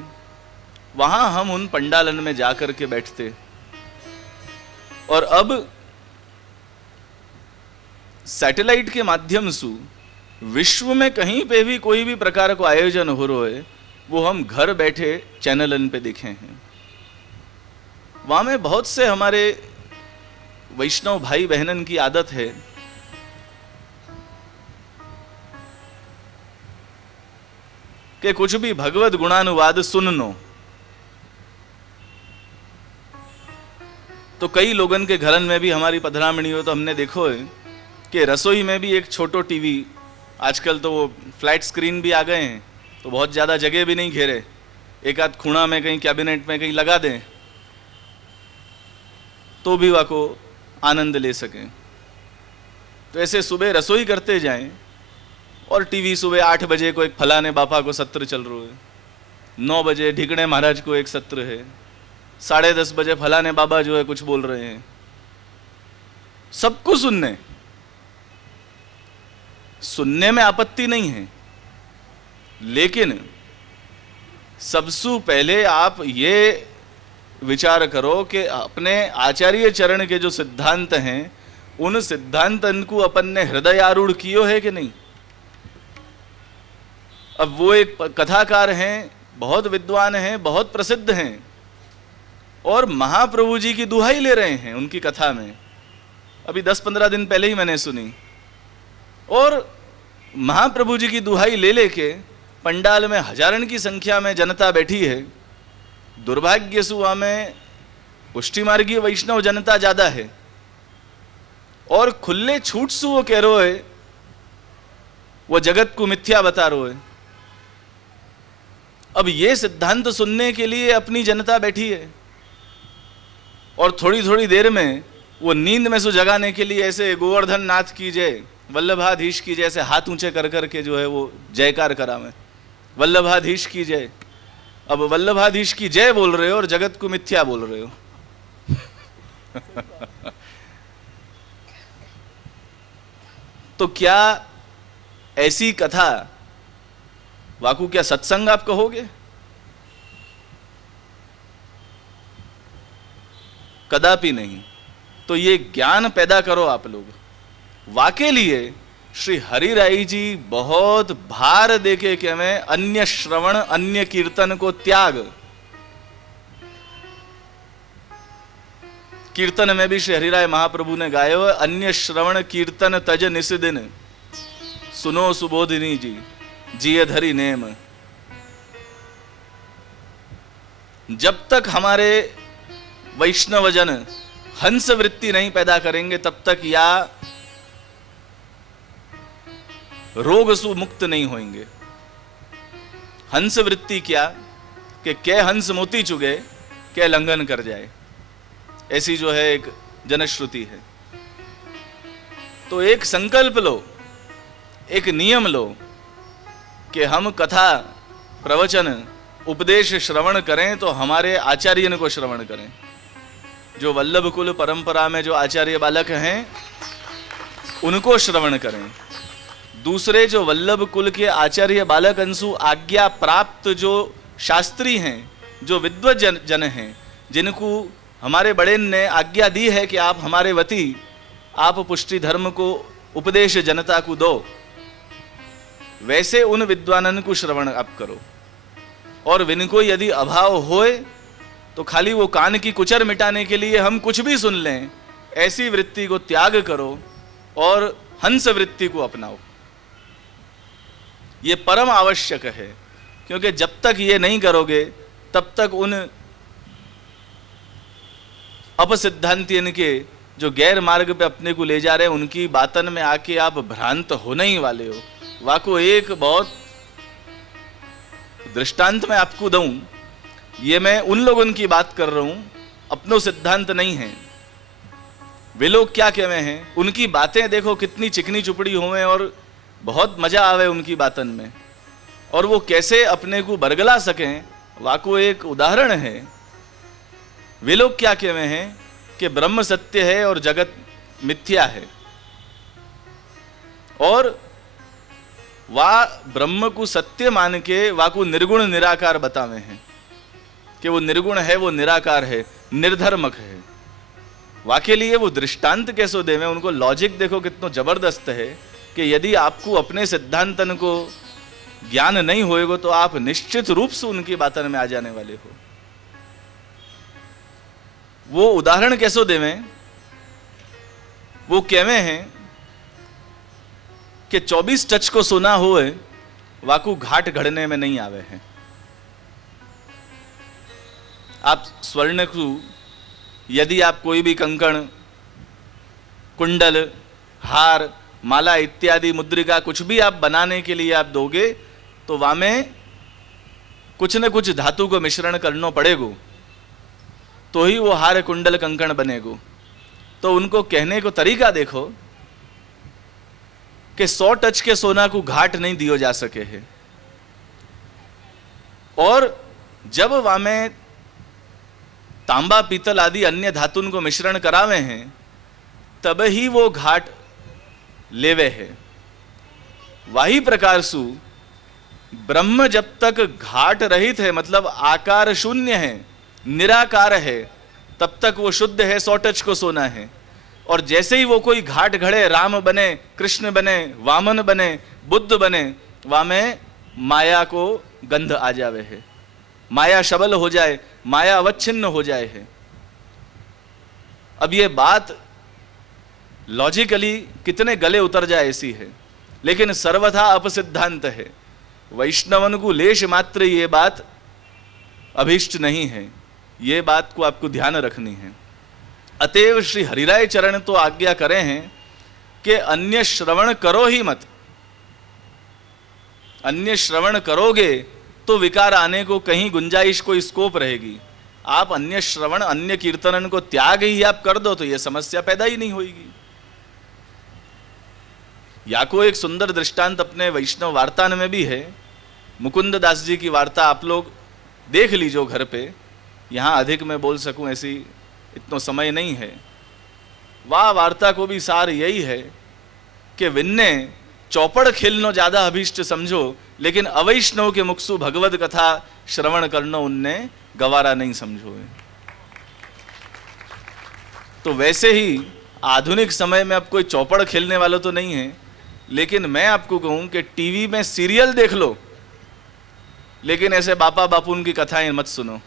वहाँ हम उन पंडालन में जाकर के बैठते। और अब सैटेलाइट के माध्यम से विश्व में कहीं पे भी कोई भी प्रकार को आयोजन हो रहा है, वो हम घर बैठे चैनलन पे देखे हैं। वहाँ में बहुत से हमारे वैष्णव भाई बहनन की आदत है कि कुछ भी भगवत गुणानुवाद सुननो। तो कई लोगन के घरन में भी हमारी पधरामणी हो तो हमने देखो है कि रसोई में भी एक छोटो टीवी, आजकल तो वो फ्लैट स्क्रीन भी आ गए हैं, तो बहुत ज़्यादा जगह भी नहीं घेरे, एक आध खूणा में कहीं कैबिनेट में कहीं लगा दें तो भी वाको आनंद ले सकें। तो ऐसे सुबह रसोई करते जाएं और टीवी सुबह 8 बजे को एक फलाने बापा को सत्र चल रहा है, 9 बजे ढिकणे महाराज को एक सत्र है, 10:30 बजे फलाने बाबा जो है कुछ बोल रहे हैं। सबको सुनने में आपत्ति नहीं है, लेकिन सबसे पहले आप ये विचार करो कि अपने आचार्य चरण के जो सिद्धांत हैं, उन सिद्धांतन को अपन ने हृदय आरूढ़ कियो है कि नहीं। अब वो एक कथाकार हैं, बहुत विद्वान हैं, बहुत प्रसिद्ध हैं, और महाप्रभु जी की दुहाई ले रहे हैं उनकी कथा में। अभी 10-15 दिन पहले ही मैंने सुनी, और महाप्रभु जी की दुहाई ले लेके पंडाल में हजारन की संख्या में जनता बैठी है। दुर्भाग्य से वहाँ में पुष्टि मार्गीय वैष्णव जनता ज्यादा है, और खुले छूट से वो कह रहे है, वो जगत को मिथ्या बता रहे है। अब ये सिद्धांत सुनने के लिए अपनी जनता बैठी है, और थोड़ी थोड़ी देर में वो नींद में से जगाने के लिए ऐसे गोवर्धन नाथ की जय, वल्लभाधीश की जय, ऐसे हाथ ऊंचे कर करके जो है वो जयकार करा में, वल्लभाधीश की जय। अब वल्लभाधीश की जय बोल रहे हो और जगत को मिथ्या बोल रहे हो। तो क्या ऐसी कथा वाकू क्या सत्संग आप कहोगे? कदापि नहीं। तो ये ज्ञान पैदा करो आप लोग। वाके लिए श्री हरिराई जी बहुत भार देके के में अन्य श्रवण अन्य कीर्तन को त्याग। कीर्तन में भी श्री हरिराय महाप्रभु ने गायो है, अन्य श्रवण कीर्तन तज निस दिन, सुनो सुबोधिनी जी जिये धरी नेम। जब तक हमारे वैष्णवजन हंस वृत्ति नहीं पैदा करेंगे, तब तक या रोग से मुक्त नहीं होंगे। हंस वृत्ति क्या कि कै हंस मोती चुगे कै लंघन कर जाए, ऐसी जो है एक जनश्रुति है। तो एक संकल्प लो, एक नियम लो कि हम कथा प्रवचन उपदेश श्रवण करें तो हमारे आचार्यन को श्रवण करें। जो वल्लभ कुल परंपरा में जो आचार्य बालक हैं उनको श्रवण करें। दूसरे जो वल्लभ कुल के आचार्य बालक अंशु आज्ञा प्राप्त जो शास्त्री हैं, जो विद्वत जन हैं, जिनको हमारे बड़े ने आज्ञा दी है कि आप हमारे वती आप पुष्टि धर्म को उपदेश जनता को दो, वैसे उन विद्वानन को श्रवण आप करो। और विनको यदि अभाव होए तो खाली वो कान की कुचर मिटाने के लिए हम कुछ भी सुन लें, ऐसी वृत्ति को त्याग करो और हंस वृत्ति को अपनाओ। ये परम आवश्यक है, क्योंकि जब तक ये नहीं करोगे तब तक उन अपसिद्धांतियन के जो गैर मार्ग पे अपने को ले जा रहे हैं, उनकी बातन में आके आप भ्रांत होने ही वाले हो। वाको एक बहुत दृष्टांत मैं आपको दूं, ये मैं उन लोगों की बात कर रहा हूं, अपनो सिद्धांत नहीं है। वे लोग क्या कह रहे हैं, उनकी बातें देखो कितनी चिकनी चुपड़ी हुए और बहुत मजा आवे उनकी बातन में, और वो कैसे अपने को बरगला सकें, वाको एक उदाहरण है। वे लोग क्या कह रहे हैं कि ब्रह्म सत्य है और जगत मिथ्या है, और वा ब्रह्म को सत्य मान के वाको निर्गुण निराकार बतावे हैं कि वो निर्गुण है, वो निराकार है, निर्धर्मक है। वाके लिए वो दृष्टांत कैसे देवे, उनको लॉजिक देखो कितना जबरदस्त है कि यदि आपको अपने सिद्धांतन को ज्ञान नहीं होएगा तो आप निश्चित रूप से उनकी बातन में आ जाने वाले हो। वो उदाहरण कैसे देवे, वो कहवे हैं कि 24 टच को सोना होए वाकू घाट घड़ने में नहीं आवे हैं। आप स्वर्ण को यदि आप कोई भी कंकण, कुंडल, हार, माला इत्यादि मुद्रिका कुछ भी आप बनाने के लिए आप दोगे तो वहां में कुछ न कुछ धातु को मिश्रण करना पड़ेगा, तो ही वो हार, कुंडल, कंकण बनेगो। तो उनको कहने को तरीका देखो कि 100 टच के सोना को घाट नहीं दियो जा सके है, और जब वहां में तांबा, पीतल आदि अन्य धातुन को मिश्रण करावे हैं तब ही वो घाट लेवे है। वही प्रकार सु ब्रह्म जब तक घाट रहित है, मतलब आकार शून्य है, निराकार है, तब तक वो शुद्ध है, 100 टच को सोना है। और जैसे ही वो कोई घाट घड़े, राम बने, कृष्ण बने, वामन बने, बुद्ध बने, वहां में माया को गंध आ जावे है, माया शबल हो जाए, माया अवच्छिन्न हो जाए है। अब ये बात लॉजिकली कितने गले उतर जाए ऐसी है, लेकिन सर्वथा अपसिद्धांत है। वैष्णवन को लेश मात्र ये बात अभीष्ट नहीं है, ये बात को आपको ध्यान रखनी है। अतएव श्री हरिराय चरण तो आज्ञा करें हैं कि अन्य श्रवण करो ही मत। अन्य श्रवण करोगे तो विकार आने को कहीं गुंजाइश, कोई स्कोप रहेगी। आप अन्य श्रवण, अन्य कीर्तन को त्याग ही आप कर दो तो यह समस्या पैदा ही नहीं होगी। या को एक सुंदर दृष्टांत अपने वैष्णव वार्ता में भी है। मुकुंद दास जी की वार्ता आप लोग देख लीजो घर पे, यहां अधिक मैं बोल सकूं ऐसी इतना समय नहीं है। वाह वार्ता को भी सार यही है कि विन्ने चौपड़ खेलनो ज्यादा अभीष्ट समझो, लेकिन अवैष्णव के मुखसु भगवत कथा श्रवण करनो उनने गवारा नहीं समझो। तो वैसे ही आधुनिक समय में अब कोई चौपड़ खेलने वाला तो नहीं है, लेकिन मैं आपको कहूं कि टीवी में सीरियल देख लो, लेकिन ऐसे बापा बापून की कथाएं मत सुनो,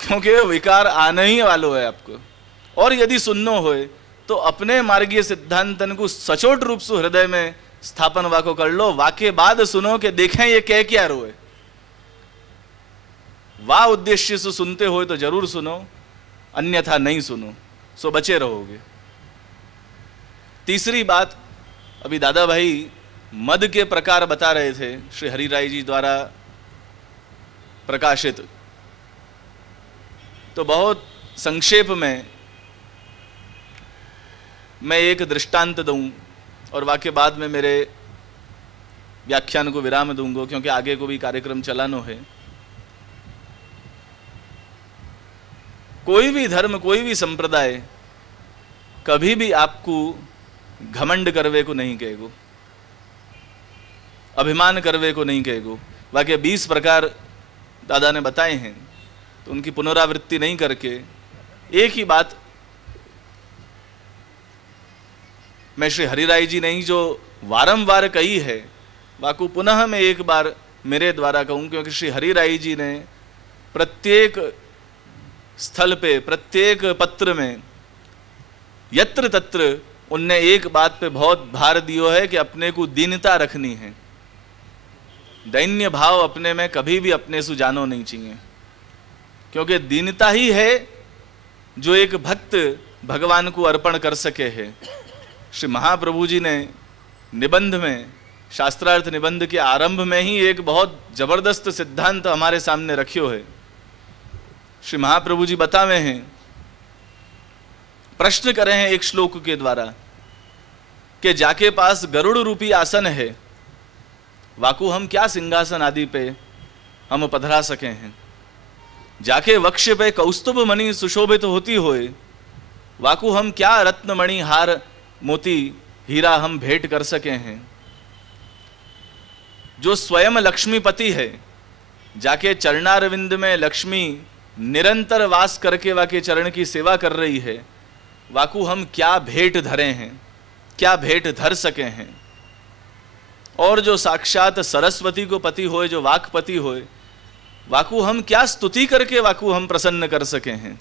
क्योंकि विकार आने ही वालो है आपको। और यदि सुननो होए तो अपने मार्गीय सिद्धांतन को सचोट रूप से हृदय में स्थापन वाको कर लो, वाके बाद सुनो कि देखें ये कह क्या रोए। वाह उद्देश्य से सुनते हो तो जरूर सुनो, अन्यथा नहीं सुनो, सो बचे रहोगे। तीसरी बात, अभी दादा भाई मद के प्रकार बता रहे थे, श्री हरिराय जी द्वारा प्रकाशित। तो बहुत संक्षेप में मैं एक दृष्टांत दूं और वाके बाद में मेरे व्याख्यान को विराम दूंगा, क्योंकि आगे को भी कार्यक्रम चलानो है। कोई भी धर्म, कोई भी संप्रदाय कभी भी आपको घमंड करवे को नहीं कहेगो, अभिमान करवे को नहीं कहेगो। वाके 20 प्रकार दादा ने बताए हैं, तो उनकी पुनरावृत्ति नहीं करके एक ही बात मैं श्री हरिराय जी ने ही जो वारंवार कही है, वाकू पुनः मैं एक बार मेरे द्वारा कहूं, क्योंकि श्री हरिराय जी ने प्रत्येक स्थल पे, प्रत्येक पत्र में यत्र तत्र उनने एक बात पे बहुत भार दियो है कि अपने को दीनता रखनी है। दैन्य भाव अपने में कभी भी अपने से जानो नहीं चाहिए, क्योंकि दीनता ही है जो एक भक्त भगवान को अर्पण कर सके है। श्री महाप्रभु जी ने निबंध में, शास्त्रार्थ निबंध के आरंभ में ही एक बहुत जबरदस्त सिद्धांत हमारे सामने रखियो है। श्री महाप्रभु जी बतावे हैं, प्रश्न करे हैं एक श्लोक के द्वारा कि जाके पास गरुड़ रूपी आसन है, वाकु हम क्या सिंहासन आदि पे हम पधरा सके हैं। जाके वक्ष पे कौस्तुभ मणि सुशोभित होती होए, वाकु हम क्या रत्नमणि हार मोती हीरा हम भेंट कर सके हैं। जो स्वयं लक्ष्मीपति है, जाके चरणारविंद में लक्ष्मी निरंतर वास करके वाके चरण की सेवा कर रही है, वाकु हम क्या भेंट धरे हैं, क्या भेंट धर सके हैं। और जो साक्षात सरस्वती को पति होए, जो वाकपति होए, वाकु हम क्या स्तुति करके वाकु हम प्रसन्न कर सके हैं।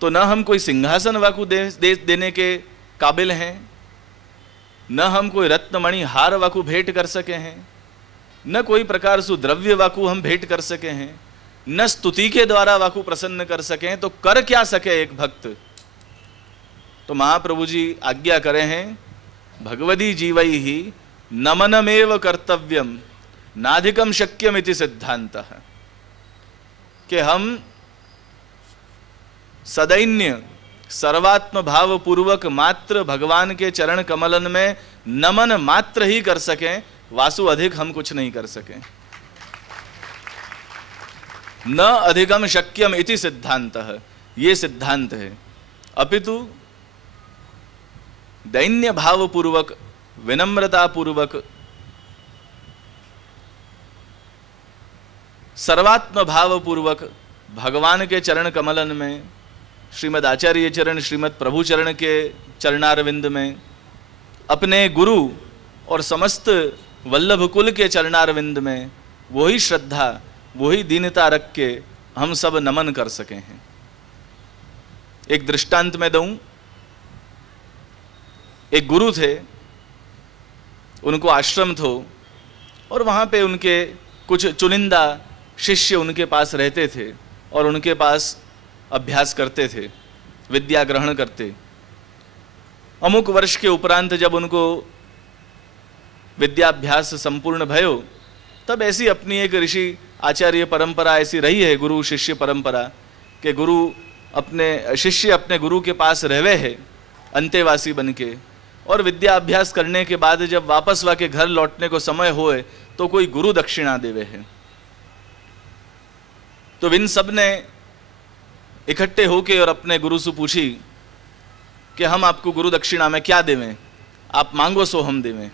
तो न हम कोई सिंहासन वाकु देने के काबिल हैं, न हम कोई रत्नमणि हार वाकु भेंट कर सके हैं, न कोई प्रकार से द्रव्य वाकु हम भेंट कर सके हैं, न स्तुति के द्वारा वाकु प्रसन्न कर सके हैं। तो कर क्या सके एक भक्त। तो महाप्रभु जी आज्ञा करे हैं, भगवदी जीवई ही नमनमेव कर्तव्यम नाधिकम शक्यम इति सिद्धांतः, कि हम सदैन्य सर्वात्म भाव पूर्वक मात्र भगवान के चरण कमलन में नमन मात्र ही कर सकें, वासु अधिक हम कुछ नहीं कर सकें। न अधिकम शक्यम इति सिद्धांतः, ये सिद्धांत है। अपितु दैन्य भाव पूर्वक, विनम्रता पूर्वक, सर्वात्म भाव पूर्वक भगवान के चरण कमलन में, श्रीमद आचार्य चरण, श्रीमद प्रभु चरण के चरणारविंद में, अपने गुरु और समस्त वल्लभ कुल के चरणारविंद में वही श्रद्धा, वही दीनता रख के हम सब नमन कर सके हैं। एक दृष्टांत मैं दूं। एक गुरु थे, उनको आश्रम थो और वहां पे उनके कुछ चुनिंदा शिष्य उनके पास रहते थे और उनके पास अभ्यास करते थे, विद्या ग्रहण करते। अमुक वर्ष के उपरांत जब उनको विद्याभ्यास संपूर्ण भयो, तब ऐसी अपनी एक ऋषि आचार्य परंपरा ऐसी रही है, गुरु शिष्य परंपरा, कि गुरु अपने शिष्य अपने गुरु के पास रहवे है अंतेवासी बन के, और विद्या अभ्यास करने के बाद जब वापस वाके घर लौटने को समय होए तो कोई गुरु दक्षिणा देवे है। तो इन सब ने इकट्ठे होके और अपने गुरु से पूछी कि हम आपको गुरु दक्षिणा में क्या देवें, आप मांगो सो हम देवें।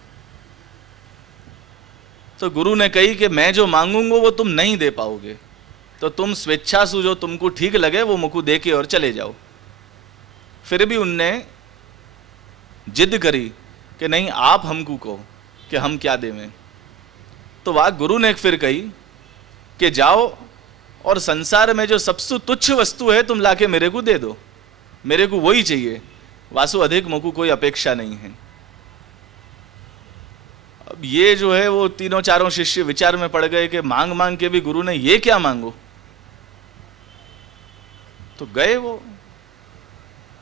तो गुरु ने कही कि मैं जो मांगूंगा वो तुम नहीं दे पाओगे, तो तुम स्वेच्छा से जो तुमको ठीक लगे वो मुझको दे के और चले जाओ। फिर भी उनने जिद करी कि नहीं, आप हमको कहो कि हम क्या देवें। तो वह गुरु ने फिर कही कि जाओ और संसार में जो सबसे तुच्छ वस्तु है तुम लाके मेरे को दे दो, मेरे को वही चाहिए, वासु अधिक मुझको कोई अपेक्षा नहीं है। अब ये जो है वो तीनों चारों शिष्य विचार में पड़ गए कि मांग मांग के भी गुरु ने ये क्या मांगो। तो गए वो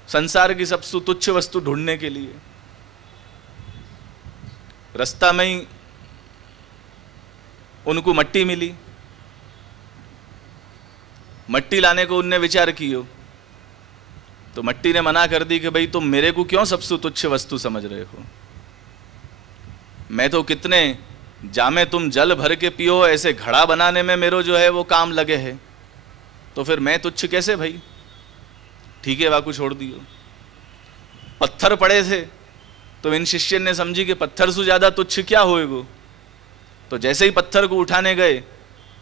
संसार की सबसे तुच्छ वस्तु ढूंढने के लिए। रास्ता में ही उनको मट्टी मिली। मट्टी लाने को उनने विचार कियो, तो मट्टी ने मना कर दी कि भाई तुम मेरे को क्यों सबसे तुच्छ वस्तु समझ रहे हो, मैं तो कितने जामे तुम जल भर के पियो, ऐसे घड़ा बनाने में मेरो जो है वो काम लगे है, तो फिर मैं तुच्छ कैसे भाई। ठीक है, वाकु छोड़ दियो। पत्थर पड़े थे तो इन शिष्य ने समझी कि पत्थर से ज्यादा तुच्छ क्या होएगो। तो जैसे ही पत्थर को उठाने गए,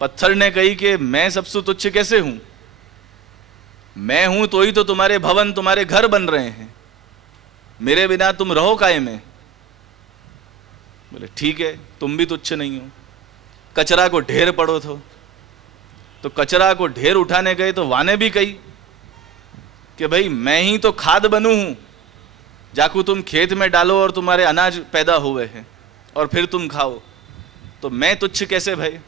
पत्थर ने कही कि मैं सबसे तुच्छ कैसे हूं, मैं हूं तो ही तो तुम्हारे भवन तुम्हारे घर बन रहे हैं, मेरे बिना तुम रहो काहे में। बोले ठीक है, तुम भी तुच्छ नहीं हो। कचरा को ढेर पड़ो तो कचरा को ढेर उठाने गए तो वाने भी कही कि भाई मैं ही तो खाद बनू हूं, जाकू तुम खेत में डालो और तुम्हारे अनाज पैदा हुए हैं और फिर तुम खाओ, तो मैं तुच्छ कैसे भाई।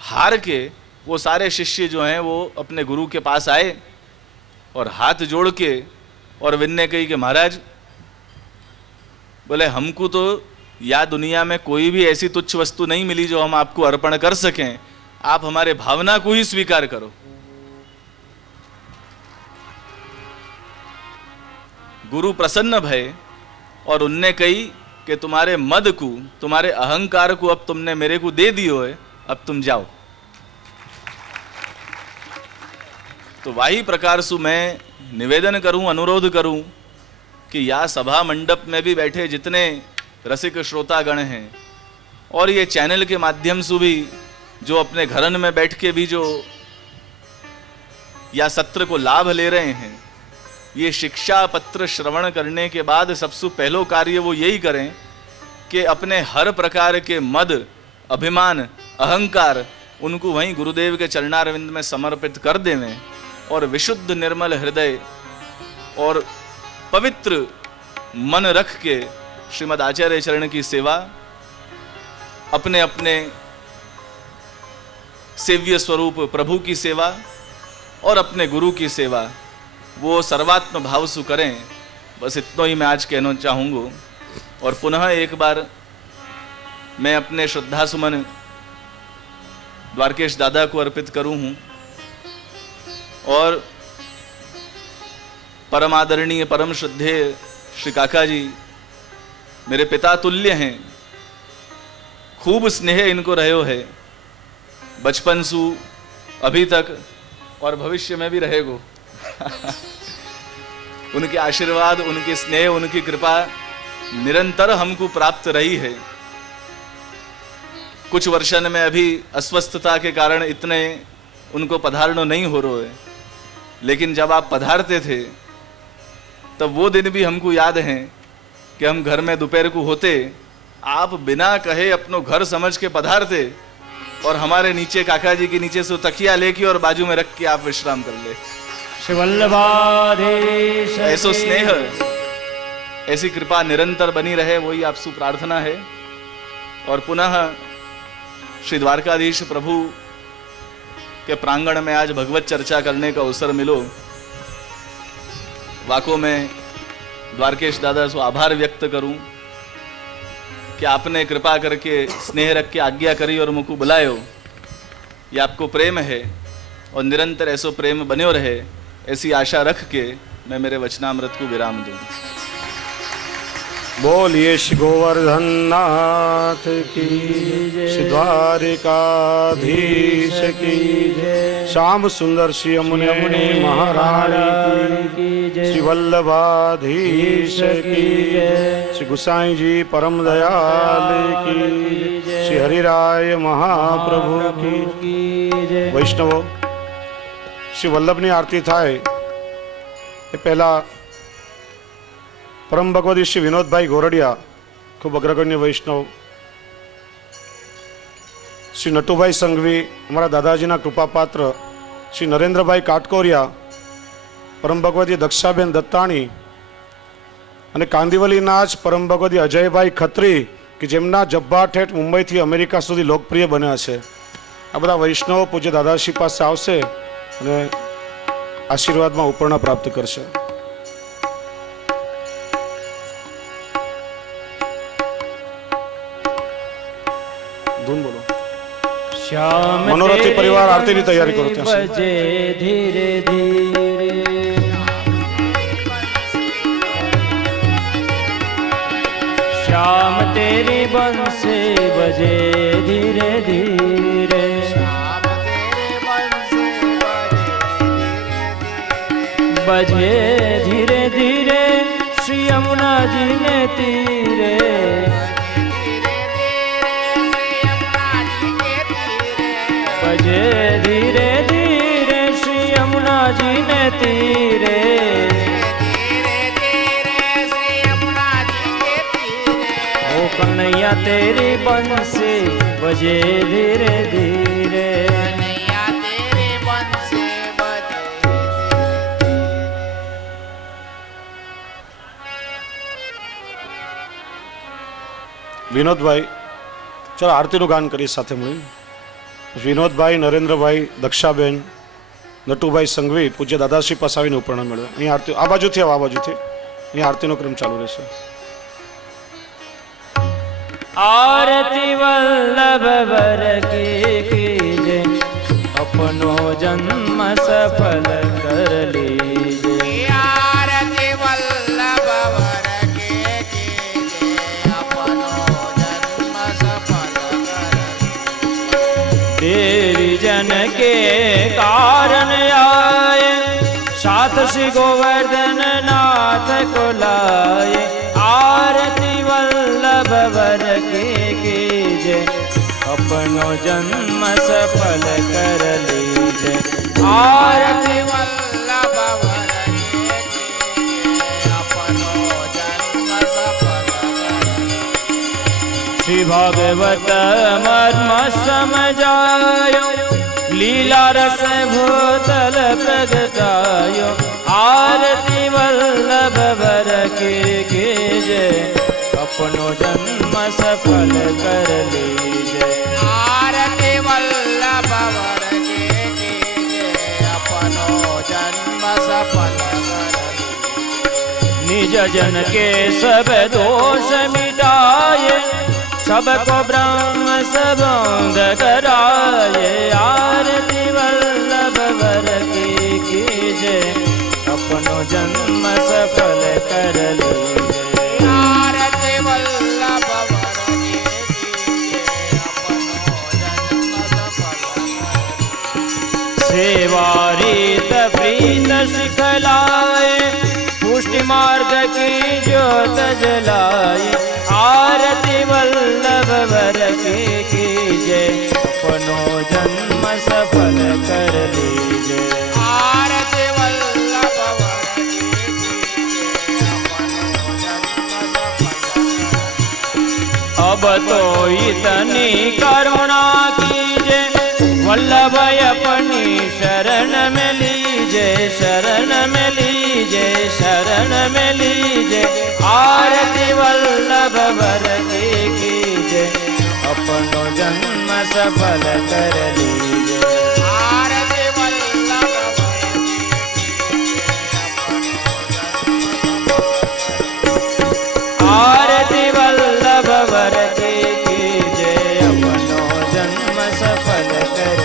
हार के वो सारे शिष्य जो हैं वो अपने गुरु के पास आए और हाथ जोड़ के और विनय कही कि महाराज, बोले हमको तो या दुनिया में कोई भी ऐसी तुच्छ वस्तु नहीं मिली जो हम आपको अर्पण कर सकें, आप हमारे भावना को ही स्वीकार करो। गुरु प्रसन्न भये और उनने कही कि तुम्हारे मद को, तुम्हारे अहंकार को अब तुमने मेरे को दे दियो है, अब तुम जाओ। तो वही प्रकार से मैं निवेदन करूं, अनुरोध करूं कि या सभा मंडप में भी बैठे जितने रसिक श्रोतागण हैं और ये चैनल के माध्यम से भी जो अपने घरन में बैठ के भी जो या सत्र को लाभ ले रहे हैं, ये शिक्षा पत्र श्रवण करने के बाद सबसे पहलो कार्य वो यही करें कि अपने हर प्रकार के मद, अभिमान, अहंकार उनको वहीं गुरुदेव के चरणारविंद में समर्पित कर देवें और विशुद्ध निर्मल हृदय और पवित्र मन रख के श्रीमद आचार्य चरण की सेवा, अपने अपने सेव्य स्वरूप प्रभु की सेवा और अपने गुरु की सेवा वो सर्वात्म भाव से करें। बस इतना ही मैं आज कहना चाहूँगा। और पुनः एक बार मैं अपने श्रद्धा सुमन द्वारकेश दादा को अर्पित करूँ हूँ और परम आदरणीय परम श्रद्धेय श्री काका जी मेरे पिता तुल्य हैं। खूब स्नेह इनको रहो है बचपन से अभी तक और भविष्य में भी रहेगो। उनके आशीर्वाद, उनके स्नेह, उनकी कृपा निरंतर हमको प्राप्त रही है। कुछ वर्षन में अभी अस्वस्थता के कारण इतने उनको पधारना नहीं हो रहा है, लेकिन जब आप पधारते थे तब वो दिन भी हमको याद हैं कि हम घर में दोपहर को होते, आप बिना कहे अपनो घर समझ के पधारते और हमारे नीचे काका जी के नीचे से तकिया लेके और बाजू में रख के आप विश्राम कर ले। श्री वल्लभाधीश ऐसो स्नेह, ऐसी कृपा निरंतर बनी रहे, वही आपसे प्रार्थना है। और पुनः श्री द्वारकाधीश प्रभु के प्रांगण में आज भगवत चर्चा करने का अवसर मिलो। वाको में द्वारकेश दादा से आभार व्यक्त करूं कि आपने कृपा करके स्नेह रख के आज्ञा करी और मुझको बुलायो। ये आपको प्रेम है और निरंतर ऐसो प्रेम बन्यो रहे, ऐसी आशा रख के मैं मेरे वचनामृत को विराम दूं। बोलिए श्री गोवर्धन नाथ की, श्री द्वारिकाधीश की, श्याम सुंदर श्री यमुने महारानी की, श्री वल्लभाधीश की, श्री गुसाई जी परम दयाल की, श्री हरिराय महाप्रभु की। वैष्णवो, श्री वल्लभनी आरती थाय એ પહેલા પરમ ભગવદી શ્રી વિનોદભાઈ ગોરડિયા, ખૂબ અગ્રગણ્ય વૈષ્ણવ, શ્રી નટુભાઈ સંઘવી, અમારા દાદાજીના કૃપાપાત્ર શ્રી નરેન્દ્રભાઈ કાટકોરિયા, પરમ ભગવદી દક્ષાબેન દત્તાણી અને કાંદિવલીના જ પરમ ભગવદી અજયભાઈ ખત્રી કે જેમના જબ્બા ઠેઠ મુંબઈથી અમેરિકા સુધી લોકપ્રિય બન્યા છે। આ બધા વૈષ્ણવો પૂજ્ય દાદાશ્રી પાસે આવશે અને આશીર્વાદમાં ઉપરણા પ્રાપ્ત કરશે। ધૂન બોલો। श्याम मनोरथी परिवार आरती की तैयारी करो ત્યાં સુધી। बजे धीरे धीरे, श्याम तेरी बंसी बजे धीरे धीरे, बजे धीरे धीरे श्री यमुना जी ने तीरे, बजे धीरे धीरे श्री यमुना जी ने तीरे, ओ कन्हैया तेरी बंसी बजे धीरे धीरे, વિનોદભાઈ, ચલો આરતીનું ગાન કરીએ સાથે મળી। વિનોદભાઈ, નરેન્દ્રભાઈ, દક્ષાબેન, નટુભાઈ સંઘવી પૂજ્ય દાદાશ્રી પાસે આવીને ઉપરણા મેળવે. અહીં આરતી આ બાજુથી આવો, આ બાજુથી અહીં આરતીનો ક્રમ ચાલુ રહેશે. आरती वल्लभ वर की कीजे अपनो जन्म सफल कर लीजे आरती वल्लभ वर के कीजे अपनो जन्म सफल कर देवी जन के कारण आए साथ श्री गोवर्धन नाथ को लाए आरती वल्लभ वर के कीजे अपनो जन्म सफल कर लीजे आरती वल्लभ वर के कीजे अपनो जन्म सफल कर श्री भागवत मर्म समझायो लीला रस भूतल प्रगटायो आरती वल्लभ वर के कीजे अपनो जन्म सफल कर लीजे आरती वल्लभ वर के कीजे अपनो जन्म सफल कर निज जन के सब दोष मिटाए सबको ब्रह्म सबोध कराए आरती वल्लभ वर के कीजे अपनो जन्म सफल कर लीजे आरती वल्लभ वर के कीजे अपनो जन्म सफल कर सेवा रीत प्रीत सिखलाए पुष्टि मार्ग की ज्योत जलाए आरती वल्लभ वर के कीजे अपनो जन्म सफल कर लीजे आरती वल्लभ वर के कीजे अपनो जन्म सफल कर अब तो इतनी करुणा कीजे वल्लभ अपनी शरण में लीजे शरण में लीजे शरण में लीजे आरती वल्लभ वर के कीजे अपनो जन्म सफल कर लीजे आरती वल्लभ वर के कीजे अपनो जन्म सफल कर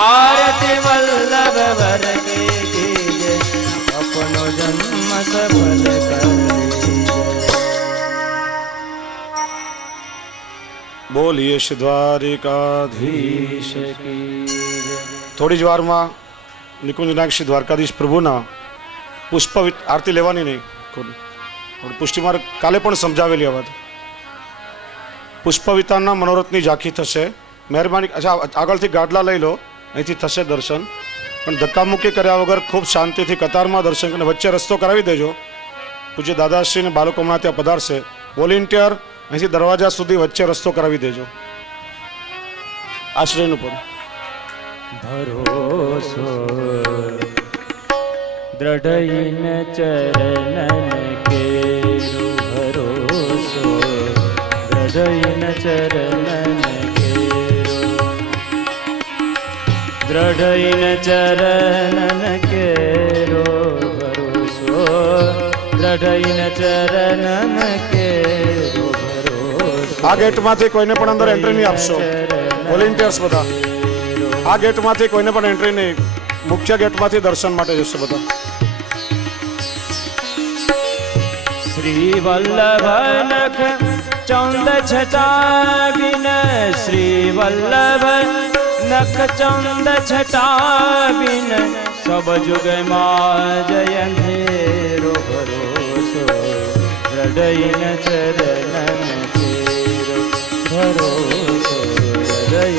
आरती वल्लभ वर के कीजे अपनो जन्म सफल कर બોલીએ શ્રી દ્વારિકાધીશ. ईश की થોડી જ વારમાં નિકુંજ નાયક શ્રી દ્વારકાધીશ પ્રભુના પુષ્પ આરતી લેવાની નહીં. પુષ્ટિ માર્ગ કાલે પણ સમજાવેલી આ વાત. પુષ્પ વિતાનના મનોરથની ઝાંખી થશે. મહેરબાની અચ્છા આગળથી ગાડલા લઈ લો, અહીંથી થશે દર્શન, પણ ધક્કામુક્કી કર્યા વગર ખૂબ શાંતિથી કતારમાં દર્શન કરીને વચ્ચે રસ્તો કરાવી દેજો. પૂજ્ય દાદાશ્રીને બાળકો હમણાં ત્યાં પધારશે. વોલેન્ટિયર અહીંથી દરવાજા સુધી વચ્ચે રસ્તો કરાવી દેજો. આશ્રયનું પણ भरोसो दृढ़ चरणन के भरोसो दृढ़ चरणन के दृढ़ चरणन के भरोसो दृढ़ चरणन के भरोसो આ ગેટમાંથી કોઈને પણ અંદર એન્ટ્રી નહીં આપશો. વોલેન્ટિયર્સ બધા આ ગેટમાંથી કોઈને પણ એન્ટ્રી નહીં, મુખ્ય ગેટમાંથી દર્શન માટે જશે બધા. श्री वल्लभ नख चौंद छटा बिन श्री वल्लभ नख चौंद छटा बिन सब जुग मा जय अंधेरो भरोसो हृदय चरणन तेरो भरोसो हृदय